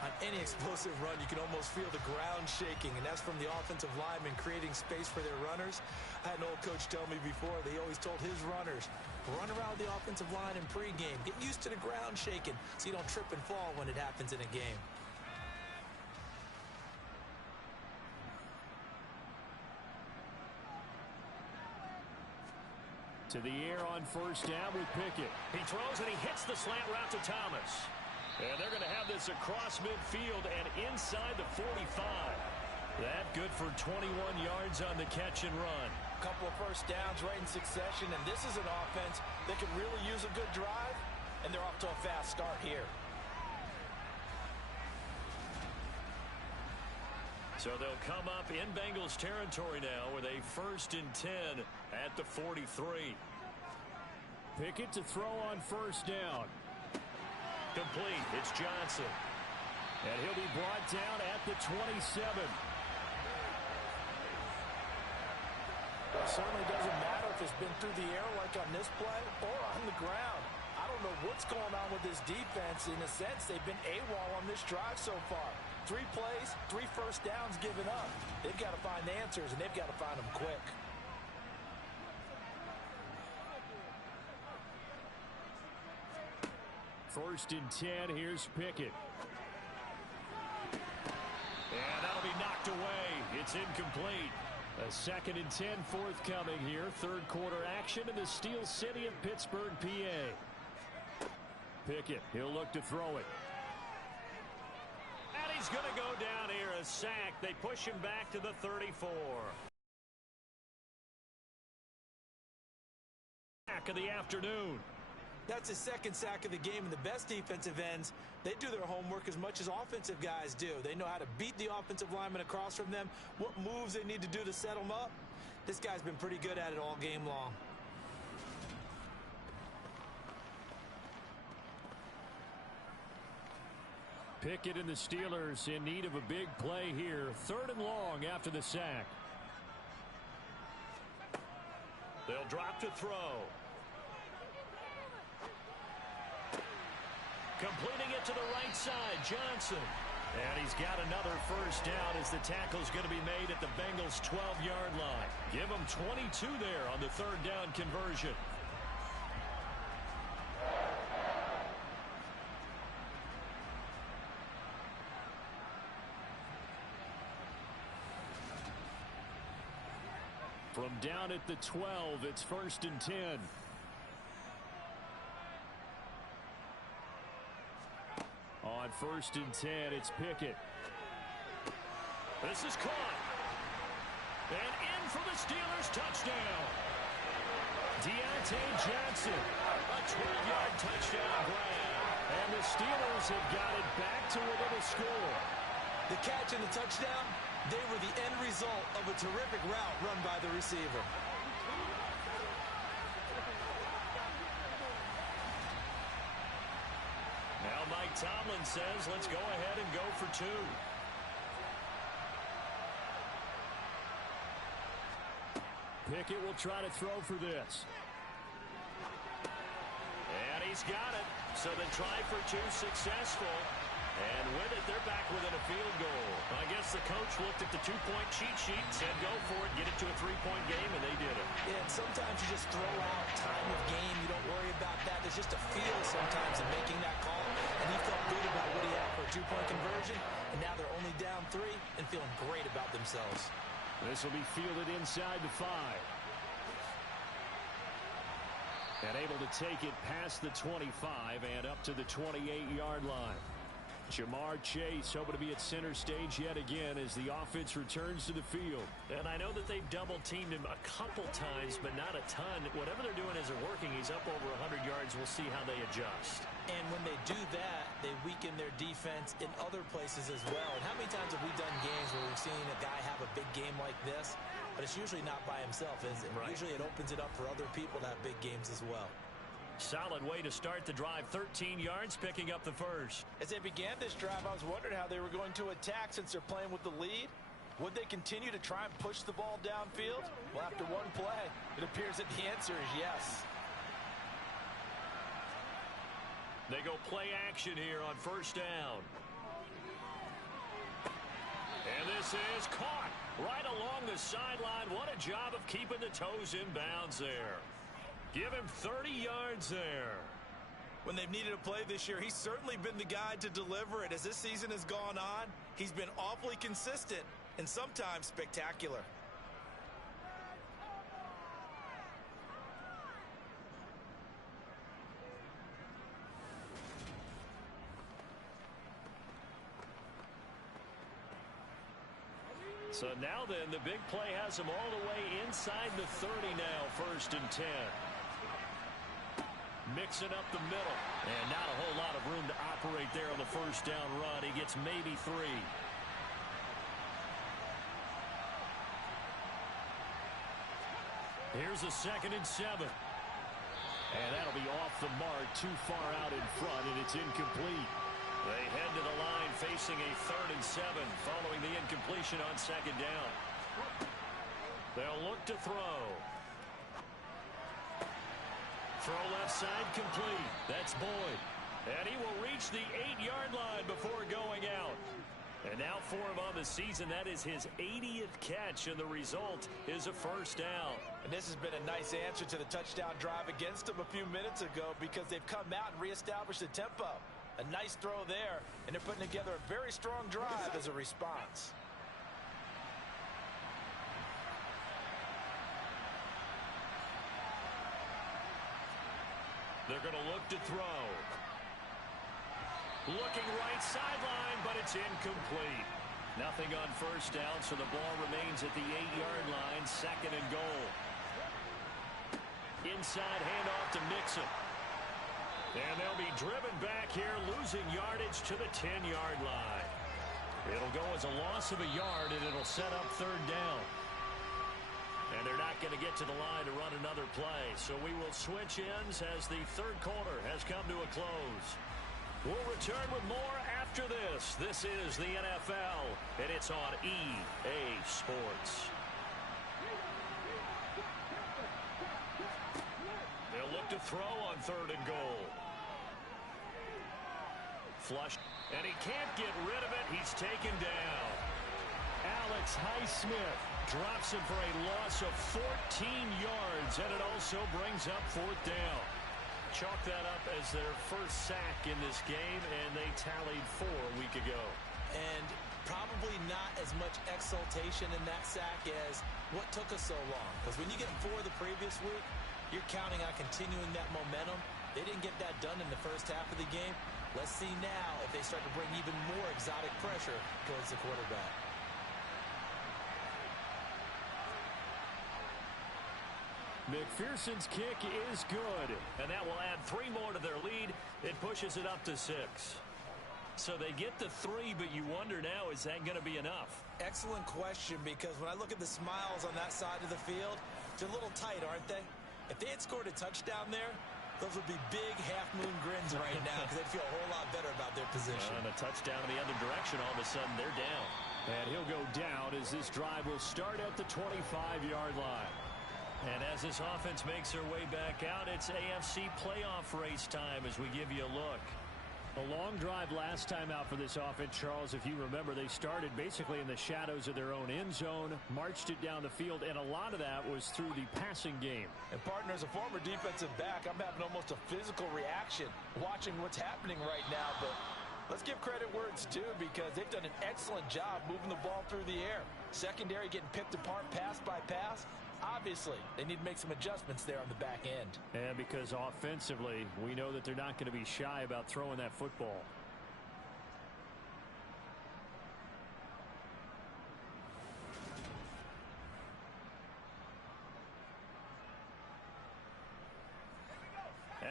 On any explosive run, you can almost feel the ground shaking, and that's from the offensive linemen creating space for their runners. I had an old coach tell me before, they always told his runners, run around the offensive line in pregame. Get used to the ground shaking so you don't trip and fall when it happens in a game. To the air on 1st down with Pickett. He throws and he hits the slant route to Thomas. And they're going to have this across midfield and inside the 45. That good for 21 yards on the catch and run. A couple of first downs right in succession, and this is an offense that could really use a good drive, and they're off to a fast start here. So they'll come up in Bengals territory now with a 1st and 10 at the 43. Pickett to throw on first down. Complete. It's Johnson. And he'll be brought down at the 27. It certainly doesn't matter if it's been through the air like on this play or on the ground. I don't know what's going on with this defense. In a sense, they've been AWOL on this drive so far. 3 plays, 3 first downs given up. They've got to find answers, and they've got to find them quick. First and 10, here's Pickett. And that'll be knocked away. It's incomplete. A 2nd and 10 forthcoming here. Third quarter action in the Steel City of Pittsburgh, PA. Pickett, he'll look to throw it. And he's going to go down here, a sack. They push him back to the 34. Sack of the afternoon. That's his 2nd sack of the game, and the best defensive ends, they do their homework as much as offensive guys do. They know how to beat the offensive lineman across from them, what moves they need to do to set them up. This guy's been pretty good at it all game long. Pickett and the Steelers in need of a big play here. 3rd and long after the sack. They'll drop to throw. Completing it to the right side, Johnson. And he's got another first down as the tackle's going to be made at the Bengals' 12-yard line. Give them 22 there on the 3rd down conversion. From down at the 12, it's 1st and 10. On 1st and 10, it's Pickett. This is caught. And in for the Steelers' touchdown. Deontay Johnson. A 12-yard touchdown grab. And the Steelers have got it back to within a score. The catch and the touchdown, they were the end result of a terrific route run by the receiver. Now Mike Tomlin says, let's go ahead and go for 2. Pickett will try to throw for this. And he's got it. So they try for 2, successful. And with it, they're back within a field goal. I guess the coach looked at the 2-point cheat sheet, said go for it, get it to a 3-point game, and they did it. Yeah, and sometimes you just throw out time of game. You don't worry about that. There's just a feel sometimes in making that call. And he felt good about what he had for a 2-point conversion. And now they're only down 3 and feeling great about themselves. This will be fielded inside the 5. And able to take it past the 25 and up to the 28-yard line. Jamar Chase hoping to be at center stage yet again as the offense returns to the field. And I know that they've double-teamed him a couple times, but not a ton. Whatever they're doing isn't working. He's up over 100 yards. We'll see how they adjust. And when they do that, they weaken their defense in other places as well. And how many times have we done games where we've seen a guy have a big game like this? But it's usually not by himself, is it? Right. Usually it opens it up for other people to have big games as well. Solid way to start the drive. 13 yards, picking up the first. As they began this drive, I was wondering how they were going to attack since they're playing with the lead. Would they continue to try and push the ball downfield? Well, after one play, it appears that the answer is yes. They go play action here on first down. And this is caught right along the sideline. What a job of keeping the toes in bounds there. Give him 30 yards there. When they've needed a play this year, he's certainly been the guy to deliver it. As this season has gone on, he's been awfully consistent and sometimes spectacular. So now then, the big play has him all the way inside the 30 now, 1st and 10. Mixing up the middle. And not a whole lot of room to operate there on the first down run. He gets maybe 3. Here's a 2nd and 7. And that'll be off the mark, too far out in front, and it's incomplete. They head to the line facing a 3rd and 7 following the incompletion on 2nd down. They'll look to throw. Throw left side complete. That's Boyd. And he will reach the 8-yard line before going out. And now for him on the season, that is his 80th catch, and the result is a 1st down. And this has been a nice answer to the touchdown drive against them a few minutes ago because they've come out and reestablished the tempo. A nice throw there, and they're putting together a very strong drive as a response. They're going to look to throw. Looking right sideline, but it's incomplete. Nothing on 1st down, so the ball remains at the 8-yard line, 2nd and goal. Inside handoff to Mixon. And they'll be driven back here, losing yardage to the 10-yard line. It'll go as a loss of a yard, and it'll set up 3rd down. And they're not going to get to the line to run another play. So we will switch ends as the 3rd quarter has come to a close. We'll return with more after this. This is the NFL, and it's on EA Sports. They'll look to throw on 3rd and goal. Flush, and he can't get rid of it. He's taken down. Alex Highsmith drops him for a loss of 14 yards, and it also brings up 4th down. Chalk that up as their first sack in this game, and they tallied 4 a week ago. And probably not as much exultation in that sack as what took us so long. Because when you get 4 the previous week, you're counting on continuing that momentum. They didn't get that done in the first half of the game. Let's see now if they start to bring even more exotic pressure towards the quarterback. McPherson's kick is good, and that will add 3 more to their lead. It pushes it up to 6. So they get the 3, but you wonder now, is that going to be enough? Excellent question, because when I look at the smiles on that side of the field, they're a little tight, aren't they? If they had scored a touchdown there, those would be big half-moon grins right now because they'd feel a whole lot better about their position. And a touchdown in the other direction, all of a sudden they're down. And he'll go down as this drive will start at the 25-yard line. And as this offense makes their way back out, it's AFC playoff race time as we give you a look. A long drive last time out for this offense, Charles. If you remember, they started basically in the shadows of their own end zone, marched it down the field, and a lot of that was through the passing game. And, partner, as a former defensive back, I'm having almost a physical reaction watching what's happening right now. But let's give credit where it's due because they've done an excellent job moving the ball through the air. Secondary getting picked apart pass by pass. Obviously, they need to make some adjustments there on the back end. And because offensively, we know that they're not going to be shy about throwing that football.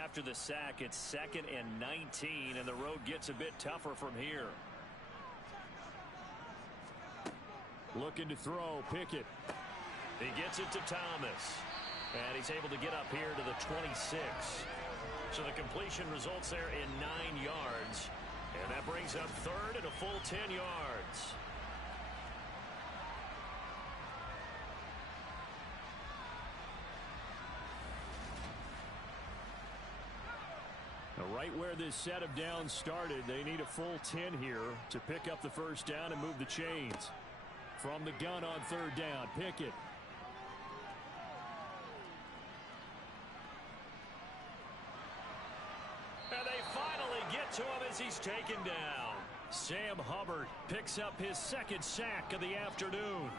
After the sack, it's 2nd and 19, and the road gets a bit tougher from here. Looking to throw, Pickett. He gets it to Thomas, and he's able to get up here to the 26. So the completion results there in 9 yards, and that brings up 3rd and a full 10 yards. Now, right where this set of downs started, they need a full 10 here to pick up the first down and move the chains. From the gun on 3rd down, Pickett. And they finally get to him as he's taken down. Sam Hubbard picks up his 2nd sack of the afternoon.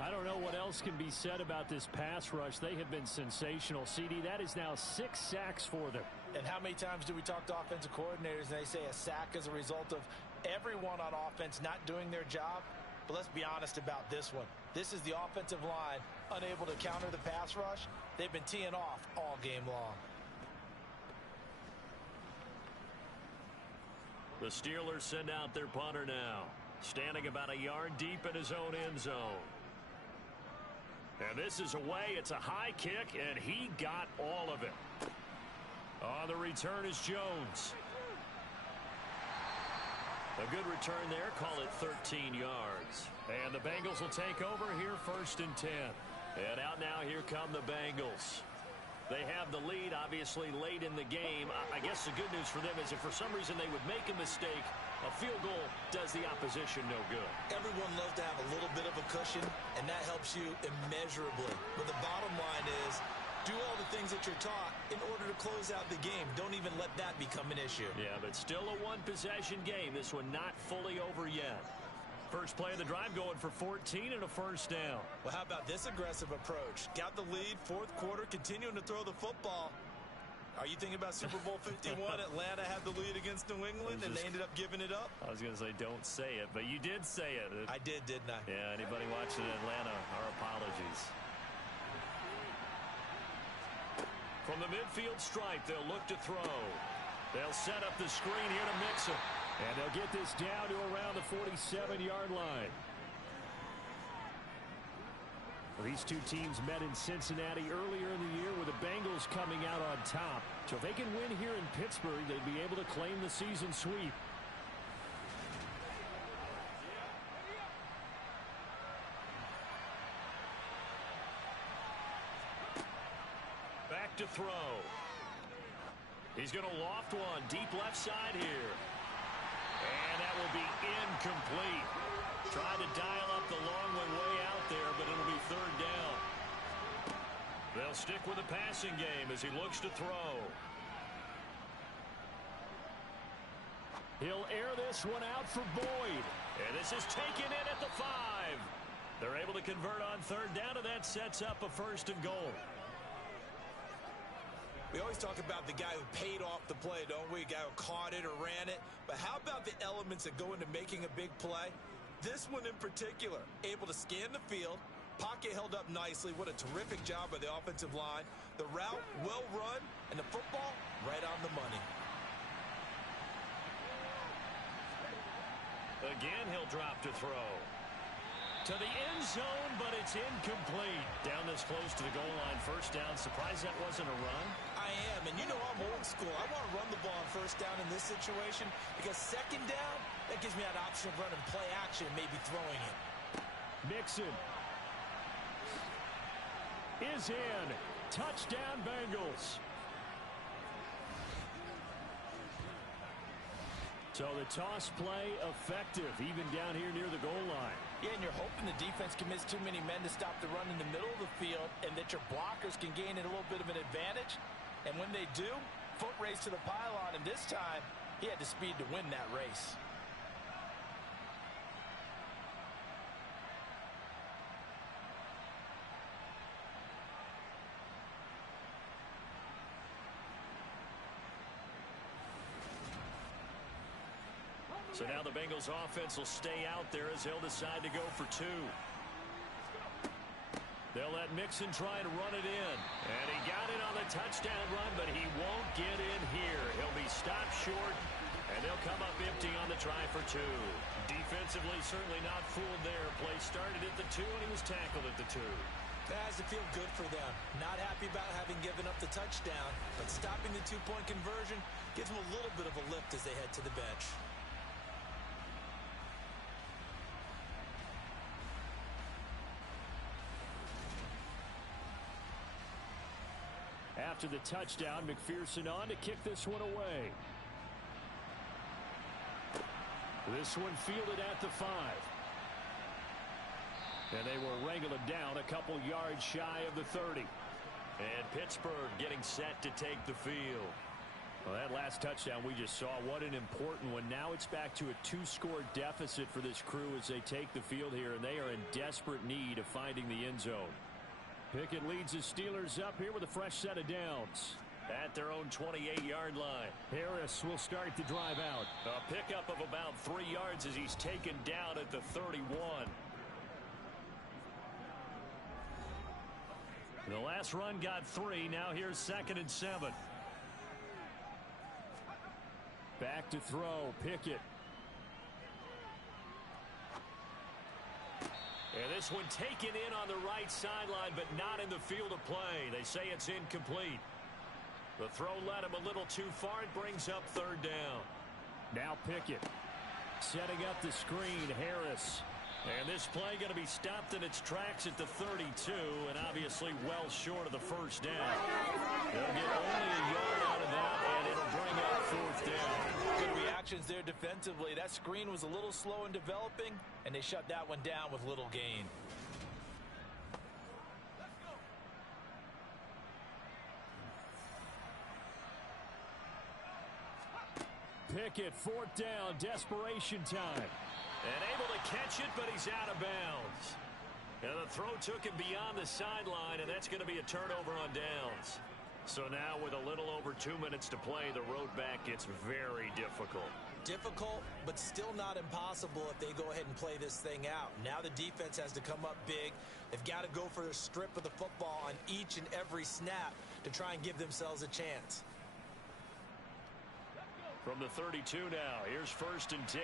I don't know what else can be said about this pass rush. They have been sensational. CD, that is now 6 sacks for them. And how many times do we talk to offensive coordinators and they say a sack as a result of everyone on offense not doing their job? But let's be honest about this one. This is the offensive line unable to counter the pass rush. They've been teeing off all game long. The Steelers send out their punter now, standing about a yard deep in his own end zone. And this is away. It's a high kick, and he got all of it. On the return is Jones. A good return there. Call it 13 yards. And the Bengals will take over here, 1st and 10. And out now, here come the Bengals. They have the lead, obviously, late in the game. I guess the good news for them is if for some reason they would make a mistake, a field goal does the opposition no good. Everyone loves to have a little bit of a cushion, and that helps you immeasurably. But the bottom line is, do all the things that you're taught in order to close out the game. Don't even let that become an issue. Yeah, but still a one-possession game. This one not fully over yet. First play of the drive going for 14 and a 1st down. Well, how about this aggressive approach? Got the lead, 4th quarter, continuing to throw the football. Are you thinking about Super Bowl 51? Atlanta had the lead against New England, and they ended up giving it up? I was going to say don't say it, but you did say it. I did, didn't I? Yeah, anybody watching Atlanta, our apologies. From the midfield stripe, they'll look to throw. They'll set up the screen here to Mixon. And they'll get this down to around the 47-yard line. These two teams met in Cincinnati earlier in the year with the Bengals coming out on top. So if they can win here in Pittsburgh, they'd be able to claim the season sweep. Back to throw. He's going to loft one deep left side here. And that will be incomplete. Tried to dial up the long one way out there, but it'll be 3rd down. They'll stick with the passing game as he looks to throw. He'll air this one out for Boyd. And this is taken in at the 5. They're able to convert on 3rd down, and that sets up a 1st and goal. We always talk about the guy who paid off the play, don't we? A guy who caught it or ran it. But how about the elements that go into making a big play? This one in particular, able to scan the field, pocket held up nicely. What a terrific job by the offensive line. The route, well run, and the football, right on the money. Again, he'll drop to throw. To the end zone, but it's incomplete. Down this close to the goal line, 1st down. Surprised that wasn't a run? I am, and you know I'm old school. I want to run the ball on 1st down in this situation because 2nd down, that gives me that option of running play action and maybe throwing it. Mixon is in. Touchdown, Bengals. So the toss play effective, even down here near the goal line. Yeah, and you're hoping the defense commits too many men to stop the run in the middle of the field and that your blockers can gain a little bit of an advantage. And when they do, foot race to the pylon, and this time, he had the speed to win that race. So now the Bengals offense will stay out there as they'll decide to go for 2. They'll let Mixon try and run it in. And he got it on the touchdown run, but he won't get in here. He'll be stopped short, and they'll come up empty on the try for 2. Defensively, certainly not fooled there. Play started at the 2, and he was tackled at the 2. That has to feel good for them. Not happy about having given up the touchdown, but stopping the 2-point conversion gives them a little bit of a lift as they head to the bench. After the touchdown, McPherson on to kick this one away. This one fielded at the 5. And they will wrangle it down a couple yards shy of the 30. And Pittsburgh getting set to take the field. Well, that last touchdown we just saw, what an important one. Now it's back to a 2-score deficit for this crew as they take the field here, and they are in desperate need of finding the end zone. Pickett leads the Steelers up here with a fresh set of downs. at their own 28-yard line. Harris will start the drive out. A pickup of about 3 yards as he's taken down at the 31. The last run got 3. Now here's 2nd and 7. Back to throw. Pickett. And this one taken in on the right sideline, but not in the field of play. They say it's incomplete. The throw led him a little too far. It brings up 3rd down. Now Pickett. Setting up the screen. Harris. And this play going to be stopped in its tracks at the 32, and obviously well short of the 1st down. They'll get only a yard out of that, and it'll bring up 4th down. Good reactions there defensively. That screen was a little slow in developing, and they shut that one down with little gain. Pickett, 4th down, desperation time. And able to catch it, but he's out of bounds. And the throw took him beyond the sideline, and that's going to be a turnover on downs. So now with a little over 2 minutes to play, the road back gets very difficult. Difficult, but still not impossible if they go ahead and play this thing out. Now the defense has to come up big. They've got to go for a strip of the football on each and every snap to try and give themselves a chance. From the 32 now, here's 1st and 10.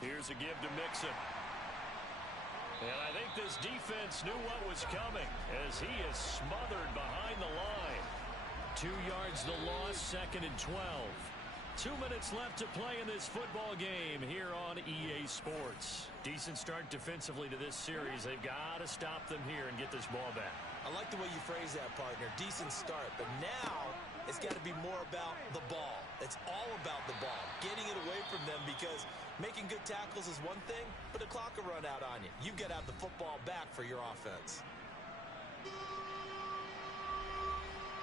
Here's a give to Mixon. And I think this defense knew what was coming as he is smothered behind the line. 2 yards the loss, 2nd and 12. 2 minutes left to play in this football game here on EA Sports. Decent start defensively to this series. They've got to stop them here and get this ball back. I like the way you phrase that, partner. Decent start, but now it's got to be more about the ball. It's all about the ball, getting it away from them, because making good tackles is one thing, but the clock will run out on you. You've got to have the football back for your offense.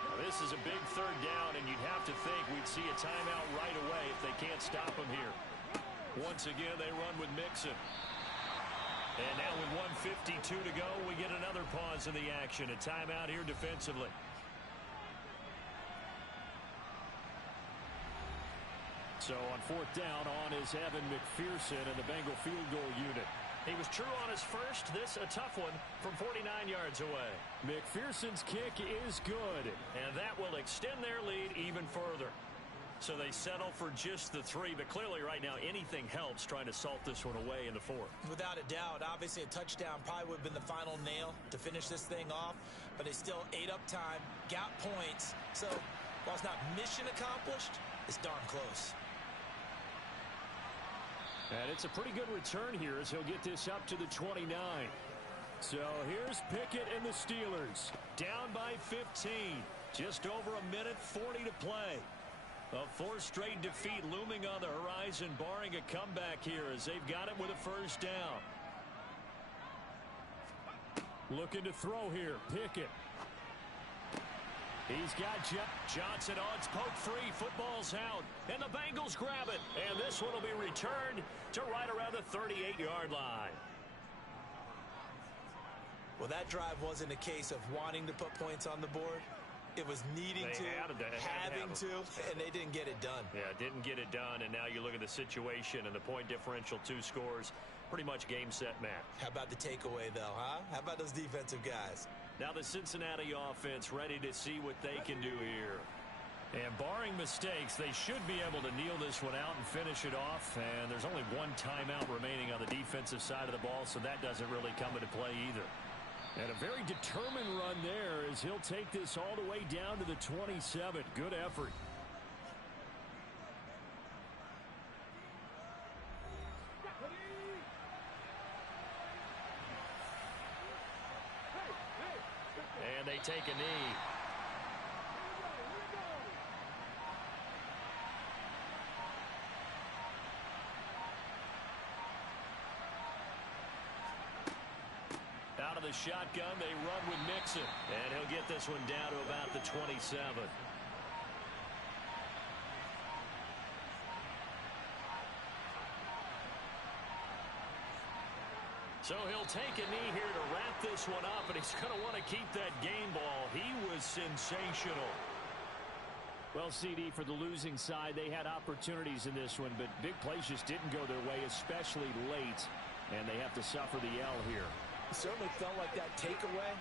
Now this is a big 3rd down, and you'd have to think we'd see a timeout right away if they can't stop them here. Once again, they run with Mixon. And now with 1:52 to go, we get another pause in the action. A timeout here defensively. So on 4th down, on is Evan McPherson and the Bengal field goal unit. He was true on his first. This a tough one from 49 yards away. McPherson's kick is good. And that will extend their lead even further. So they settle for just the 3, but clearly right now anything helps trying to salt this one away in the 4th. Without a doubt, obviously a touchdown probably would have been the final nail to finish this thing off, but they still ate up time, got points. So while it's not mission accomplished, it's darn close. And it's a pretty good return here as he'll get this up to the 29. So here's Pickett and the Steelers. Down by 15. Just over a minute 40 to play. A 4th straight defeat looming on the horizon, barring a comeback here as they've got it with a 1st down. Looking to throw here. Pickett. He's got Johnson on, it's poked free, football's out, and the Bengals grab it. And this one will be returned to right around the 38-yard line. Well, that drive wasn't a case of wanting to put points on the board. It was needing to, having to, and they didn't get it done. Yeah, didn't get it done, and now you look at the situation and the point differential, 2 scores, pretty much game, set, match. How about the takeaway, though, huh? How about those defensive guys? Now the Cincinnati offense ready to see what they can do here. And barring mistakes, they should be able to kneel this one out and finish it off. And there's only 1 timeout remaining on the defensive side of the ball, so that doesn't really come into play either. And a very determined run there as he'll take this all the way down to the 27. Good effort. And they take a knee. Out of the shotgun, they run with Mixon. And he'll get this one down to about the 27. So he'll take a knee here to wrap this one up, and he's going to want to keep that game ball. He was sensational. Well, CD, for the losing side, they had opportunities in this one, but big plays just didn't go their way, especially late, and they have to suffer the L here. It certainly felt like that takeaway,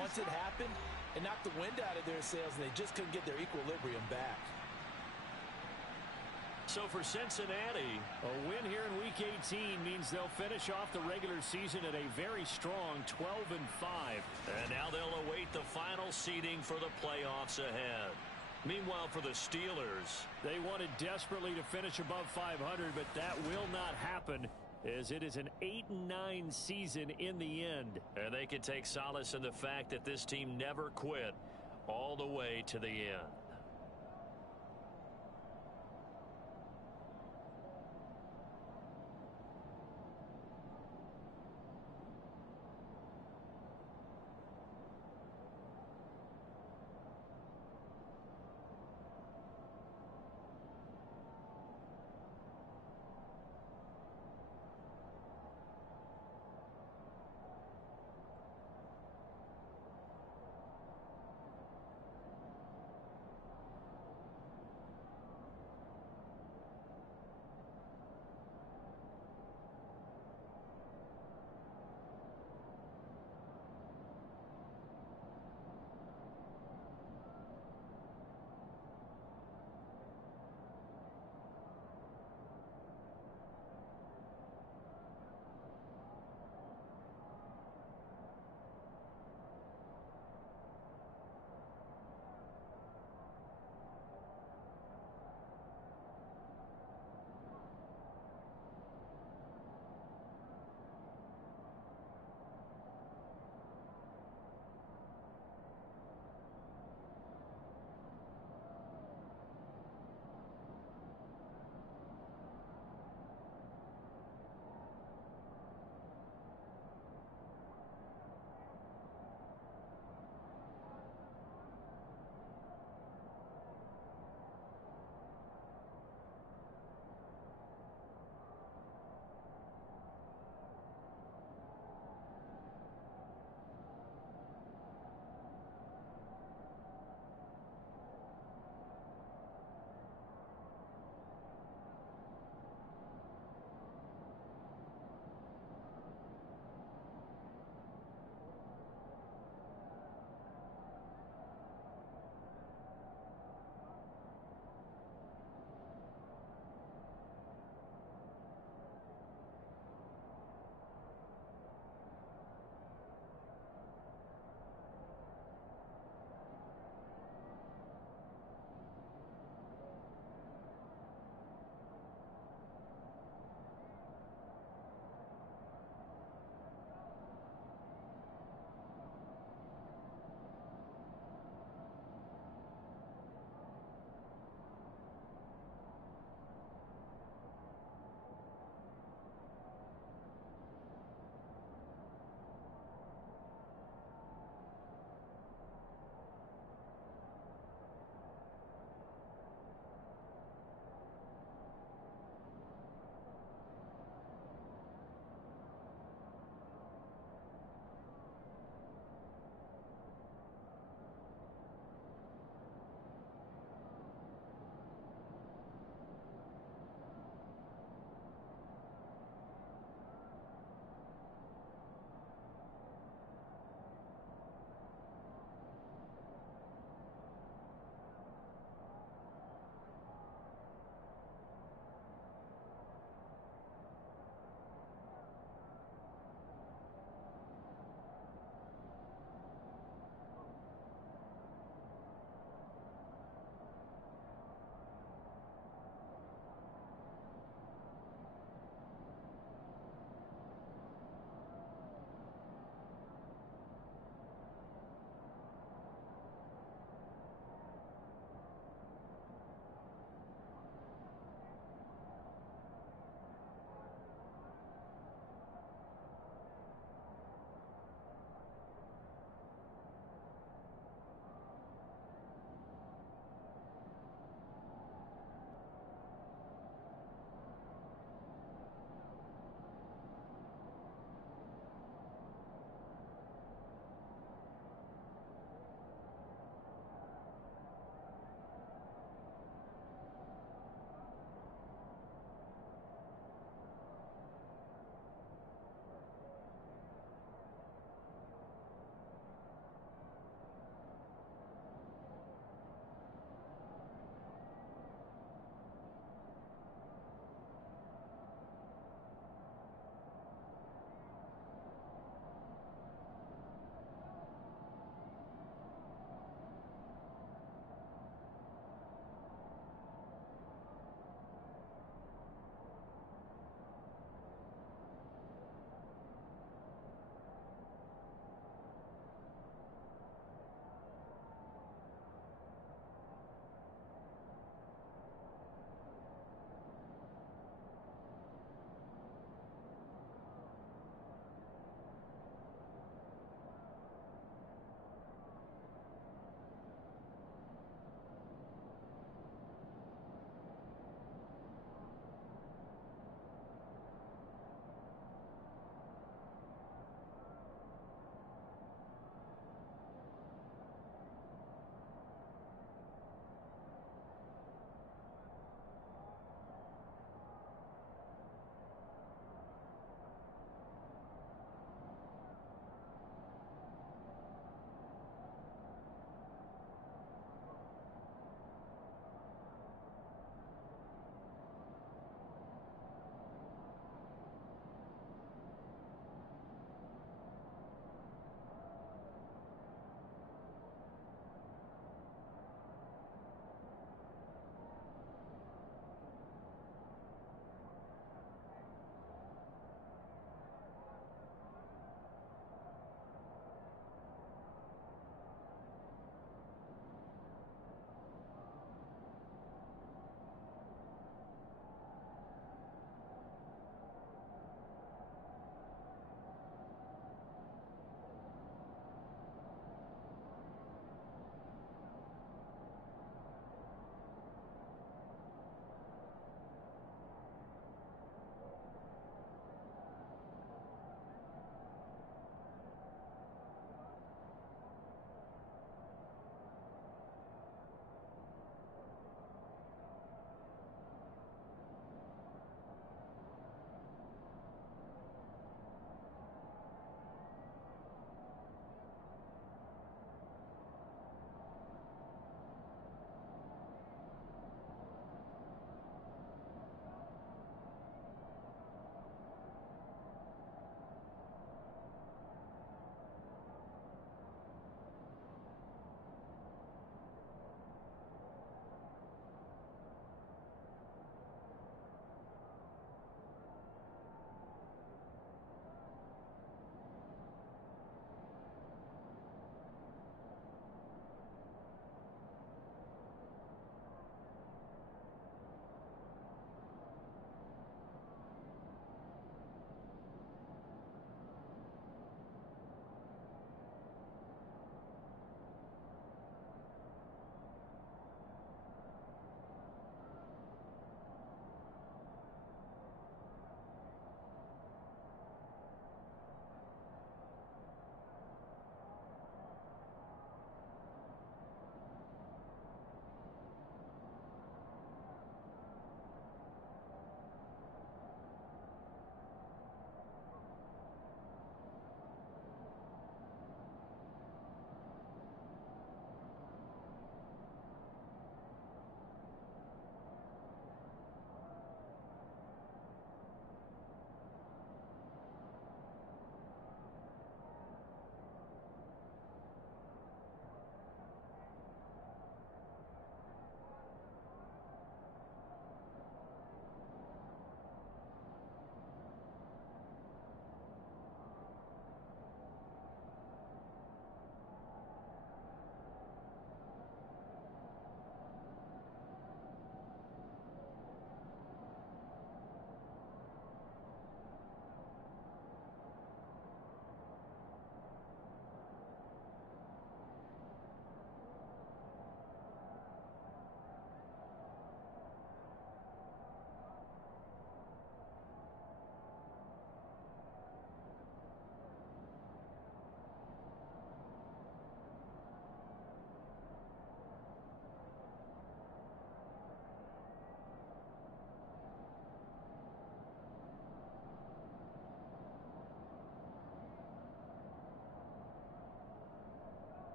once it happened, it knocked the wind out of their sails, and they just couldn't get their equilibrium back. So for Cincinnati, a win here in Week 18 means they'll finish off the regular season at a very strong 12-5. And now they'll await the final seeding for the playoffs ahead. Meanwhile, for the Steelers, they wanted desperately to finish above 500, but that will not happen, as it is an 8-9 season in the end. And they can take solace in the fact that this team never quit all the way to the end.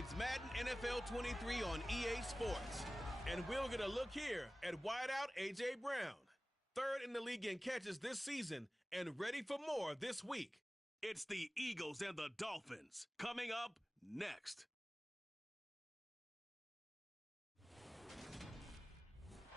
it's Madden NFL 23 on EA Sports. And we'll get a look here at wideout A.J. Brown. Third in the league in catches this season and ready for more this week. It's the Eagles and the Dolphins coming up next.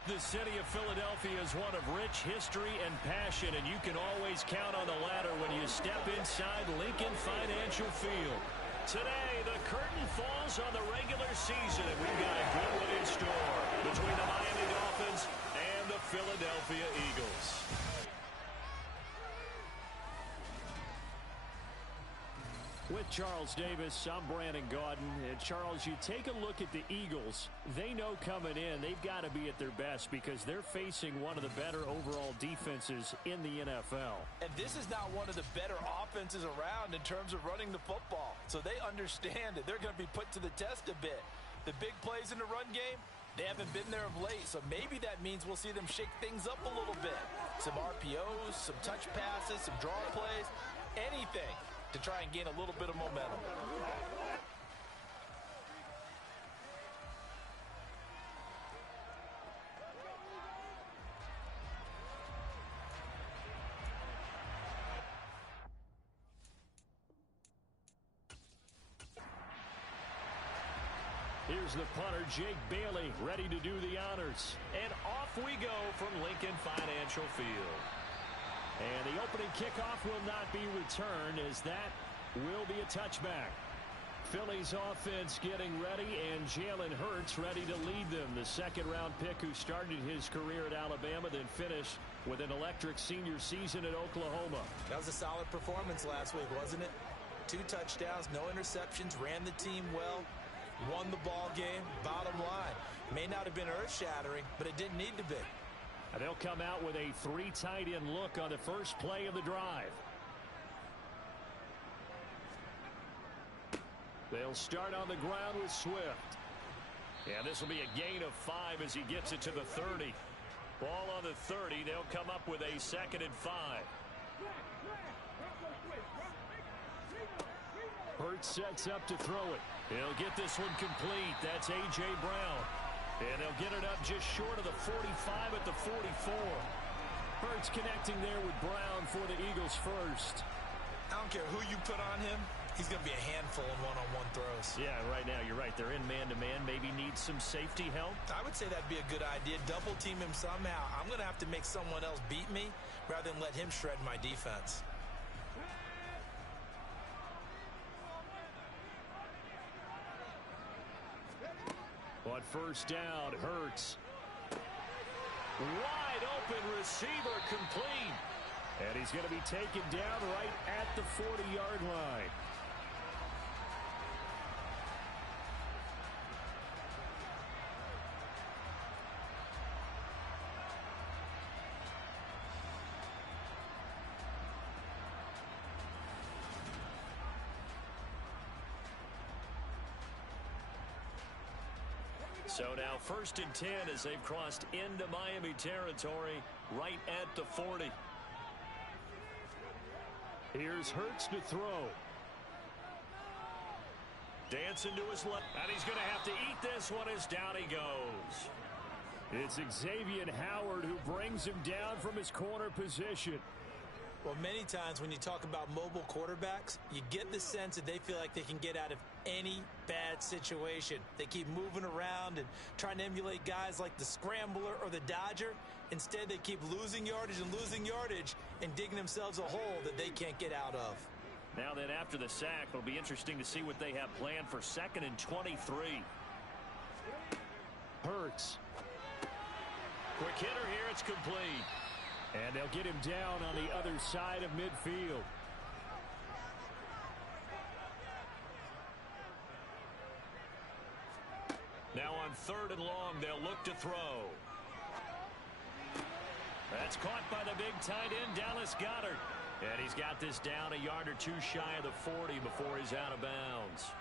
The city of Philadelphia is one of rich history and passion, and you can always count on the latter when you step inside Lincoln Financial Field. Today, the curtain falls on the regular season, and we've got a good one in store between the Miami Dolphins and the Philadelphia Eagles. With Charles Davis, I'm Brandon Gaudin. And Charles, you take a look at the Eagles. They know coming in they've got to be at their best because they're facing one of the better overall defenses in the NFL. And this is not one of the better offenses around in terms of running the football. So they understand that they're going to be put to the test a bit. The big plays in the run game, they haven't been there of late. So maybe that means we'll see them shake things up a little bit. Some RPOs, some touch passes, some draw plays, anything to try and gain a little bit of momentum. Here's the punter, Jake Bailey, ready to do the honors. And off we go from Lincoln Financial Field. And the opening kickoff will not be returned as that will be a touchback. Philly's offense getting ready, and Jalen Hurts ready to lead them. The second-round pick who started his career at Alabama, then finished with an electric senior season at Oklahoma. That was a solid performance last week, wasn't it? 2 touchdowns, no interceptions, ran the team well, won the ball game. Bottom line, may not have been earth-shattering, but it didn't need to be. And they'll come out with a 3 tight end look on the first play of the drive. They'll start on the ground with Swift. And this will be a gain of 5 as he gets it to the 30. Ball on the 30. They'll come up with a 2nd and 5. Hurts sets up to throw it. He'll get this one complete. That's A.J. Brown. And they'll get it up just short of the 45 at the 44. Hurts connecting there with Brown for the Eagles first. I don't care who you put on him. He's going to be a handful in one-on-one throws. Yeah, right now you're right. They're in man-to-man. Maybe need some safety help. I would say that'd be a good idea. Double team him somehow. I'm going to have to make someone else beat me rather than let him shred my defense. On first down, Hurts. Wide open receiver complete. And he's going to be taken down right at the 40-yard line. So now 1st and 10 as they've crossed into Miami territory right at the 40. Here's Hurts to throw. Dancing to his left. And he's going to have to eat this one as down he goes. It's Xavier Howard who brings him down from his corner position. Well, many times when you talk about mobile quarterbacks, you get the sense that they feel like they can get out of any bad situation. They keep moving around and trying to emulate guys like the Scrambler or the Dodger. Instead, they keep losing yardage and digging themselves a hole that they can't get out of. Now then, after the sack, it'll be interesting to see what they have planned for 2nd and 23. Hurts. Quick hitter here, it's complete. And they'll get him down on the other side of midfield. Now on 3rd and long, they'll look to throw. That's caught by the big tight end, Dallas Goedert. And he's got this down a yard or 2 shy of the 40 before he's out of bounds.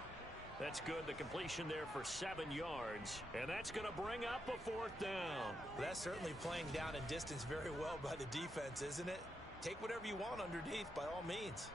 That's good. The completion there for 7 yards. And that's going to bring up a 4th down. That's certainly playing down and distance very well by the defense, isn't it? Take whatever you want underneath by all means.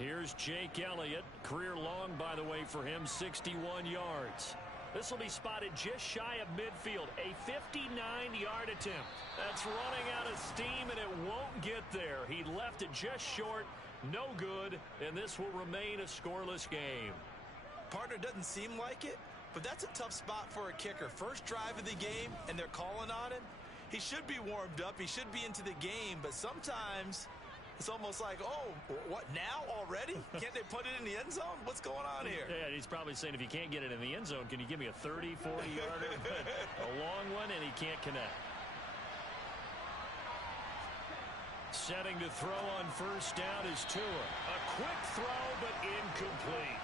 Here's Jake Elliott. Career long, by the way, for him, 61 yards. This will be spotted just shy of midfield. A 59-yard attempt. That's running out of steam, and it won't get there. He left it just short. No good, and this will remain a scoreless game. Partner, doesn't seem like it, but that's a tough spot for a kicker. First drive of the game, and they're calling on him. He should be warmed up. He should be into the game, but sometimes it's almost like, oh, what, now already? Can't they put it in the end zone? What's going on here? Yeah, he's probably saying, if you can't get it in the end zone, can you give me a 30, 40-yarder? But a long one, and he can't connect. Setting to throw on first down is Tua. A quick throw, but incomplete.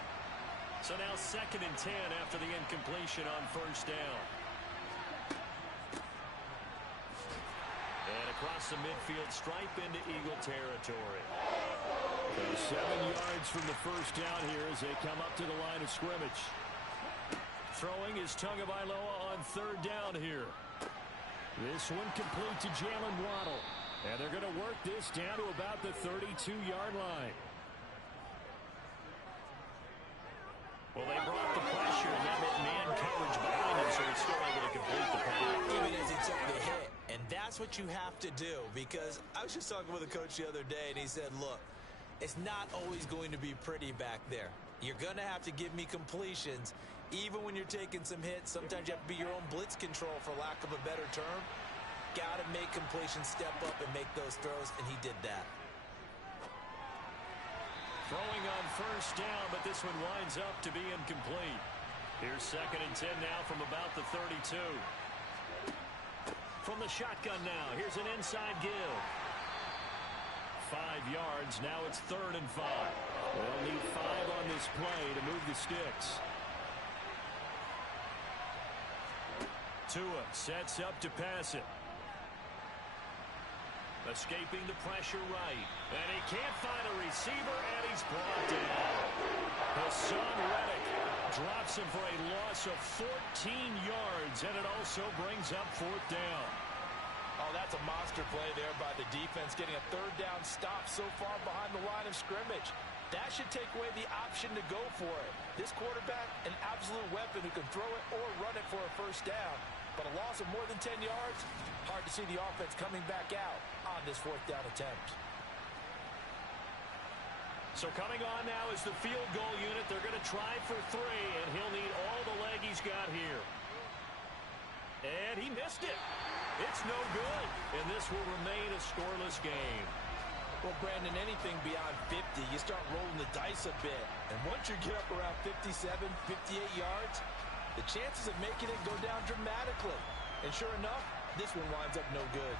So now 2nd and 10 after the incompletion on first down. And across the midfield stripe into Eagle territory. So 7 yards from the first down here as they come up to the line of scrimmage. Throwing is Tagovailoa on 3rd down here. This one complete to Jalen Waddle. And they're going to work this down to about the 32-yard line. Well, they brought the pressure, and that meant man coverage behind him, so he's still able to complete the pass. Even as he took the hit. And that's what you have to do, because I was just talking with a coach the other day, and he said, look, it's not always going to be pretty back there. You're going to have to give me completions, even when you're taking some hits. Sometimes you have to be your own blitz control, for lack of a better term. Got to make completions, step up, and make those throws, and he did that. Throwing on first down, but this one winds up to be incomplete. Here's 2nd and 10 now from about the 32. From the shotgun now, here's an inside give. 5 yards, now it's 3rd and 5. They'll need 5 on this play to move the sticks. Tua sets up to pass it. Escaping the pressure right. And he can't find a receiver, and he's brought down. Hassan Reddick drops him for a loss of 14 yards, and it also brings up 4th down. Oh, that's a monster play there by the defense, getting a 3rd down stop so far behind the line of scrimmage. That should take away the option to go for it. This quarterback, an absolute weapon who can throw it or run it for a first down. But a loss of more than 10 yards, hard to see the offense coming back out on this 4th down attempt. So coming on now is the field goal unit. They're going to try for 3, and he'll need all the leg he's got here. And he missed it. It's no good, and this will remain a scoreless game. Well, Brandon, anything beyond 50, you start rolling the dice a bit. And once you get up around 57, 58 yards, the chances of making it go down dramatically. And sure enough, this one winds up no good.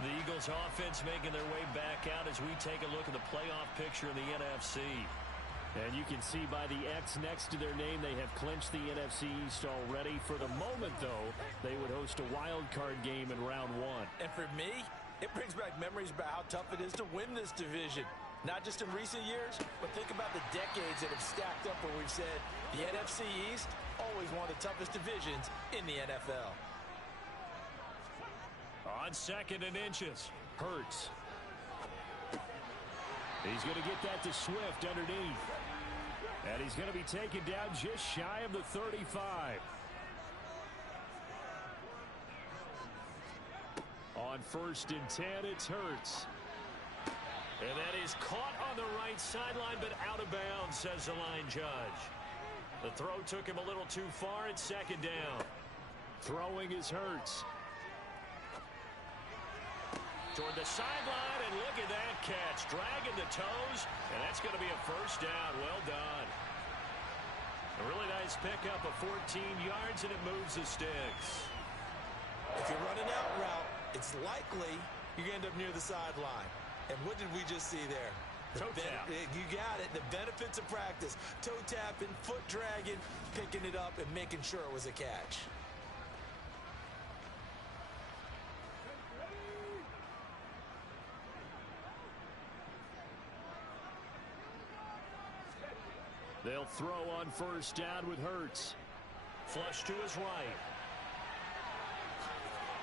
The Eagles offense making their way back out as we take a look at the playoff picture in the NFC. And you can see by the X next to their name, they have clinched the NFC East already. For the moment, though, they would host a wild card game in round 1. And for me, it brings back memories about how tough it is to win this division. Not just in recent years, but think about the decades that have stacked up where we've said the NFC East, always one of the toughest divisions in the NFL. On 2nd and inches, Hurts. He's going to get that to Swift underneath. And he's going to be taken down just shy of the 35. On 1st and 10, it's Hurts. And that is caught on the right sideline, but out of bounds, says the line judge. The throw took him a little too far. It's 2nd down. Throwing is Hurts. Toward the sideline, and look at that catch. Dragging the toes, and that's going to be a first down. Well done. A really nice pickup of 14 yards, and it moves the sticks. If you're running out route, it's likely you're going to end up near the sideline. And what did we just see there? Toe tap. You got it. The benefits of practice. Toe tapping, foot dragging, picking it up, and making sure it was a catch. They'll throw on first down with Hurts. Flush to his right.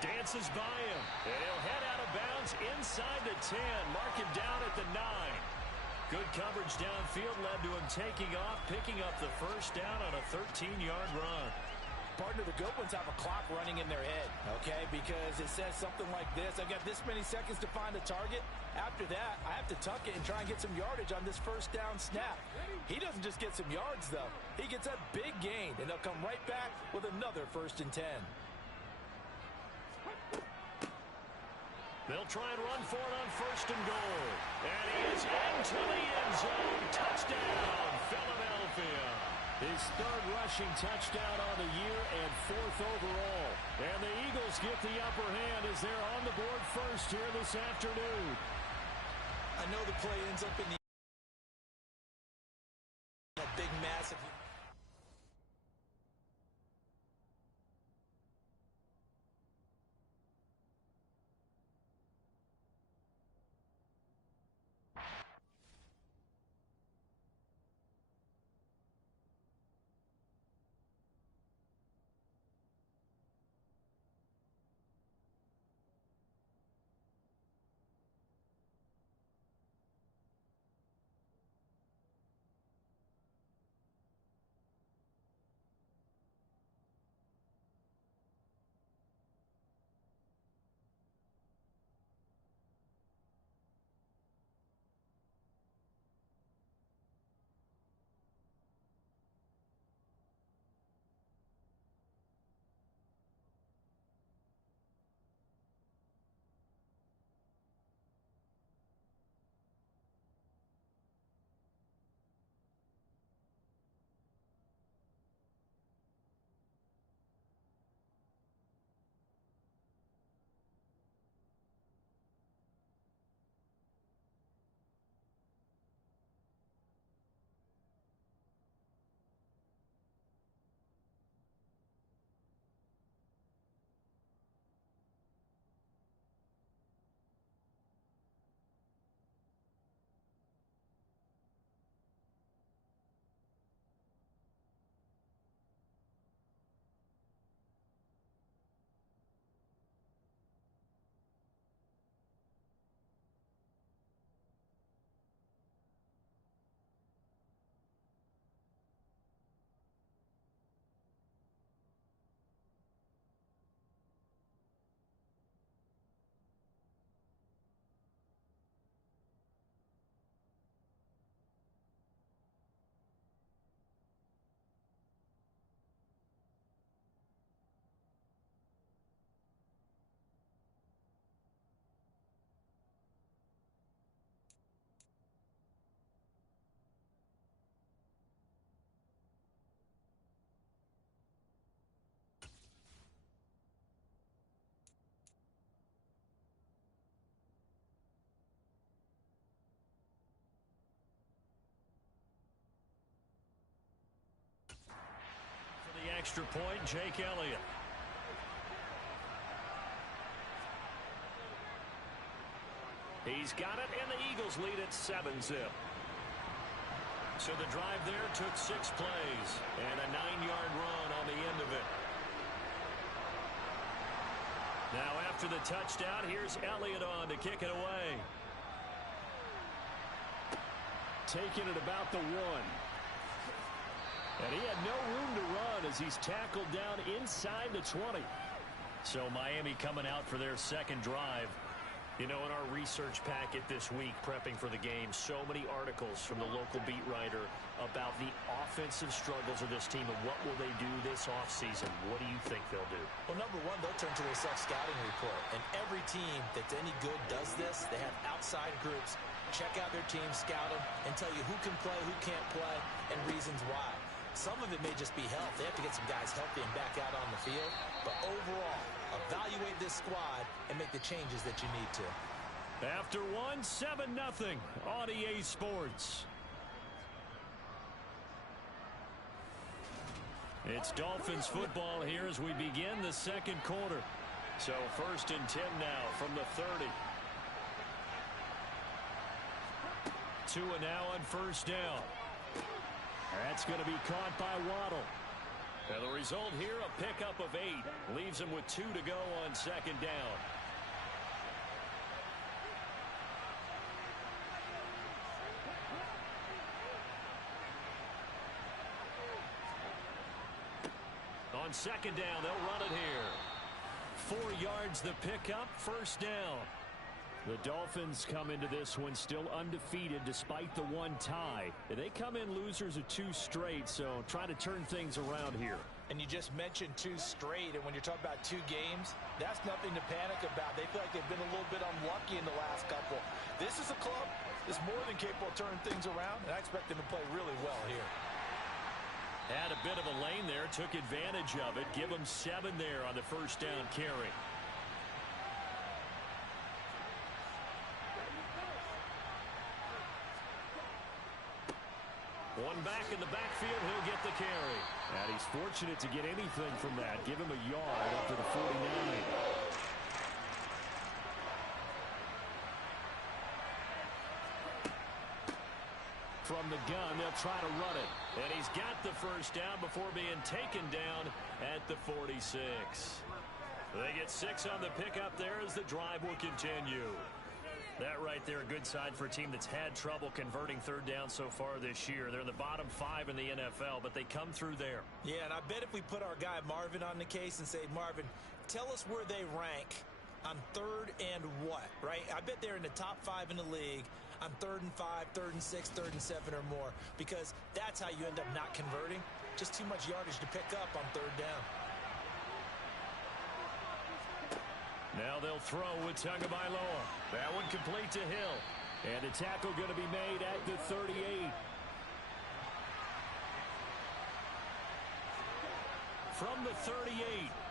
Dances by him. And he'll head out of bounds inside the 10. Mark him down at the 9. Good coverage downfield led to him taking off, picking up the first down on a 13-yard run. Partner, the good ones have a clock running in their head, okay? Because it says something like this. I've got this many seconds to find a target. After that, I have to tuck it and try and get some yardage on this first down snap. He doesn't just get some yards, though. He gets a big gain, and he'll come right back with another 1st and 10. They'll try and run for it on 1st and goal. And he is into the end zone. Touchdown, Philadelphia. His 3rd rushing touchdown on the year and 4th overall. And the Eagles get the upper hand as they're on the board first here this afternoon. I know the play ends up in the a big, massive... Extra point, Jake Elliott. He's got it, and the Eagles lead at 7-zip. So the drive there took 6 plays and a 9-yard run on the end of it. Now after the touchdown, here's Elliott on to kick it away. Taking it about the 1. And he had no room to run as he's tackled down inside the 20. So Miami coming out for their second drive. You know, in our research packet this week, prepping for the game, so many articles from the local beat writer about the offensive struggles of this team and what will they do this offseason. What do you think they'll do? Well, number one, they'll turn to their self-scouting report. And every team that's any good does this. They have outside groups. Check out their team, scout them, and tell you who can play, who can't play, and reasons why. Some of it may just be health. They have to get some guys healthy and back out on the field. But overall, evaluate this squad and make the changes that you need to. After 7-0 on EA Sports. It's Dolphins football here as we begin the second quarter. So 1st and 10 now from the 30. Tua now on 1st down. That's going to be caught by Waddle. And the result here, a pickup of 8. Leaves him with 2 to go on second down. On second down, they'll run it here. 4 yards the pickup, first down. The Dolphins come into this one still undefeated despite the 1 tie. They come in losers of 2 straight, so try to turn things around here. And you just mentioned 2 straight, and when you're talking about 2 games, that's nothing to panic about. They feel like they've been a little bit unlucky in the last couple. This is a club that's more than capable of turning things around, and I expect them to play really well here. Had a bit of a lane there, took advantage of it. Give them 7 there on the first down carry. One back in the backfield, he'll get the carry. And he's fortunate to get anything from that. Give him a yard up to the 49. From the gun, they'll try to run it. And he's got the first down before being taken down at the 46. They get 6 on the pickup there as the drive will continue. That right there, a good sign for a team that's had trouble converting third down so far this year. They're in the bottom 5 in the NFL, but they come through there. Yeah, and I bet if we put our guy Marvin on the case and say, Marvin, tell us where they rank on 3rd and what, right? I bet they're in the top 5 in the league on 3rd and 5, 3rd and 6, 3rd and 7 or more, because that's how you end up not converting. Just too much yardage to pick up on 3rd down. Now they'll throw with Tagovailoa. That one complete to Hill. And a tackle going to be made at the 38. From the 38,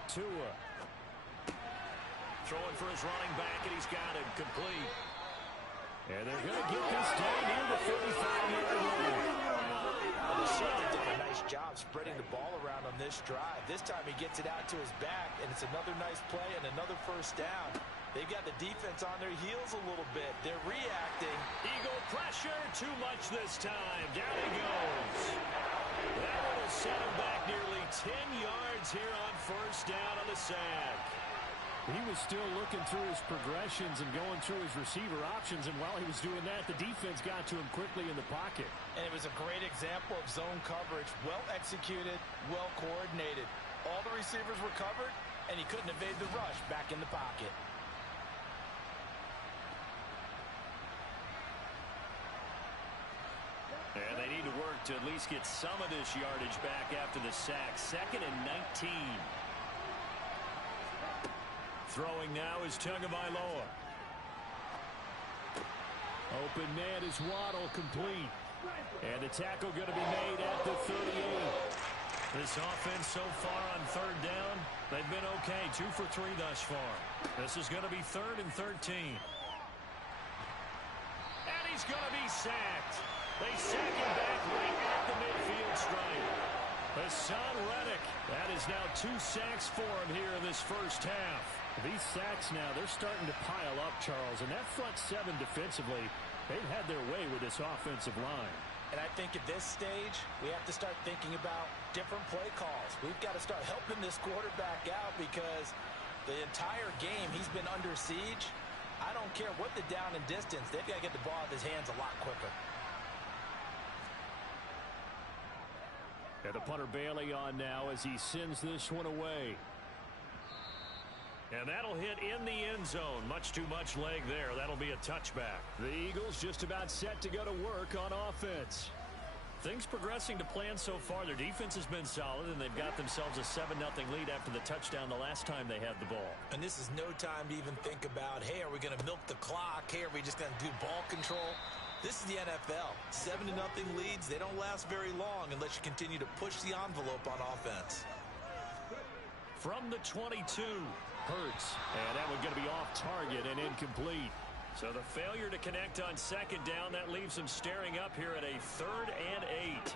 Tua. Throwing for his running back, and he's got it complete. And they're going to get this down near the 35-yard line. The Saints did a nice job spreading the ball around on this drive. This time he gets it out to his back, and it's another nice play and another first down. They've got the defense on their heels a little bit. They're reacting. Eagle pressure, too much this time. Down he goes. That one will set him back nearly 10 yards here on first down on the sack. He was still looking through his progressions and going through his receiver options, and while he was doing that, the defense got to him quickly in the pocket. And it was a great example of zone coverage. Well executed, well coordinated. All the receivers were covered, and he couldn't evade the rush back in the pocket. And they need to work to at least get some of this yardage back after the sack. 2nd and 19. Throwing now is Tagovailoa. Open man is Waddle, complete. And the tackle going to be made at the 38. This offense so far on 3rd down, they've been okay. 2 for 3 thus far. This is going to be 3rd and 13. And he's going to be sacked. They sack him back right at the midfield stripe. Hassan Reddick. That is now 2 sacks for him here in this first half. These sacks now, they're starting to pile up, Charles. And that front 7 defensively, they've had their way with this offensive line. And I think at this stage, we have to start thinking about different play calls. We've got to start helping this quarterback out because the entire game he's been under siege. I don't care what the down and distance. They've got to get the ball out of his hands a lot quicker. And the punter Bailey on now as he sends this one away. And that'll hit in the end zone. Much too much leg there. That'll be a touchback. The Eagles just about set to go to work on offense. Things progressing to plan so far. Their defense has been solid, and they've got themselves a 7-0 lead after the touchdown the last time they had the ball. And this is no time to even think about, hey, are we going to milk the clock? Hey, are we just going to do ball control? This is the NFL. 7-0 leads, they don't last very long unless you continue to push the envelope on offense. From the 22, Hurts. And that one going to be off target and incomplete. So the failure to connect on 2nd down, that leaves them staring up here at a 3rd and 8.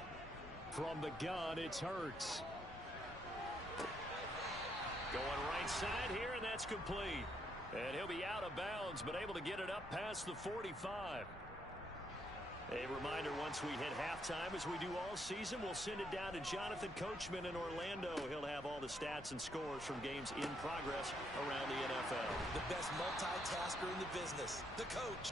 From the gun, it's Hurts. Going right side here, and that's complete. And he'll be out of bounds, but able to get it up past the 45. A reminder, once we hit halftime, as we do all season, we'll send it down to Jonathan Coachman in Orlando. He'll have all the stats and scores from games in progress around the NFL. The best multitasker in the business, the coach.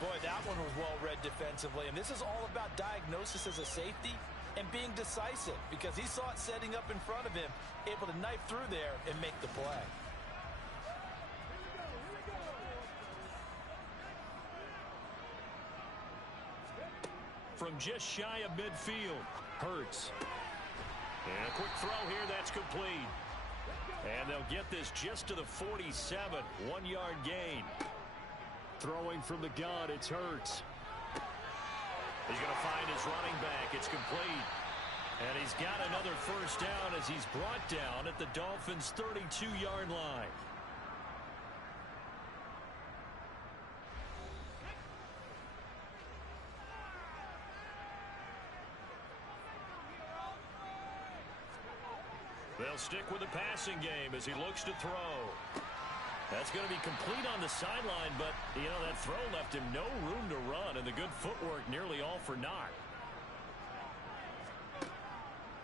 Boy, that one was well read defensively, and this is all about diagnosis as a safety and being decisive because he saw it setting up in front of him, able to knife through there and make the play. From just shy of midfield, Hurts. And a quick throw here, that's complete. And they'll get this just to the 47, 1-yard gain. Throwing from the gun, it's Hurts. He's going to find his running back. It's complete. And he's got another first down as he's brought down at the Dolphins' 32-yard line. They'll stick with the passing game as he looks to throw. That's going to be complete on the sideline, but, you know, that throw left him no room to run, and the good footwork nearly all for naught.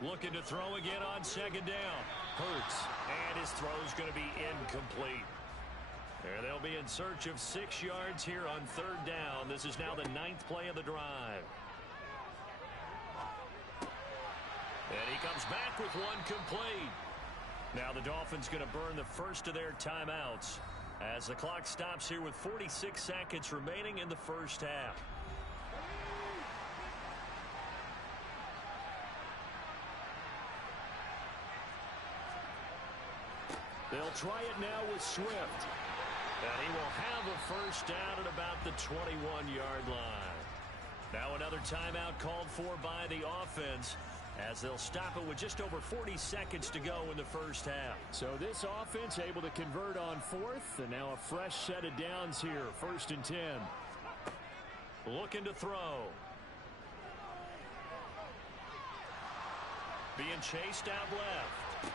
Looking to throw again on second down. Hurts, and his throw's going to be incomplete. And they'll be in search of 6 yards here on third down. This is now the 9th play of the drive. And he comes back with one complete. Now the Dolphins going to burn the first of their timeouts as the clock stops here with 46 seconds remaining in the first half. They'll try it now with Swift. And he will have a first down at about the 21-yard line. Now another timeout called for by the offense, as they'll stop it with just over 40 seconds to go in the first half. So this offense able to convert on fourth, and now a fresh set of downs here, 1st and 10. Looking to throw. Being chased out left.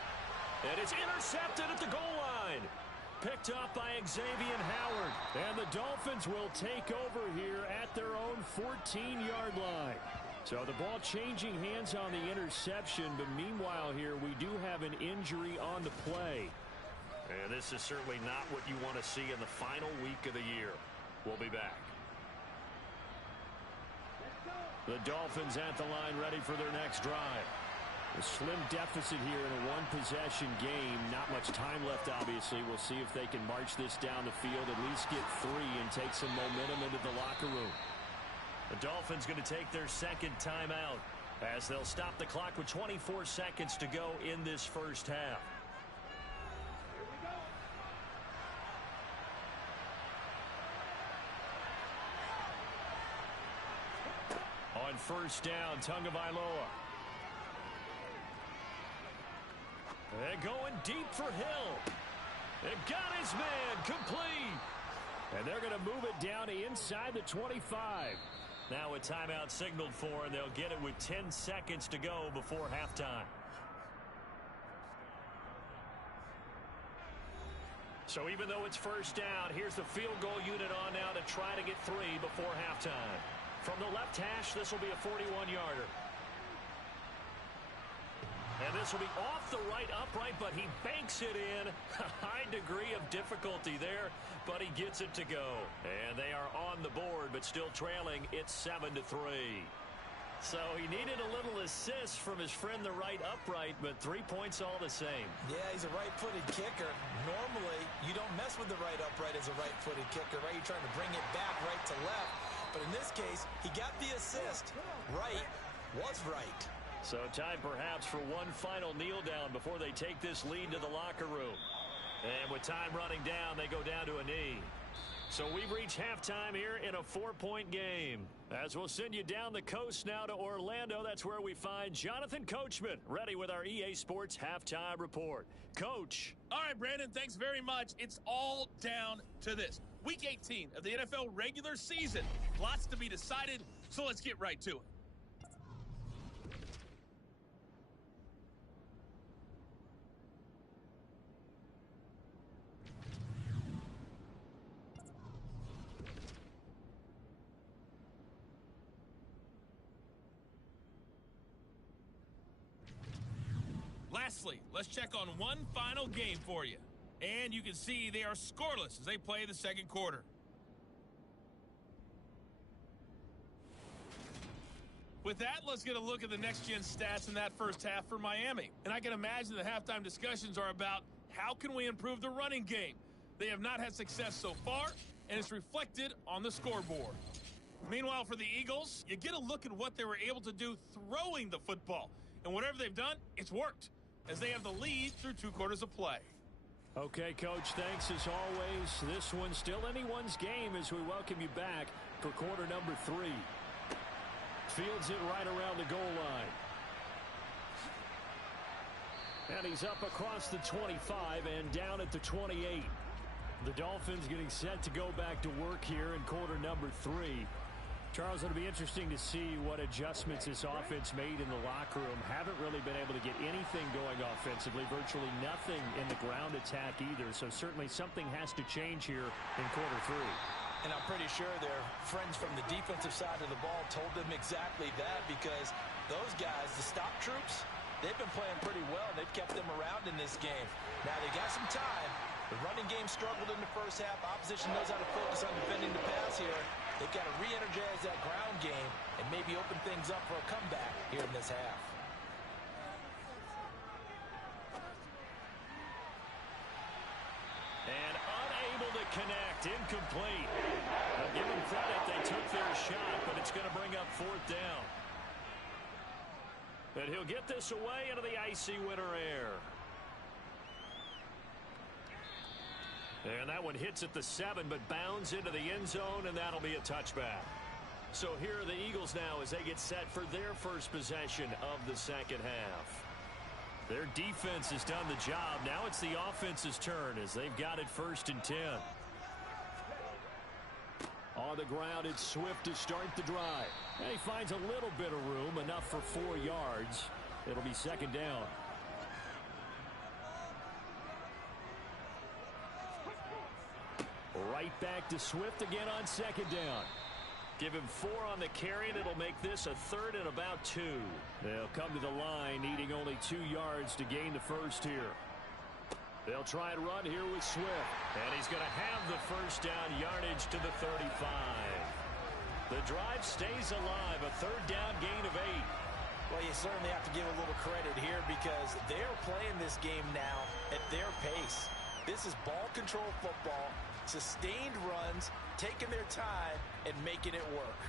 And it's intercepted at the goal line. Picked up by Xavier Howard. And the Dolphins will take over here at their own 14-yard line. So the ball changing hands on the interception, but meanwhile here we do have an injury on the play. And this is certainly not what you want to see in the final week of the year. We'll be back. The Dolphins at the line ready for their next drive. A slim deficit here in a one-possession game. Not much time left, obviously. We'll see if they can march this down the field, at least get 3 and take some momentum into the locker room. The Dolphins going to take their second timeout as they'll stop the clock with 24 seconds to go in this first half. On first down, Tagovailoa. And going deep for Hill. It got his man complete. And they're going to move it down to inside the 25. Now a timeout signaled for, and they'll get it with 10 seconds to go before halftime. So even though it's first down, here's the field goal unit on now to try to get 3 before halftime. From the left hash, this will be a 41-yarder. And this will be off the right upright, but he banks it in. A high degree of difficulty there, but he gets it to go. And they are on the board, but still trailing. It's 7-3. So he needed a little assist from his friend the right upright, but 3 points all the same. Yeah, he's a right-footed kicker. Normally, you don't mess with the right upright as a right-footed kicker, right? You're trying to bring it back right to left. But in this case, he got the assist. Right was right. So time perhaps for one final kneel down before they take this lead to the locker room. And with time running down, they go down to a knee. So we've reached halftime here in a 4-point game. As we'll send you down the coast now to Orlando, that's where we find Jonathan Coachman, ready with our EA Sports Halftime Report. Coach. All right, Brandon, thanks very much. It's all down to this. Week 18 of the NFL regular season. Lots to be decided, so let's get right to it. Lastly, let's check on one final game for you. And you can see they are scoreless as they play the second quarter. With that, let's get a look at the next-gen stats in that first half for Miami. And I can imagine the halftime discussions are about how can we improve the running game. They have not had success so far, and it's reflected on the scoreboard. Meanwhile, for the Eagles, you get a look at what they were able to do throwing the football. And whatever they've done, it's worked, as they have the lead through 2 quarters of play. Okay, Coach, thanks as always. This one's still anyone's game as we welcome you back for quarter number 3. Fields it right around the goal line. And he's up across the 25 and down at the 28. The Dolphins getting set to go back to work here in quarter number 3. Charles, it'll be interesting to see what adjustments this offense made in the locker room. Haven't really been able to get anything going offensively. Virtually nothing in the ground attack either. So certainly something has to change here in quarter 3. And I'm pretty sure their friends from the defensive side of the ball told them exactly that, because those guys, the stop troops, they've been playing pretty well. They've kept them around in this game. Now they got some time. The running game struggled in the first half. Opposition knows how to focus on defending the pass here. They've got to re-energize that ground game and maybe open things up for a comeback here in this half. And unable to connect. Incomplete. I'll give them credit. They took their shot, but it's going to bring up 4th down. And he'll get this away into the icy winter air. And that one hits at the 7, but bounds into the end zone, and that'll be a touchback. So here are the Eagles now as they get set for their first possession of the second half. Their defense has done the job. Now it's the offense's turn as they've got it 1st and 10. On the ground, it's Swift to start the drive. And he finds a little bit of room, enough for 4 yards. It'll be 2nd down. Right back to Swift again on 2nd down. Give him 4 on the carry, and it'll make this a 3rd and about 2. They'll come to the line, needing only 2 yards to gain the first here. They'll try and run here with Swift. And he's going to have the first down yardage to the 35. The drive stays alive, a 3rd down gain of 8. Well, you certainly have to give a little credit here because they're playing this game now at their pace. This is ball control football, sustained runs, taking their time and making it work.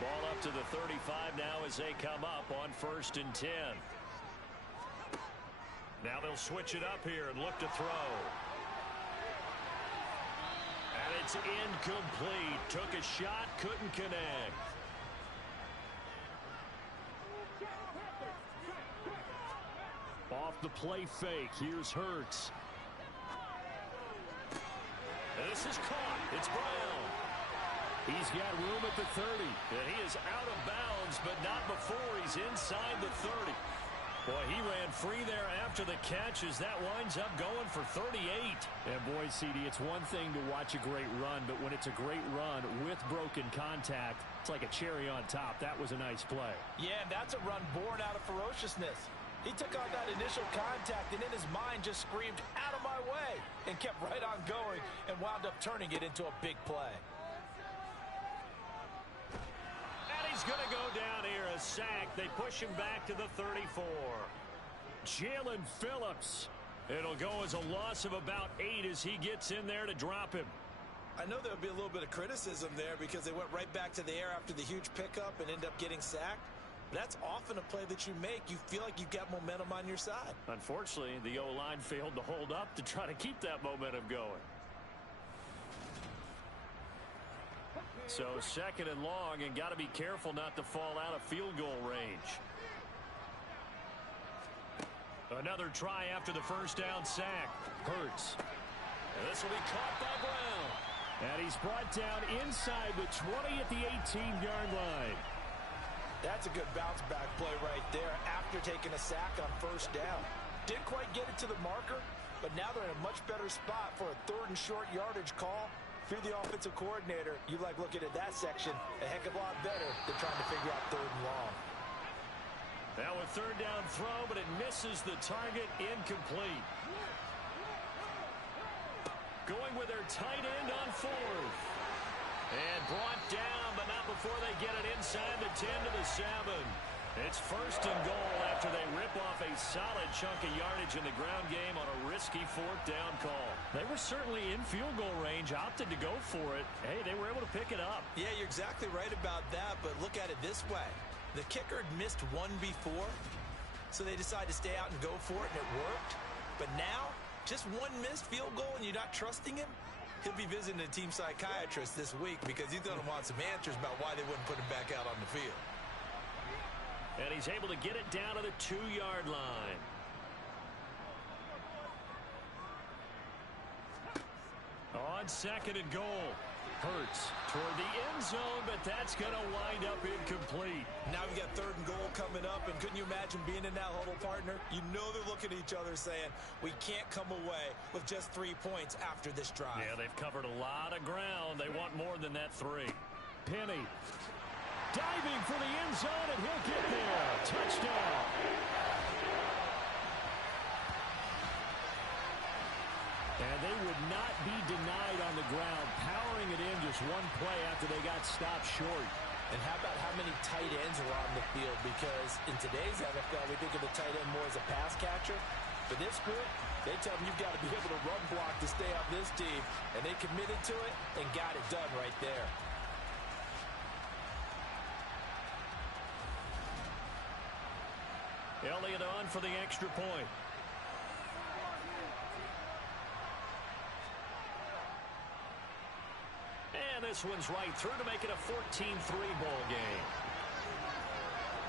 Ball up to the 35 now as they come up on 1st and 10. Now they'll switch it up here and look to throw. And it's incomplete. Took a shot, couldn't connect. Off the play fake, here's Hurts. And this is caught. It's Brown. He's got room at the 30. And he is out of bounds, but not before he's inside the 30. Boy, he ran free there after the catch as that winds up going for 38. And boy, CD, it's one thing to watch a great run, but when it's a great run with broken contact, it's like a cherry on top. That was a nice play. Yeah, and that's a run born out of ferociousness. He took on that initial contact and in his mind just screamed, "Out of my way," and kept right on going and wound up turning it into a big play. And he's going to go down here, a sack. They push him back to the 34. Jalen Phillips. It'll go as a loss of about 8 as he gets in there to drop him. I know there'll be a little bit of criticism there because they went right back to the air after the huge pickup and end up getting sacked. That's often a play that you make. You feel like you've got momentum on your side. Unfortunately, the O-line failed to hold up to try to keep that momentum going. So 2nd and long, and got to be careful not to fall out of field goal range. Another try after the first down sack. Hurts. And this will be caught by Brown. And he's brought down inside the 20 at the 18-yard line. That's a good bounce-back play right there after taking a sack on 1st down. Didn't quite get it to the marker, but now they're in a much better spot for a 3rd and short yardage call. If you're the offensive coordinator, you like looking at that section a heck of a lot better than trying to figure out third and long. Now a third down throw, but it misses the target, incomplete. Going with their tight end on fourth. And brought down, but not before they get it inside the 10 to the 7. It's first and goal after they rip off a solid chunk of yardage in the ground game on a risky fourth down call. They were certainly in field goal range, opted to go for it. Hey, they were able to pick it up. Yeah, you're exactly right about that, but look at it this way. The kicker had missed one before, so they decided to stay out and go for it, and it worked. But now, just one missed field goal and you're not trusting him? He'll be visiting a team psychiatrist this week because he's going to want some answers about why they wouldn't put him back out on the field. And he's able to get it down to the 2-yard line. On second and goal. Hurts toward the end zone, but that's going to wind up incomplete. Now we got third and goal coming up, and couldn't you imagine being in that huddle, partner? You know they're looking at each other saying, we can't come away with just 3 points after this drive. Yeah, they've covered a lot of ground. They want more than that 3. Penny diving for the end zone, and he'll get there. Touchdown. And they would not be denied on the ground, powering it in just one play after they got stopped short. And how about how many tight ends are on the field? Because in today's NFL, we think of the tight end more as a pass catcher. For this group, they tell them you've got to be able to run block to stay on this team. And they committed to it and got it done right there. Elliott on for the extra point. And this one's right through to make it a 14-3 ball game.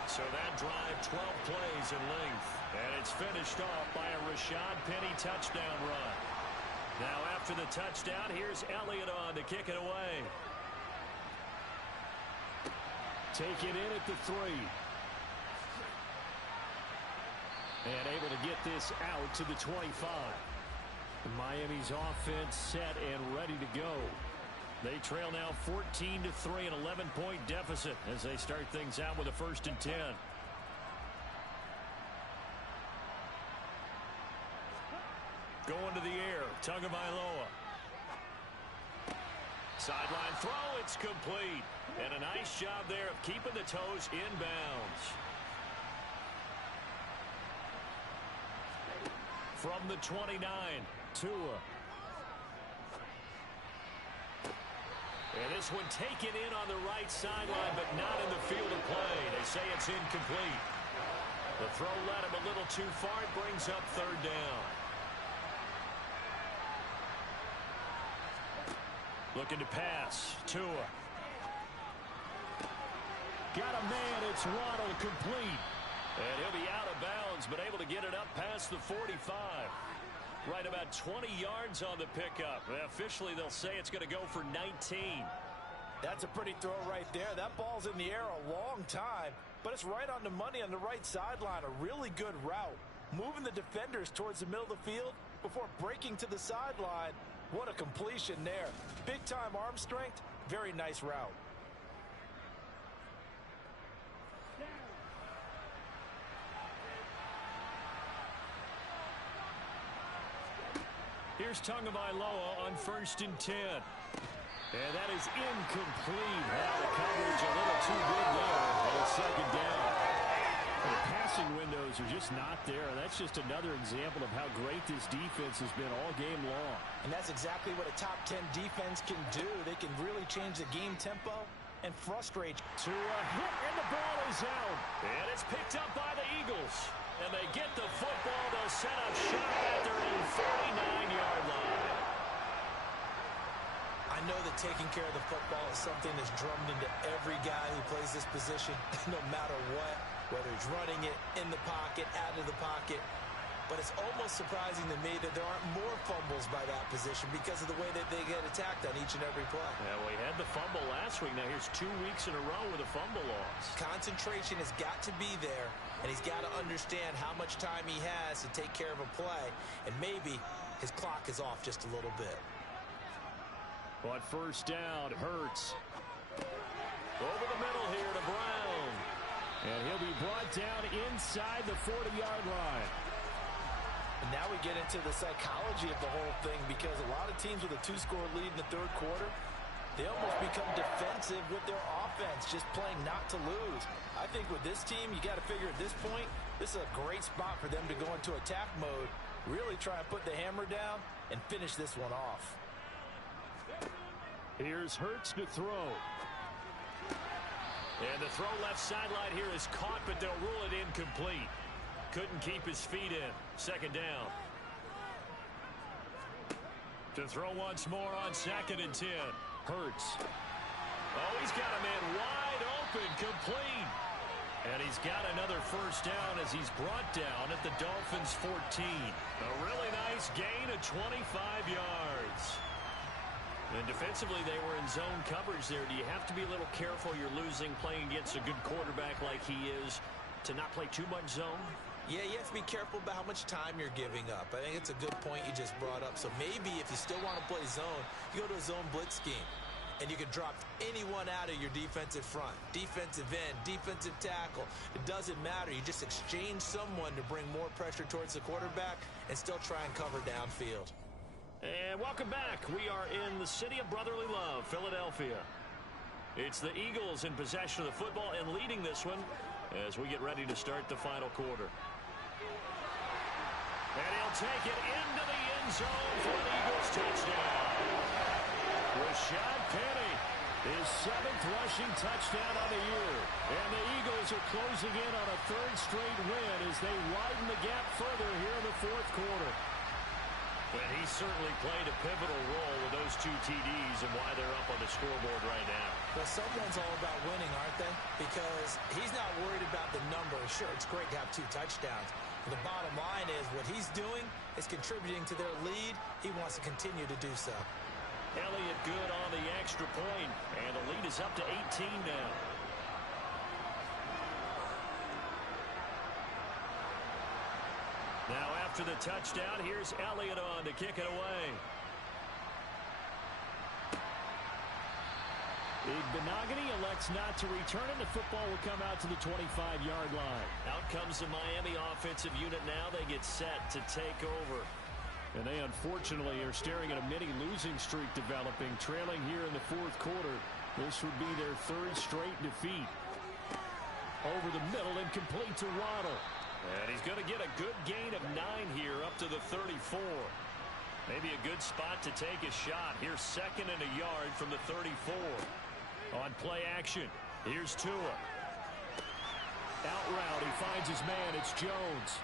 So that drive, 12 plays in length. And it's finished off by a Rashad Penny touchdown run. Now after the touchdown, here's Elliott on to kick it away. Take it in at the 3. And able to get this out to the 25. Miami's offense set and ready to go. They trail now 14-3, an 11-point deficit as they start things out with a 1st and 10. Going to the air, Tagovailoa. Sideline throw, it's complete. And a nice job there of keeping the toes inbounds. From the 29, Tua. And this one taken in on the right sideline, but not in the field of play. They say it's incomplete. The throw led him a little too far. It brings up 3rd down. Looking to pass. Tua. Got a man. It's Waddle, complete. And he'll be out of bounds, but able to get it up past the 45. Right about 20 yards on the pickup. Officially, they'll say it's going to go for 19. That's a pretty throw right there. That ball's in the air a long time, but it's right on the money on the right sideline. A really good route. Moving the defenders towards the middle of the field before breaking to the sideline. What a completion there. Big-time arm strength. Very nice route. Here's Tagovailoa on 1st and 10. And that is incomplete. Now the coverage a little too good there. And it's 2nd down. The passing windows are just not there. That's just another example of how great this defense has been all game long. And that's exactly what a top 10 defense can do. They can really change the game tempo and frustrate. To a hit, and the ball is out. And it's picked up by the Eagles. And they get the football. They'll set up shop at their own 49-yard line. I know that taking care of the football is something that's drummed into every guy who plays this position, no matter what, whether he's running it, in the pocket, out of the pocket. But it's almost surprising to me that there aren't more fumbles by that position because of the way that they get attacked on each and every play. Yeah, we had the fumble last week. Now here's 2 weeks in a row with a fumble loss. Concentration has got to be there, and he's got to understand how much time he has to take care of a play, and maybe his clock is off just a little bit. On first down, Hurts. Over the middle here to Brown. And he'll be brought down inside the 40-yard line. And now we get into the psychology of the whole thing, because a lot of teams with a 2-score lead in the third quarter, they almost become defensive with their offense, just playing not to lose. I think with this team, you got to figure at this point, this is a great spot for them to go into attack mode, really try and put the hammer down and finish this one off. Here's Hurts to throw. And the throw left sideline here is caught, but they'll rule it incomplete. Couldn't keep his feet in. Second down. To throw once more on 2nd and 10. Hurts. Oh, he's got a man wide open, complete. And he's got another first down as he's brought down at the Dolphins' 14. A really nice gain of 25 yards. And defensively, they were in zone coverage there. Do you have to be a little careful you're losing playing against a good quarterback like he is to not play too much zone? Yeah, you have to be careful about how much time you're giving up. I think it's a good point you just brought up. So maybe if you still want to play zone, you go to a zone blitz scheme. And you can drop anyone out of your defensive front. Defensive end, defensive tackle. It doesn't matter. You just exchange someone to bring more pressure towards the quarterback and still try and cover downfield. And welcome back. We are in the city of brotherly love, Philadelphia. It's the Eagles in possession of the football and leading this one as we get ready to start the final quarter. And he'll take it into the end zone for an Eagles touchdown. Rashad Penny, his 7th rushing touchdown of the year. And the Eagles are closing in on a 3rd straight win as they widen the gap further here in the 4th quarter. But he certainly played a pivotal role with those 2 TDs and why they're up on the scoreboard right now. Well, someone's all about winning, aren't they? Because he's not worried about the number. Sure, it's great to have 2 touchdowns. But the bottom line is what he's doing is contributing to their lead. He wants to continue to do so. Elliott good on the extra point, and the lead is up to 18 now. Now after the touchdown, here's Elliott on to kick it away. Benogany elects not to return it. The football will come out to the 25-yard line. Out comes the Miami offensive unit now. They get set to take over. And they unfortunately are staring at a mini losing streak developing, trailing here in the 4th quarter. This would be their 3rd straight defeat. Over the middle and complete to Waddle. And he's going to get a good gain of 9 here up to the 34. Maybe a good spot to take a shot. Here's 2nd and a yard from the 34. On play action, here's Tua. Out route, he finds his man. It's Jones.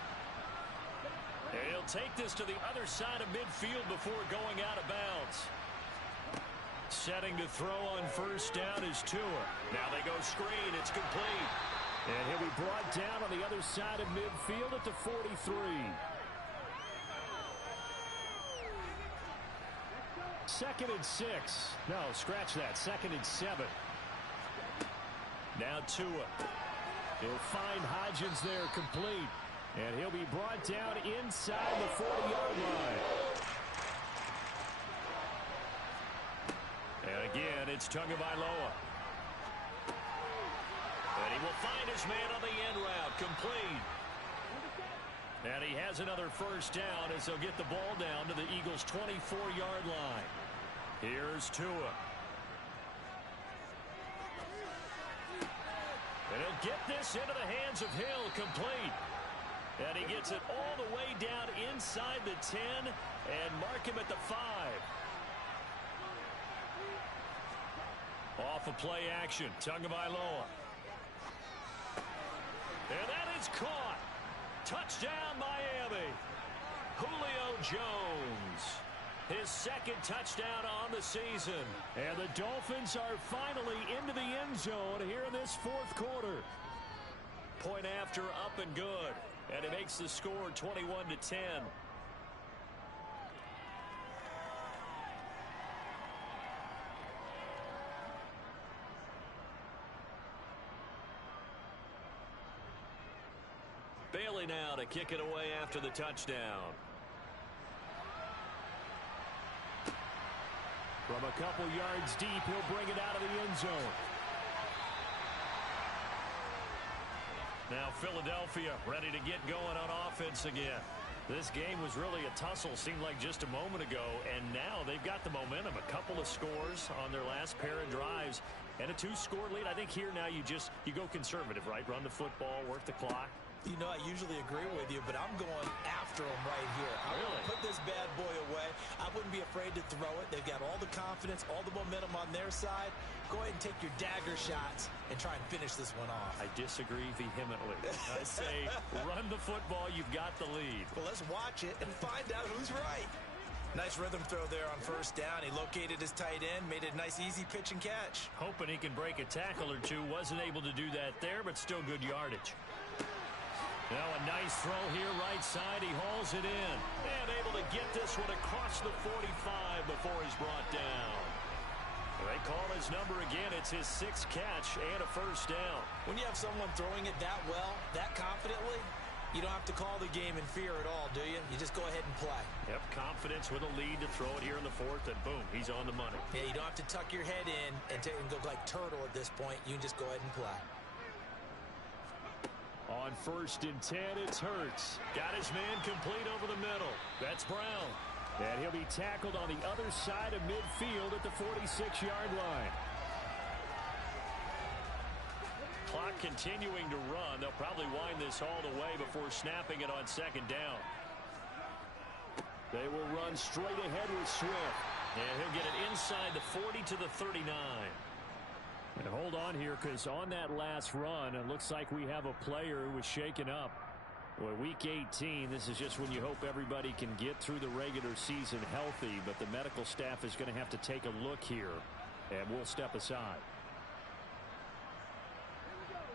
And he'll take this to the other side of midfield before going out of bounds. Setting to throw on first down is Tua. Now they go screen. It's complete. And he'll be brought down on the other side of midfield at the 43. Second and 6. No, scratch that. 2nd and 7. Now Tua. He'll find Hodgins there complete. And he'll be brought down inside the 40-yard line. And again, it's Tagovailoa. And he will find his man on the end route, complete. And he has another first down as they'll get the ball down to the Eagles' 24-yard line. Here's Tua. And he'll get this into the hands of Hill, complete. And he gets it all the way down inside the 10 and mark him at the 5. Off of play action, Tagovailoa. And that is caught. Touchdown, Miami. Julio Jones. His 2nd touchdown on the season. And the Dolphins are finally into the end zone here in this 4th quarter. Point after, up and good. And it makes the score 21-10. Bailey now to kick it away after the touchdown. From a couple yards deep, he'll bring it out of the end zone. Now Philadelphia ready to get going on offense again. This game was really a tussle, seemed like just a moment ago, and now they've got the momentum. A couple of scores on their last pair of drives, and a 2-score lead. I think here now you go conservative, right? Run the football, work the clock. You know, I usually agree with you, but I'm going after him right here. I'm going to put this bad boy away. I wouldn't be afraid to throw it. They've got all the confidence, all the momentum on their side. Go ahead and take your dagger shots and try and finish this one off. I disagree vehemently. I say run the football. You've got the lead. Well, let's watch it and find out who's right. Nice rhythm throw there on first down. He located his tight end, made it a nice, easy pitch and catch. Hoping he can break a tackle or two. Wasn't able to do that there, but still good yardage. Now a nice throw here right side. He hauls it in. And able to get this one across the 45 before he's brought down. They call his number again. It's his 6th catch and a first down. When you have someone throwing it that well, that confidently, you don't have to call the game in fear at all, do you? You just go ahead and play. Yep, confidence with a lead to throw it here in the 4th, and boom, he's on the money. Yeah, you don't have to tuck your head in and go like turtle at this point. You can just go ahead and play. On 1st and 10, it's Hurts. Got his man complete over the middle. That's Brown. And he'll be tackled on the other side of midfield at the 46-yard line. Clock continuing to run. They'll probably wind this all the way before snapping it on 2nd down. They will run straight ahead with Swift. And he'll get it inside the 40 to the 39. And hold on here, because on that last run, it looks like we have a player who was shaken up. Well, week 18, this is just when you hope everybody can get through the regular season healthy, but the medical staff is going to have to take a look here, and we'll step aside.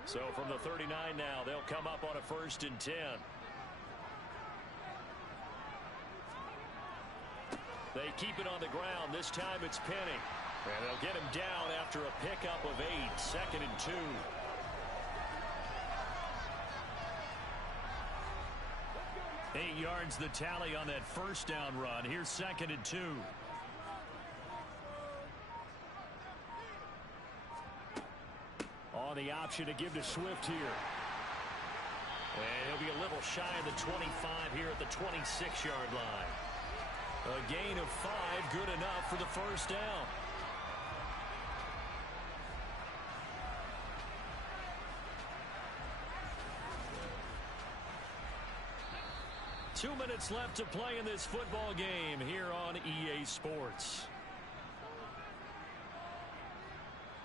So from the 39 now, they'll come up on a 1st and 10. They keep it on the ground. This time it's Penny. And they'll get him down after a pickup of 8, 2nd and 2. Eight yards the tally on that first down run. Here's 2nd and 2. On the option to give to Swift here. And he'll be a little shy of the 25 here at the 26-yard line. A gain of 5, good enough for the first down. Two minutes left to play in this football game here on EA Sports.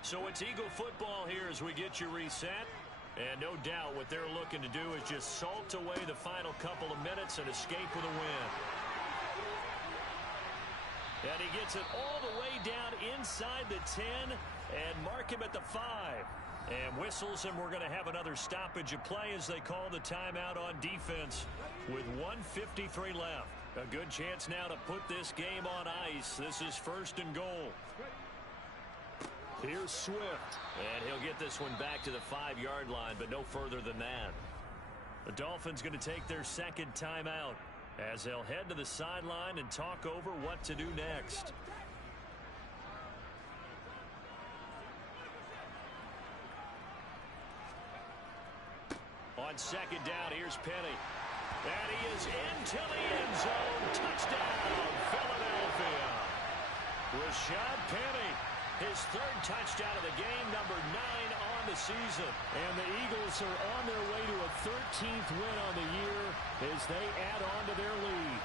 So it's Eagle football here as we get you reset. And no doubt what they're looking to do is just salt away the final couple of minutes and escape with a win. And he gets it all the way down inside the 10 and mark him at the 5. And whistles, and we're going to have another stoppage of play as they call the timeout on defense with 1:53 left. A good chance now to put this game on ice. This is 1st and goal. Here's Swift. And he'll get this one back to the 5-yard line, but no further than that. The Dolphins going to take their 2nd timeout as they'll head to the sideline and talk over what to do next. On 2nd down, here's Penny. And he is into the end zone. Touchdown, Philadelphia. Rashad Penny, his 3rd touchdown of the game, number 9 on the season. And the Eagles are on their way to a 13th win on the year as they add on to their lead.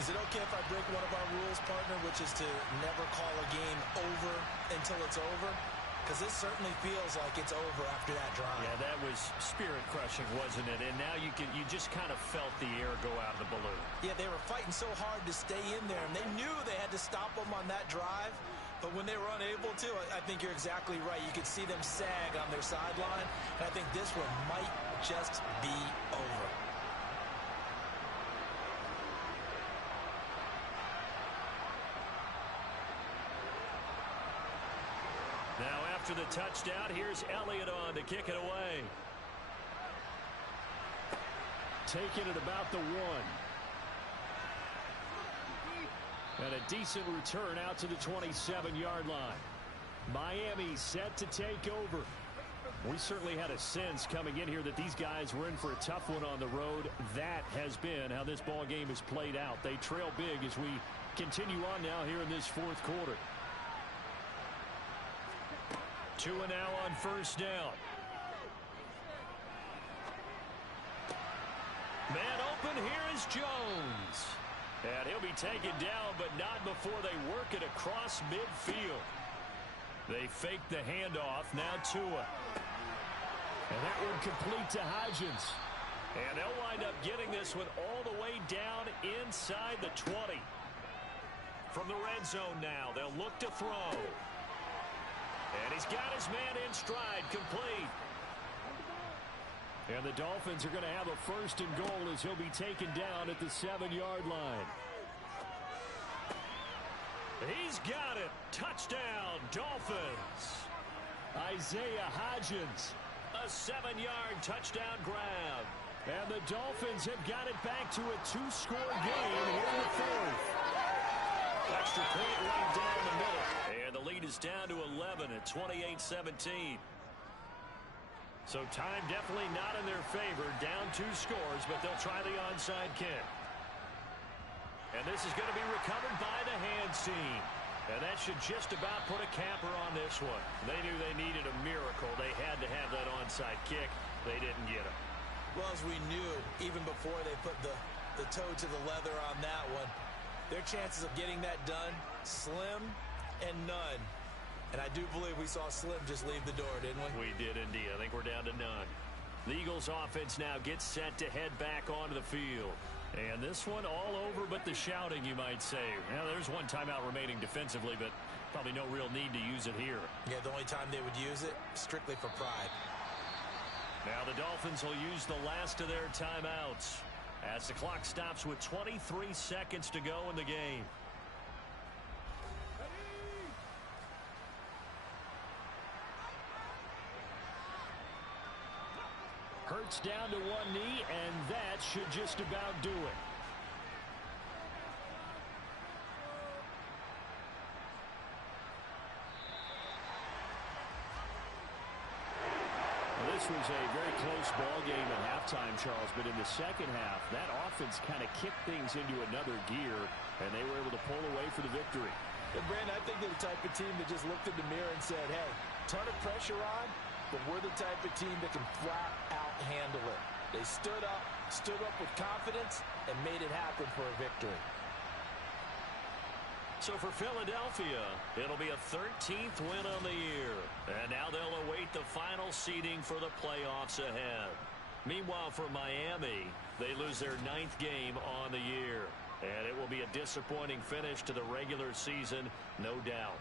Is it okay if I break one of our rules, partner, which is to never call a game over until it's over? Because this certainly feels like it's over after that drive. Yeah, that was spirit-crushing, wasn't it? And now you just kind of felt the air go out of the balloon. Yeah, they were fighting so hard to stay in there, and they knew they had to stop them on that drive. But when they were unable to, I think you're exactly right. You could see them sag on their sideline, and I think this one might just be over. Now after the touchdown, here's Elliott on to kick it away. Taking it about the 1. And a decent return out to the 27-yard line. Miami set to take over. We certainly had a sense coming in here that these guys were in for a tough one on the road. That has been how this ball game is played out. They trail big as we continue on now here in this fourth quarter. 2 and now on first down. Man open, here is Jones. And he'll be taken down, but not before they work it across midfield. They fake the handoff, now Tua. And that one complete to Hodgins. And they'll wind up getting this one all the way down inside the 20. From the red zone now, they'll look to throw. And he's got his man in stride, complete. And the Dolphins are going to have a first and goal as he'll be taken down at the 7-yard line. He's got it. Touchdown, Dolphins. Isaiah Hodgins. A 7-yard touchdown grab. And the Dolphins have got it back to a 2-score game here in the fourth. Extra point right down the middle. And the lead is down to 11 at 28-17. So time definitely not in their favor. Down 2 scores, but they'll try the onside kick. And this is going to be recovered by the hands team. And that should just about put a capper on this one. They knew they needed a miracle. They had to have that onside kick. They didn't get it. Well, as we knew, even before they put the toe to the leather on that one, their chances of getting that done, slim and none. And I do believe we saw Slim just leave the door, didn't we? We did indeed. I think we're down to none. The Eagles offense now gets set to head back onto the field. And this one all over but the shouting, you might say. Now, there's one timeout remaining defensively, but probably no real need to use it here. Yeah, the only time they would use it, strictly for pride. Now the Dolphins will use the last of their timeouts as the clock stops with 23 seconds to go in the game. Hurts down to one knee, and that should just about do it. Well, this was a very close ball game at halftime, Charles, but in the second half, that offense kind of kicked things into another gear, and they were able to pull away for the victory. And Brandon, I think they're the type of team that just looked in the mirror and said, hey, ton of pressure on, but we're the type of team that can flat out handle it. They stood up with confidence, and made it happen for a victory. So for Philadelphia, it'll be a 13th win on the year. And now they'll await the final seeding for the playoffs ahead. Meanwhile, for Miami, they lose their 9th game on the year. And it will be a disappointing finish to the regular season, no doubt.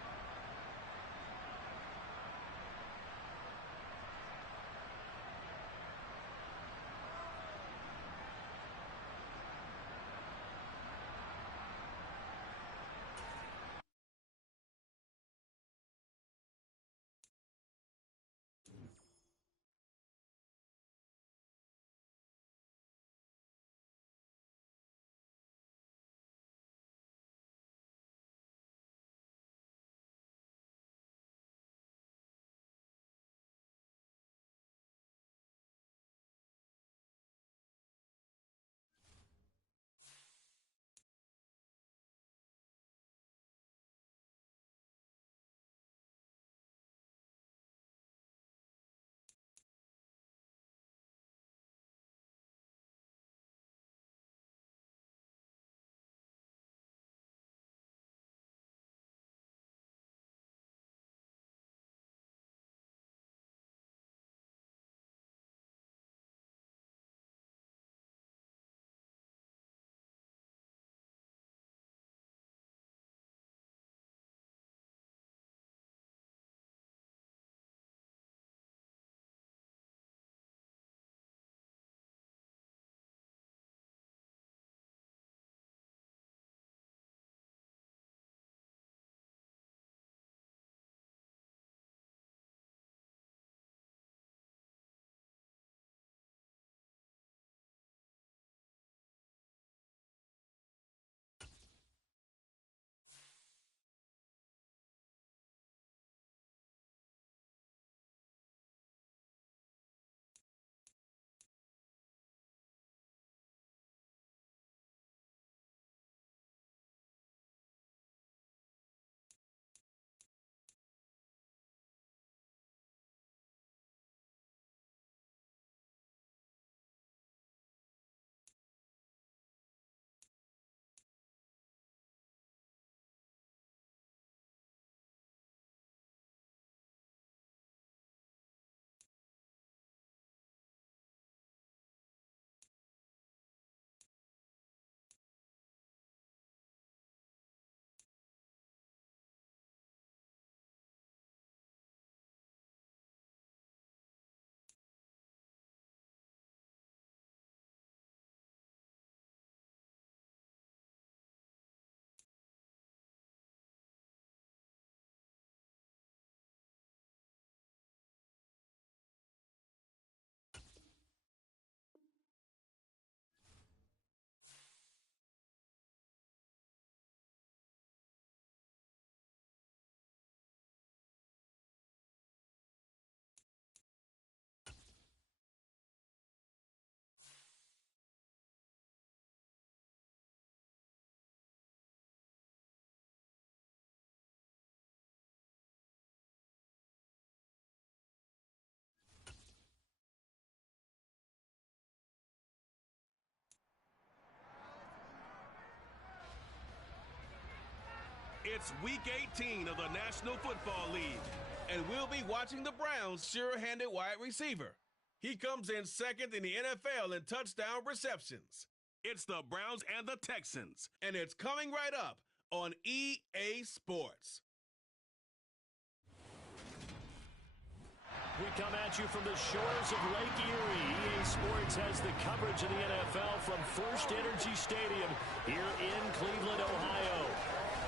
It's Week 18 of the National Football League, and we'll be watching the Browns' sure-handed wide receiver. He comes in second in the NFL in touchdown receptions. It's the Browns and the Texans, and it's coming right up on EA Sports. We come at you from the shores of Lake Erie. EA Sports has the coverage of the NFL from First Energy Stadium here in Cleveland, Ohio.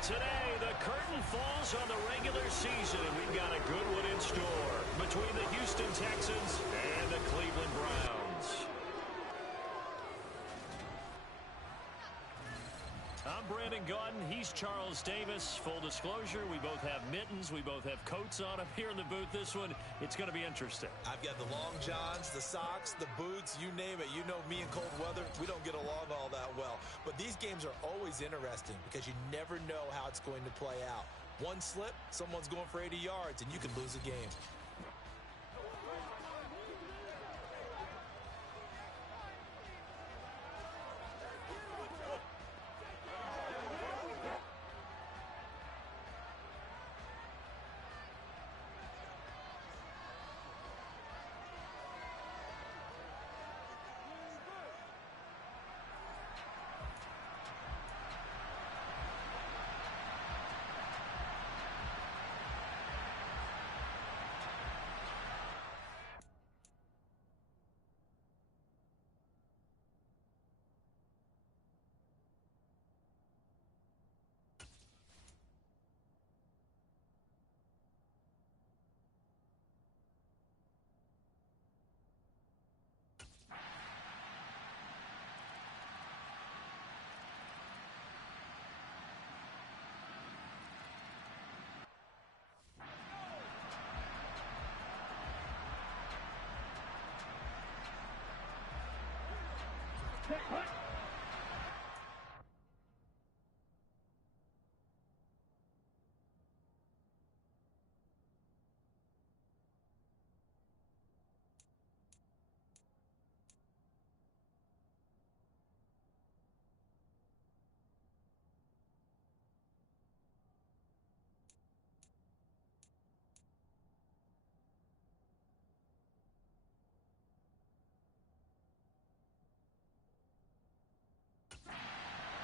Today, the curtain falls on the regular season, and we've got a good one in store between the Houston Texans and the Cleveland Browns. I'm Brandon Gaudin. He's Charles Davis. Full disclosure, we both have mittens. We both have coats on up here in the booth. This one, it's going to be interesting. I've got the long johns, the socks, the boots, you name it. You know me in cold weather, we don't get along all that well. But these games are always interesting because you never know how it's going to play out. One slip, someone's going for 80 yards, and you can lose a game.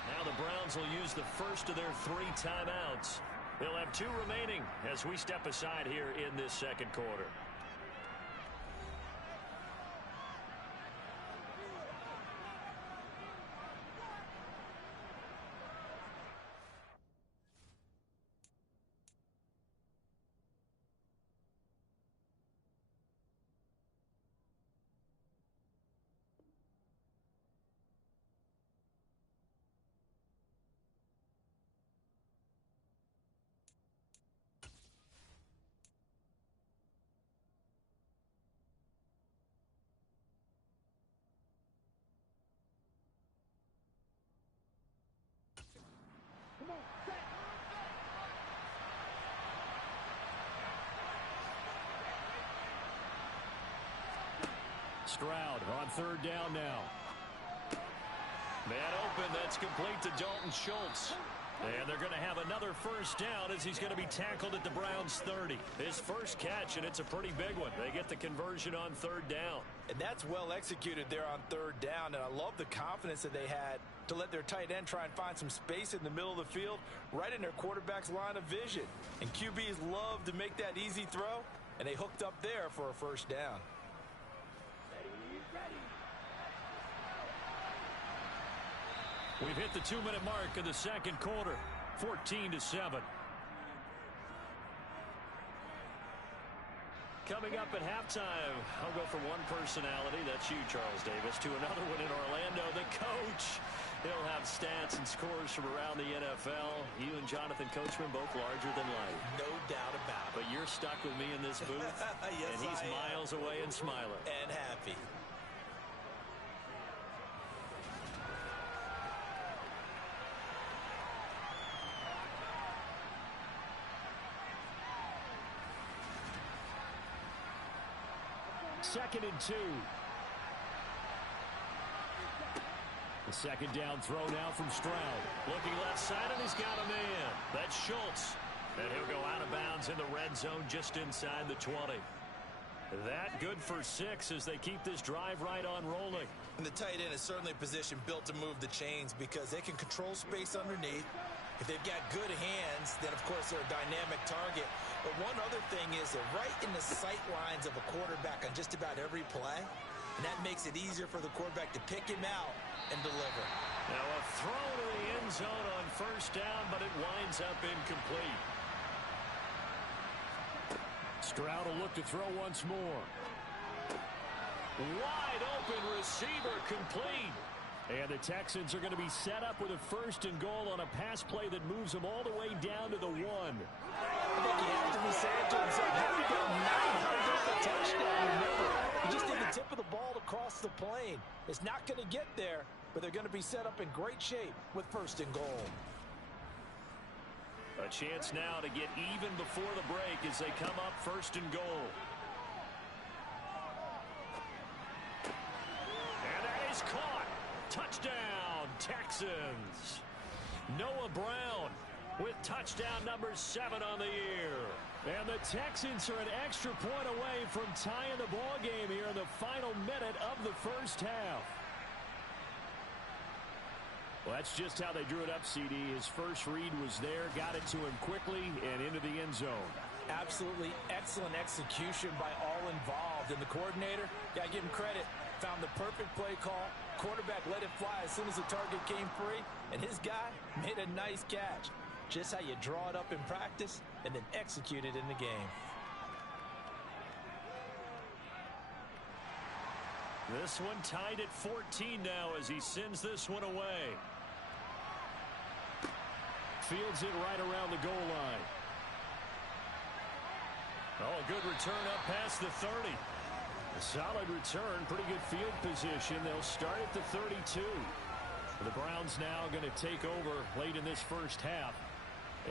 Now the Browns will use the first of their 3 timeouts. They'll have 2 remaining as we step aside here in this second quarter. Stroud on 3rd down now. Man open, that's complete to Dalton Schultz. And they're going to have another first down as he's going to be tackled at the Browns' 30. His first catch, and it's a pretty big one. They get the conversion on 3rd down. And that's well executed there on 3rd down, and I love the confidence that they had to let their tight end try and find some space in the middle of the field, right in their quarterback's line of vision. And QBs love to make that easy throw, and they hooked up there for a first down. We've hit the 2-minute mark of the second quarter, 14-7. Coming up at halftime, I'll go from one personality, that's you, Charles Davis, to another one in Orlando, the coach. He'll have stats and scores from around the NFL. You and Jonathan Coachman both larger than life. No doubt about it. But you're stuck with me in this booth, yes, and he's miles away and smiling. And happy. Second and 2. The second down throw now from Stroud. Looking left side, and he's got a man. That's Schultz. And he'll go out of bounds in the red zone just inside the 20. That good for 6 as they keep this drive right on rolling. And the tight end is certainly a position built to move the chains because they can control space underneath. If they've got good hands, then, of course, they're a dynamic target. But one other thing is they're right in the sight lines of a quarterback on just about every play. And that makes it easier for the quarterback to pick him out and deliver. Now a throw to the end zone on first down, but it winds up incomplete. Stroud will look to throw once more. Wide open receiver complete. And the Texans are going to be set up with a 1st and goal on a pass play that moves them all the way down to the 1. I think you have to be saying to himself, here we go, 900th touchdown. Remember, he just did the tip of the ball across the plane. It's not going to get there, but they're going to be set up in great shape with 1st and goal. A chance now to get even before the break as they come up 1st and goal. And that is caught. Touchdown, Texans. Noah Brown with touchdown number 7 on the year. And the Texans are an extra point away from tying the ball game here in the final minute of the first half. Well, that's just how they drew it up, CD. His first read was there, got it to him quickly, and into the end zone. Absolutely excellent execution by all involved. And the coordinator, got to give him credit, found the perfect play call. Quarterback let it fly as soon as the target came free, and his guy made a nice catch. Just how you draw it up in practice and then execute it in the game. This one tied at 14 now as he sends this one away. Fields it right around the goal line. Oh, a good return up past the 30. A solid return, pretty good field position. They'll start at the 32. The Browns now going to take over late in this first half.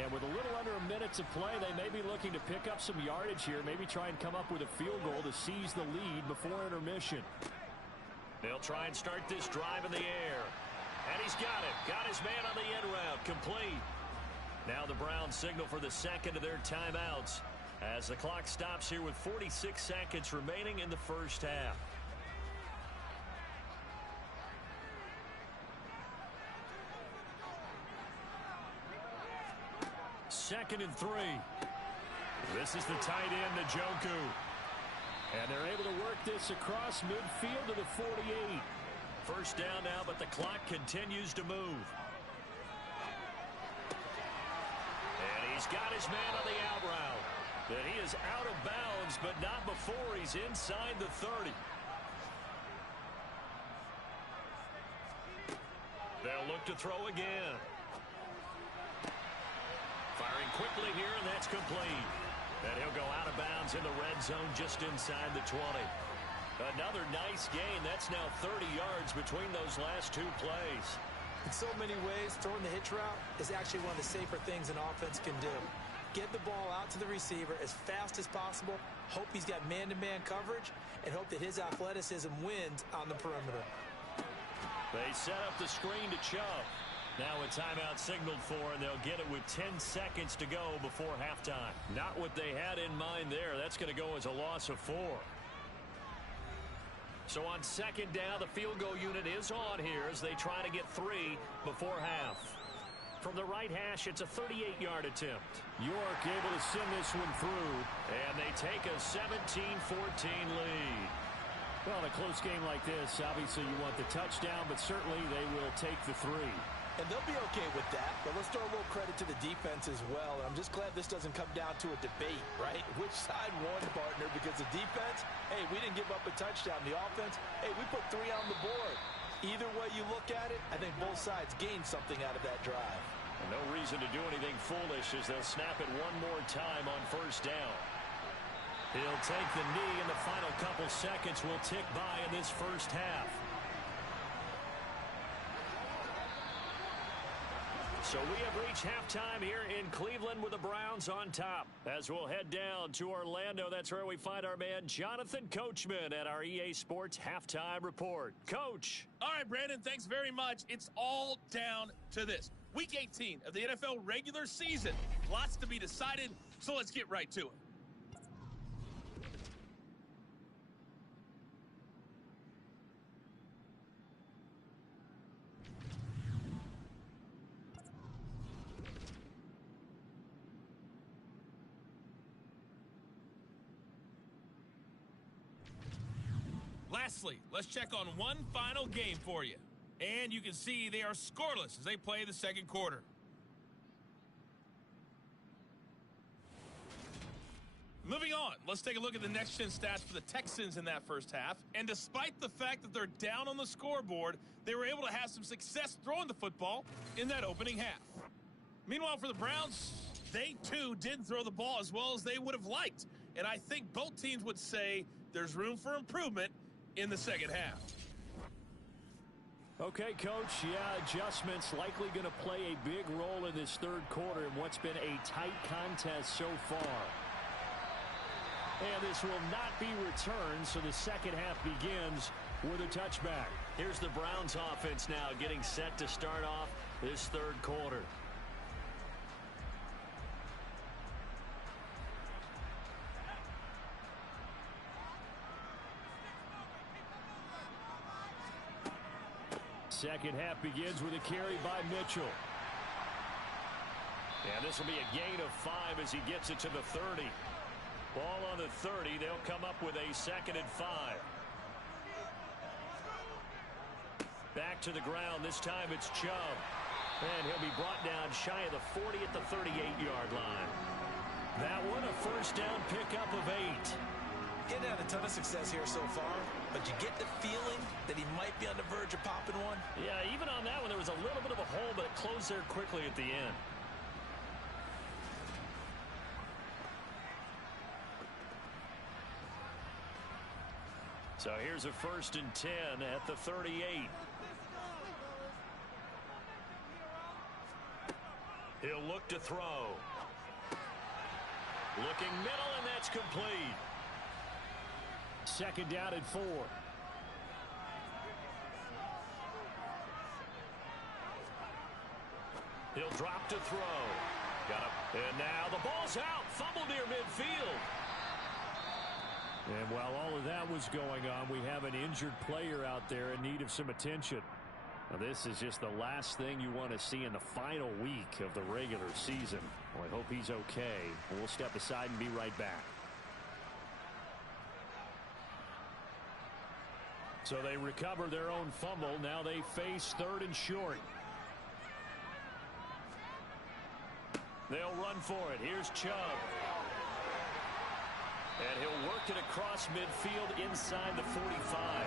And with a little under a minute to play, they may be looking to pick up some yardage here, maybe try and come up with a field goal to seize the lead before intermission. They'll try and start this drive in the air. And he's got it. Got his man on the end route. Complete. Now the Browns signal for the second of their timeouts as the clock stops here with 46 seconds remaining in the first half. Second and 3. This is the tight end, Njoku. And they're able to work this across midfield to the 48. First down now, but the clock continues to move. And he's got his man on the out route. And he is out of bounds, but not before he's inside the 30. They'll look to throw again. Firing quickly here, and that's complete. And he'll go out of bounds in the red zone just inside the 20. Another nice gain. That's now 30 yards between those last 2 plays. In so many ways, throwing the hitch route is actually one of the safer things an offense can do. Get the ball out to the receiver as fast as possible, hope he's got man-to-man coverage, and hope that his athleticism wins on the perimeter. They set up the screen to Chubb. Now a timeout signaled for, and they'll get it with 10 seconds to go before halftime. Not what they had in mind there. That's going to go as a loss of 4. So on second down, the field goal unit is on here as they try to get 3 before half. From the right hash, it's a 38-yard attempt. York able to send this one through, and they take a 17-14 lead. Well, in a close game like this, obviously you want the touchdown, but certainly they will take the 3. And they'll be okay with that, but let's throw a little credit to the defense as well. And I'm just glad this doesn't come down to a debate, right? Which side won, partner? Because the defense, hey, we didn't give up a touchdown. The offense, hey, we put 3 on the board. Either way you look at it, I think both sides gained something out of that drive. And no reason to do anything foolish as they'll snap it one more time on first down. He'll take the knee, and the final couple seconds will tick by in this first half. So we have reached halftime here in Cleveland with the Browns on top. As we'll head down to Orlando, that's where we find our man Jonathan Coachman at our EA Sports Halftime Report. Coach. All right, Brandon, thanks very much. It's all down to this. Week 18 of the NFL regular season. Lots to be decided, so let's get right to it. Lastly, let's check on one final game for you. And you can see they are scoreless as they play the second quarter. Moving on, let's take a look at the next-gen stats for the Texans in that first half. And despite the fact that they're down on the scoreboard, they were able to have some success throwing the football in that opening half. Meanwhile, for the Browns, they too didn't throw the ball as well as they would have liked. And I think both teams would say there's room for improvement in the second half. Okay, Coach, adjustments likely going to play a big role in this third quarter in what's been a tight contest so far. And this will not be returned, so the second half begins with a touchback. Here's the Browns offense now getting set to start off this third quarter. Second half begins with a carry by Mitchell. And this will be a gain of 5 as he gets it to the 30. Ball on the 30. They'll come up with a 2nd and 5. Back to the ground. This time it's Chubb. And he'll be brought down shy of the 40 at the 38-yard line. That one a first down pickup of 8. Getting had a ton of success here so far, but you get the feeling that he might be on the verge of popping one. Yeah, even on that one, there was a little bit of a hole, but it closed there quickly at the end. So here's a 1st and 10 at the 38. He'll look to throw. Looking middle, and that's complete. 2nd down and 4. He'll drop to throw. Got him. And now the ball's out. Fumble near midfield. And while all of that was going on, we have an injured player out there in need of some attention. Now, this is just the last thing you want to see in the final week of the regular season. Well, I hope he's okay. We'll step aside and be right back. So they recover their own fumble. Now they face 3rd and short. They'll run for it. Here's Chubb. And he'll work it across midfield inside the 45.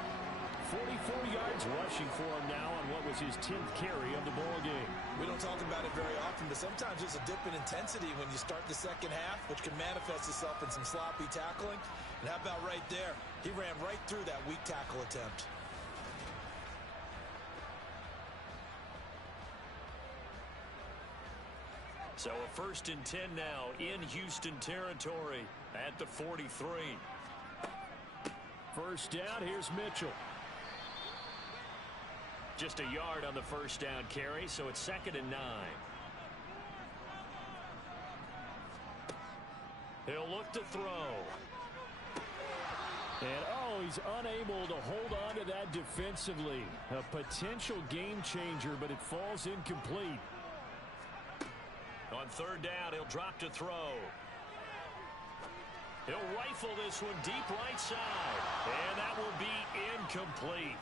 44 yards rushing for him now on what was his 10th carry of the ball game. We don't talk about it very often, but sometimes there's a dip in intensity when you start the second half, which can manifest itself in some sloppy tackling. And how about right there? He ran right through that weak tackle attempt. So a 1st and 10 now in Houston territory at the 43. First down, here's Mitchell. Just a yard on the first down carry, so it's 2nd and 9. He'll look to throw. And, he's unable to hold on to that defensively. A potential game changer, but it falls incomplete. On 3rd down, he'll drop to throw. He'll rifle this one deep right side. And that will be incomplete.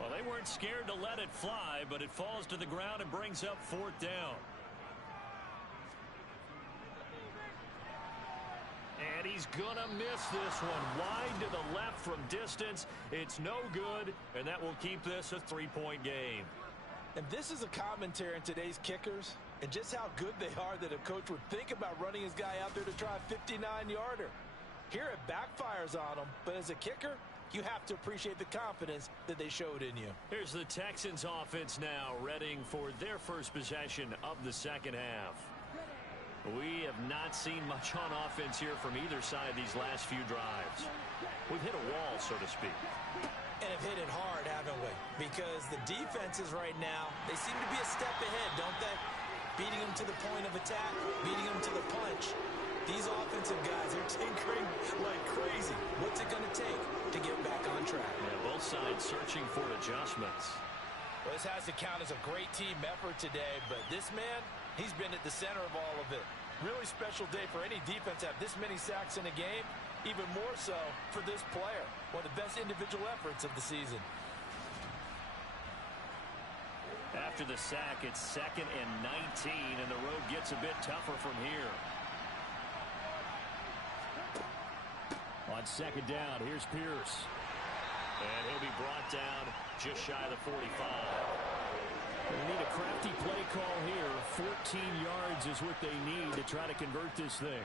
Well, they weren't scared to let it fly, but it falls to the ground and brings up 4th down. And he's going to miss this one. Wide to the left from distance. It's no good, and that will keep this a 3-point game. And this is a commentary on today's kickers and just how good they are that a coach would think about running his guy out there to try a 59-yarder. Here it backfires on him, but as a kicker, you have to appreciate the confidence that they showed in you. Here's the Texans offense now, readying for their first possession of the second half. We have not seen much on offense here from either side these last few drives. We've hit a wall, so to speak. And have hit it hard, haven't we? Because the defenses right now, they seem to be a step ahead, don't they? Beating them to the point of attack, beating them to the punch. These offensive guys are tinkering like crazy. What's it going to take to get back on track? Yeah, both sides searching for adjustments. Well, this has to count as a great team effort today, but this man, he's been at the center of all of it. Really special day for any defense to have this many sacks in a game. Even more so for this player. One of the best individual efforts of the season. After the sack, it's 2nd and 19, and the road gets a bit tougher from here. On 2nd down, here's Pierce. And he'll be brought down just shy of the 45. They need a crafty play call here. 14 yards is what they need to try to convert this thing.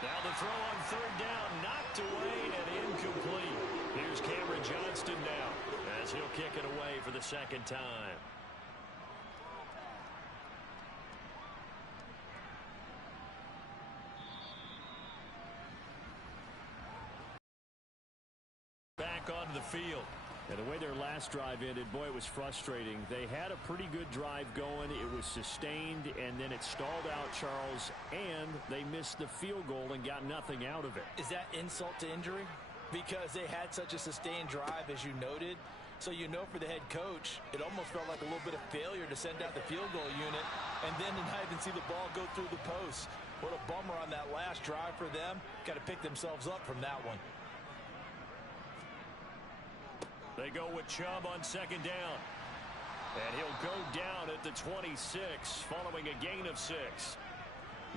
Now the throw on 3rd down, knocked away and incomplete. Here's Cameron Johnston now as he'll kick it away for the 2nd time. Back onto the field. And the way their last drive ended, boy, it was frustrating. They had a pretty good drive going. It was sustained, and then it stalled out, Charles, and they missed the field goal and got nothing out of it. Is that insult to injury? Because they had such a sustained drive, as you noted. So you know for the head coach, it almost felt like a little bit of failure to send out the field goal unit and then to not even see the ball go through the post. What a bummer on that last drive for them. Got to pick themselves up from that one. They go with Chubb on 2nd down. And he'll go down at the 26, following a gain of 6.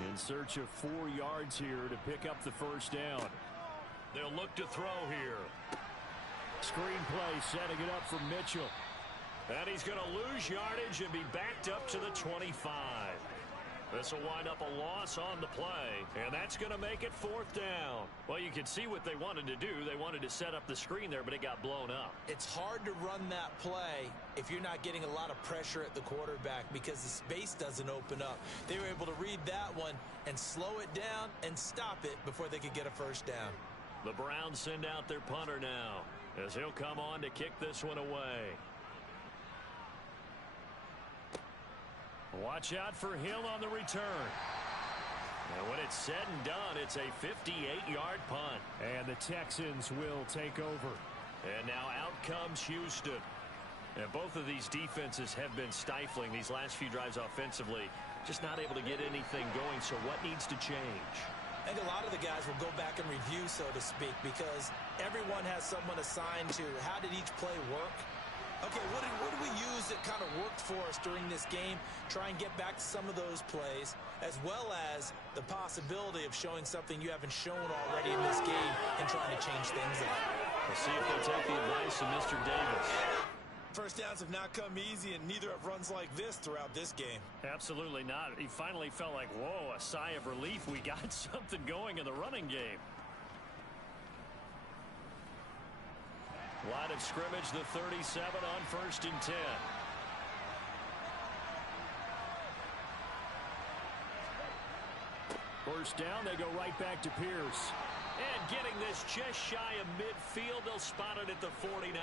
In search of 4 yards here to pick up the 1st down. They'll look to throw here. Screen play setting it up for Mitchell. And he's going to lose yardage and be backed up to the 25. This will wind up a loss on the play, and that's going to make it 4th down. Well, you can see what they wanted to do. They wanted to set up the screen there, but it got blown up. It's hard to run that play if you're not getting a lot of pressure at the quarterback because the space doesn't open up. They were able to read that one and slow it down and stop it before they could get a 1st down. The Browns send out their punter now as he'll come on to kick this one away. Watch out for Hill on the return. And when it's said and done, it's a 58-yard punt. And the Texans will take over. And now out comes Houston. And both of these defenses have been stifling these last few drives offensively. Just not able to get anything going, so what needs to change? I think a lot of the guys will go back and review, so to speak, because everyone has someone assigned to how did each play work. Okay, what do we use that kind of worked for us during this game? Try and get back to some of those plays, as well as the possibility of showing something you haven't shown already in this game and trying to change things up. We'll see if they take the advice of Mr. Davis. 1st downs have not come easy, and neither have runs like this throughout this game. Absolutely not. He finally felt like, whoa, a sigh of relief. We got something going in the running game. Line of scrimmage, the 37 on 1st and 10. First down, they go right back to Pierce. And getting this just shy of midfield, they'll spot it at the 49.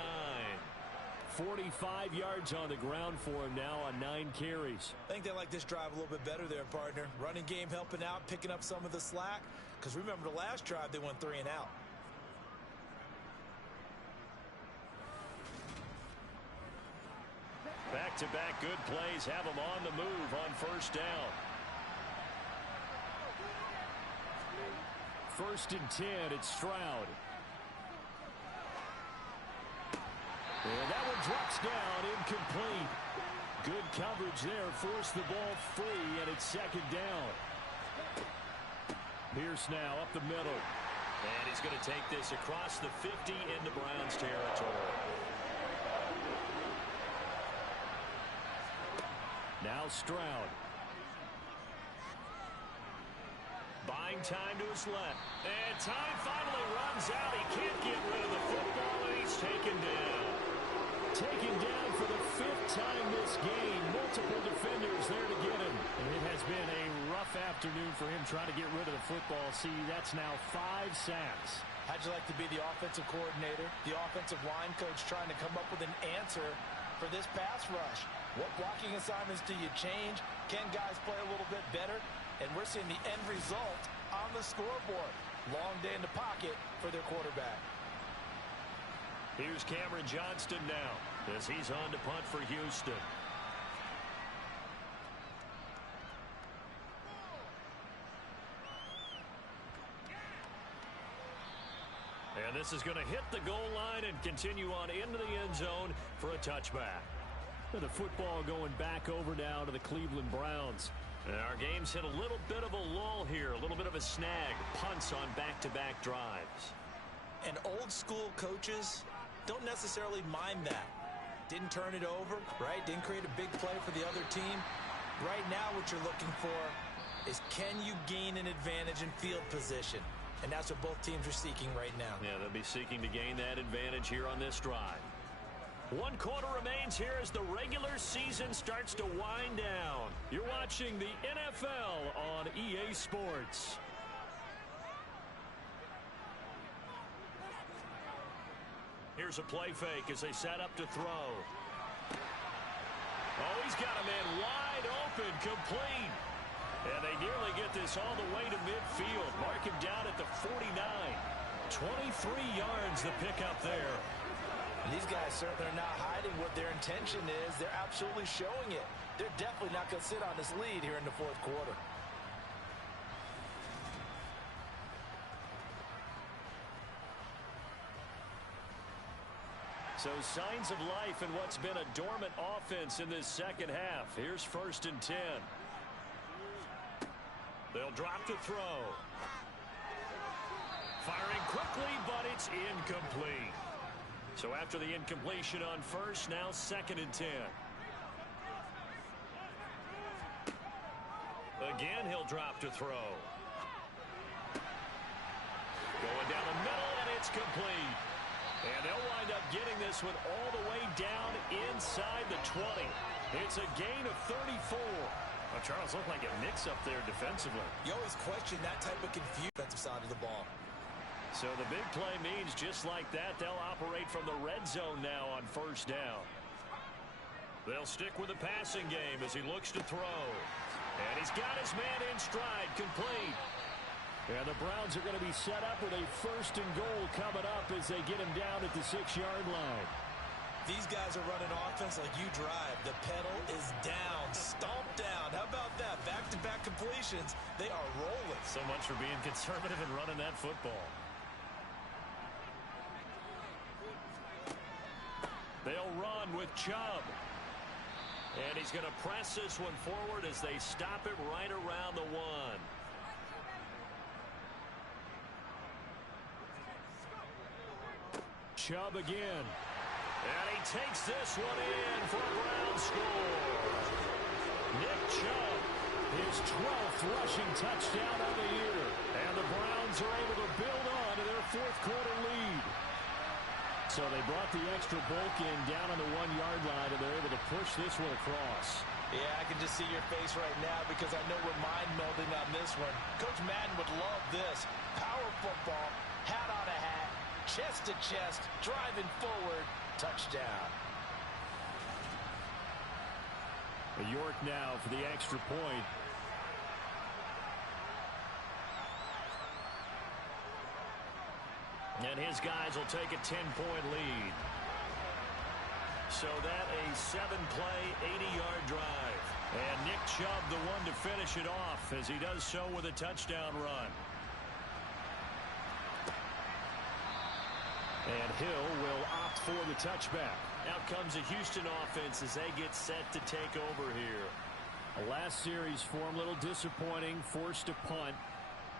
45 yards on the ground for him now on 9 carries. I think they like this drive a little bit better there, partner. Running game helping out, picking up some of the slack. Because remember the last drive, they went 3 and out. Back-to-back good plays have them on the move on 1st down. 1st and 10, it's Stroud. And that one drops down, incomplete. Good coverage there, forced the ball free, and it's 2nd down. Pierce now up the middle. And he's going to take this across the 50 into Browns territory. Now Stroud. By buying time to his left. And time finally runs out. He can't get rid of the football, and he's taken down. Taken down for the 5th time this game. Multiple defenders there to get him. And it has been a rough afternoon for him trying to get rid of the football. See, that's now 5 sacks. How'd you like to be the offensive coordinator, the offensive line coach trying to come up with an answer for this pass rush? What blocking assignments do you change? Can guys play a little bit better? And we're seeing the end result on the scoreboard. Long day in the pocket for their quarterback. Here's Cameron Johnston now as he's on to punt for Houston. And this is going to hit the goal line and continue on into the end zone for a touchback. And the football going back over now to the Cleveland Browns. And our game's hit a little bit of a lull here, a little bit of a snag. Punts on back-to-back drives. And old school coaches don't necessarily mind that. Didn't turn it over, right? Didn't create a big play for the other team. Right now what you're looking for is, can you gain an advantage in field position? And that's what both teams are seeking right now. Yeah, they'll be seeking to gain that advantage here on this drive. 1 quarter remains here as the regular season starts to wind down. You're watching the NFL on EA Sports. Here's a play fake as they set up to throw. Oh, he's got a man wide open, complete. And they nearly get this all the way to midfield. Mark him down at the 49. 23 yards the pickup there. And these guys certainly are not hiding what their intention is. They're absolutely showing it. They're definitely not going to sit on this lead here in the 4th quarter. So signs of life in what's been a dormant offense in this second half. Here's 1st and 10. They'll drop to throw. Firing quickly, but it's incomplete. So after the incompletion on first, now 2nd and 10. Again, he'll drop to throw. Going down the middle, and it's complete. And they'll wind up getting this one all the way down inside the 20. It's a gain of 34. Well, Charles, looked like a mix-up there defensively. You always question that type of confusion defensive side of the ball. So the big play means just like that, they'll operate from the red zone now on 1st down. They'll stick with the passing game as he looks to throw. And he's got his man in stride, complete. And the Browns are going to be set up with a 1st and goal coming up as they get him down at the 6-yard line. These guys are running offense like you drive. The pedal is down, stomped down. How about that? Back-to-back completions. They are rolling. So much for being conservative and running that football. They'll run with Chubb. And he's going to press this one forward as they stop it right around the 1. Chubb again. And he takes this one in for a Browns score. Nick Chubb, his 12th rushing touchdown of the year. And the Browns are able to build on to their 4th quarter lead. So they brought the extra bulk in down on the 1-yard line, and they're able to push this one across. Yeah, I can just see your face right now because I know we're mind melding on this one. Coach Madden would love this. Power football, hat on a hat, chest to chest, driving forward, touchdown. York now for the extra point. And his guys will take a 10-point lead. So that a 7-play, 80-yard drive. And Nick Chubb the one to finish it off as he does so with a touchdown run. And Hill will opt for the touchback. Out comes the Houston offense as they get set to take over here. A last series for him, a little disappointing, forced to punt.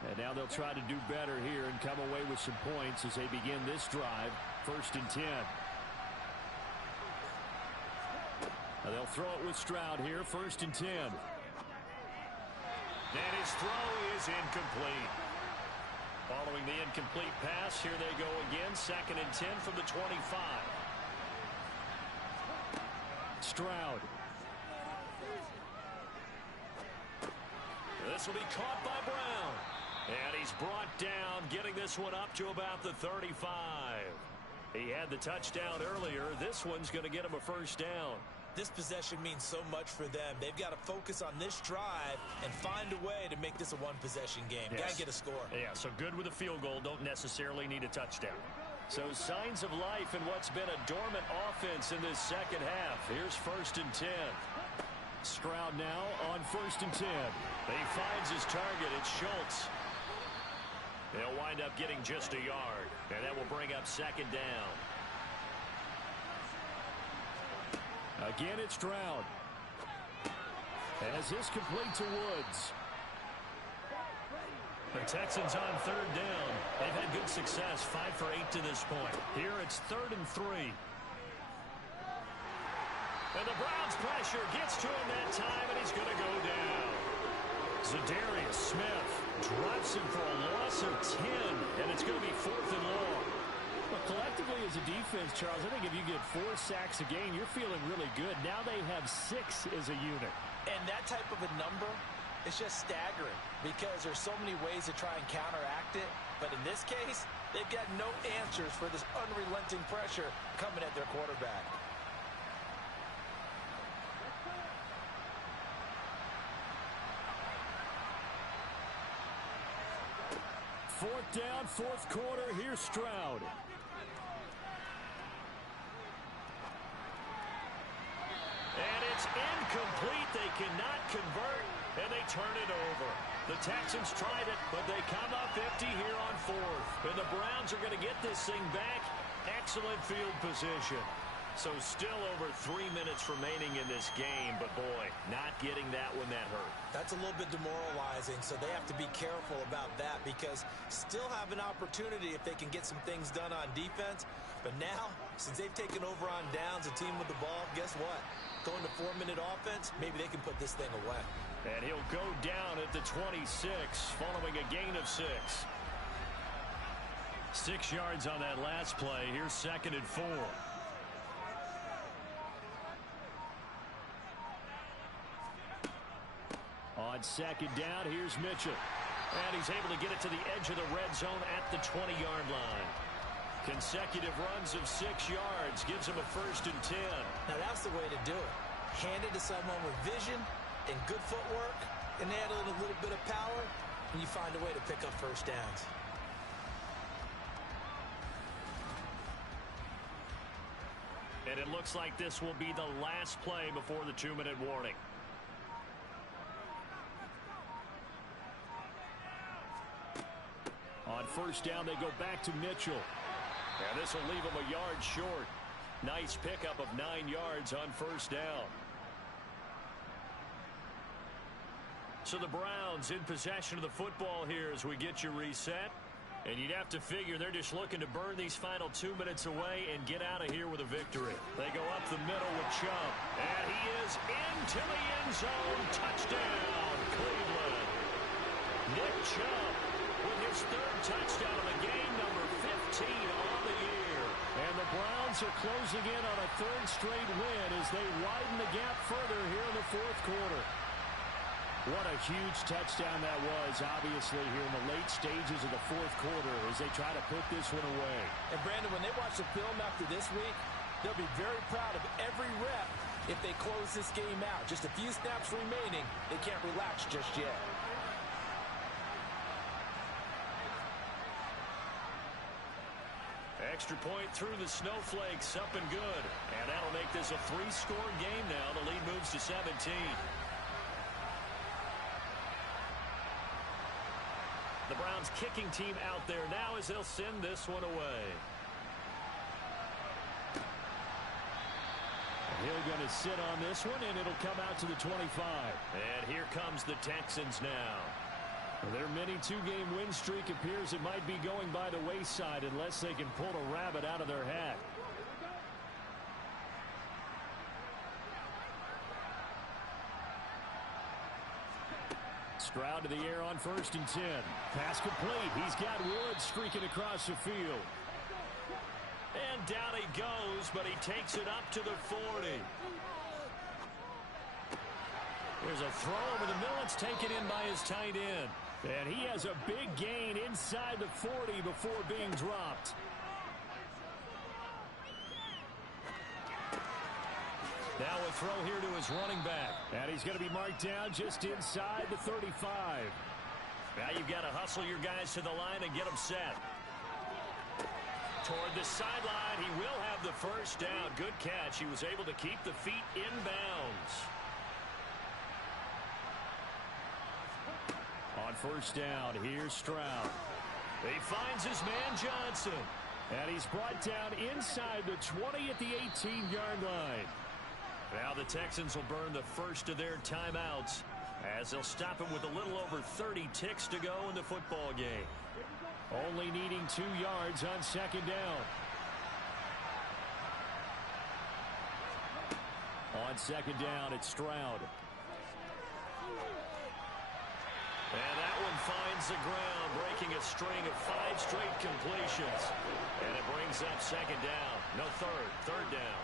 And now they'll try to do better here and come away with some points as they begin this drive. 1st and 10. Now they'll throw it with Stroud here. 1st and 10. And his throw is incomplete. Following the incomplete pass, here they go again. 2nd and 10 from the 25. Stroud. This will be caught by Brown. And he's brought down, getting this one up to about the 35. He had the touchdown earlier. This one's going to get him a first down. This possession means so much for them. They've got to focus on this drive and find a way to make this a one-possession game. Yes. Got to get a score. Yeah, so good with a field goal. Don't necessarily need a touchdown. So signs of life in what's been a dormant offense in this second half. Here's 1st and 10. Stroud now on 1st and 10. He finds his target. It's Schultz. They'll wind up getting just a yard, and that will bring up 2nd down. Again, it's Stroud. As this complete to Woods. The Texans on 3rd down. They've had good success, 5 for 8 to this point. Here it's 3rd and 3. And the Browns pressure gets to him that time, and he's going to go down. Zadarius Smith drops him for a loss of 10, and it's going to be 4th and long. Well, collectively as a defense, Charles, I think if you get 4 sacks a game, you're feeling really good. Now they have 6 as a unit. And that type of a number is just staggering because there's so many ways to try and counteract it. But in this case, they've got no answers for this unrelenting pressure coming at their quarterback. Fourth down, 4th quarter. Here's Stroud. And it's incomplete. They cannot convert, and they turn it over. The Texans tried it, but they come up empty here on 4th. And the Browns are going to get this thing back. Excellent field position. So still over 3 minutes remaining in this game, but boy, not getting that one that hurt. That's a little bit demoralizing, so they have to be careful about that because still have an opportunity if they can get some things done on defense. But now, since they've taken over on downs, a team with the ball, guess what? Going to 4-minute offense, maybe they can put this thing away. And he'll go down at the 26 following a gain of 6. 6 yards on that last play. Here's 2nd and 4. On 2nd down, here's Mitchell. And he's able to get it to the edge of the red zone at the 20-yard line. Consecutive runs of 6 yards gives him a 1st and 10. Now that's the way to do it. Hand it to someone with vision and good footwork and add a little bit of power, and you find a way to pick up 1st downs. And it looks like this will be the last play before the 2-minute warning. On 1st down, they go back to Mitchell. And this will leave him a yard short. Nice pickup of 9 yards on 1st down. So the Browns in possession of the football here as we get you reset. And you'd have to figure they're just looking to burn these final 2 minutes away and get out of here with a victory. They go up the middle with Chubb. And he is into the end zone. Touchdown, Cleveland. Nick Chubb with his 3rd touchdown of the game, number 15 on the year. And the Browns are closing in on a 3rd straight win as they widen the gap further here in the 4th quarter. What a huge touchdown that was, obviously, here in the late stages of the 4th quarter as they try to put this one away. And, Brandon, when they watch the film after this week, they'll be very proud of every rep if they close this game out. Just a few snaps remaining. They can't relax just yet. Extra point through the snowflakes, up and good. And that'll make this a 3-score game now. The lead moves to 17. The Browns kicking team out there now as they'll send this one away. He'll going to sit on this one, and it'll come out to the 25. And here comes the Texans now. Their mini 2-game win streak appears it might be going by the wayside unless they can pull a rabbit out of their hat. Stroud to the air on 1st and 10. Pass complete. He's got Woods streaking across the field. And down he goes, but he takes it up to the 40. There's a throw over the middle. It's taken in by his tight end. And he has a big gain inside the 40 before being dropped. Now a throw here to his running back. And he's going to be marked down just inside the 35. Now you've got to hustle your guys to the line and get them set. Toward the sideline, he will have the first down. Good catch. He was able to keep the feet in bounds. On 1st down, here's Stroud. He finds his man Johnson. And he's brought down inside the 20 at the 18-yard line. Now the Texans will burn the first of their timeouts as they'll stop him with a little over 30 ticks to go in the football game. Only needing 2 yards on 2nd down. On 2nd down, it's Stroud. And that one finds the ground, breaking a string of 5 straight completions. And it brings up 2nd down. No, third down.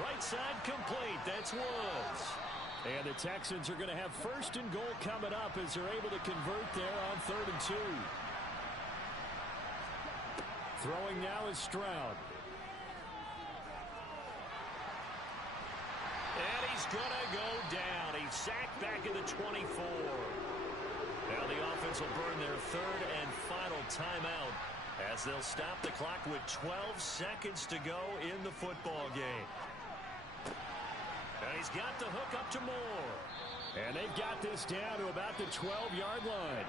Right side complete. That's Woods. And the Texans are going to have 1st and goal coming up as they're able to convert there on 3rd and 2. Throwing now is Stroud. And he's going to go down. He's sacked back in the 24. Now the offense will burn their 3rd and final timeout as they'll stop the clock with 12 seconds to go in the football game. And he's got the hook up to Moore. And they've got this down to about the 12-yard line.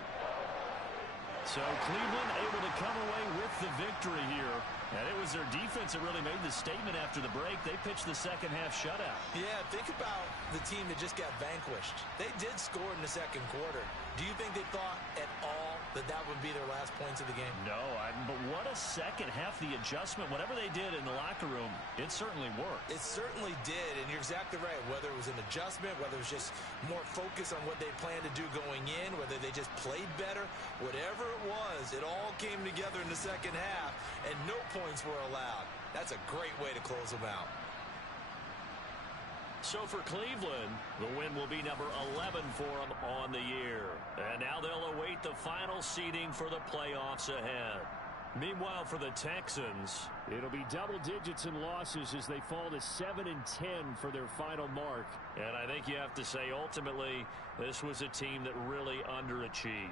So Cleveland able to come away with the victory here. And it was their defense that really made the statement after the break. They pitched the second half shutout. Yeah, think about the team that just got vanquished. They did score in the 2nd quarter. Do you think they thought at all that that would be their last points of the game? No, but what a second half. The adjustment, whatever they did in the locker room, it certainly worked. It certainly did, and you're exactly right. Whether it was an adjustment, whether it was just more focus on what they planned to do going in, whether they just played better, whatever it was, it all came together in the second half, and no points were allowed. That's a great way to close them out. So for Cleveland, the win will be number 11 for them on the year. And now they'll await the final seeding for the playoffs ahead. Meanwhile, for the Texans, it'll be double digits in losses as they fall to 7-10 for their final mark. And I think you have to say, ultimately, this was a team that really underachieved.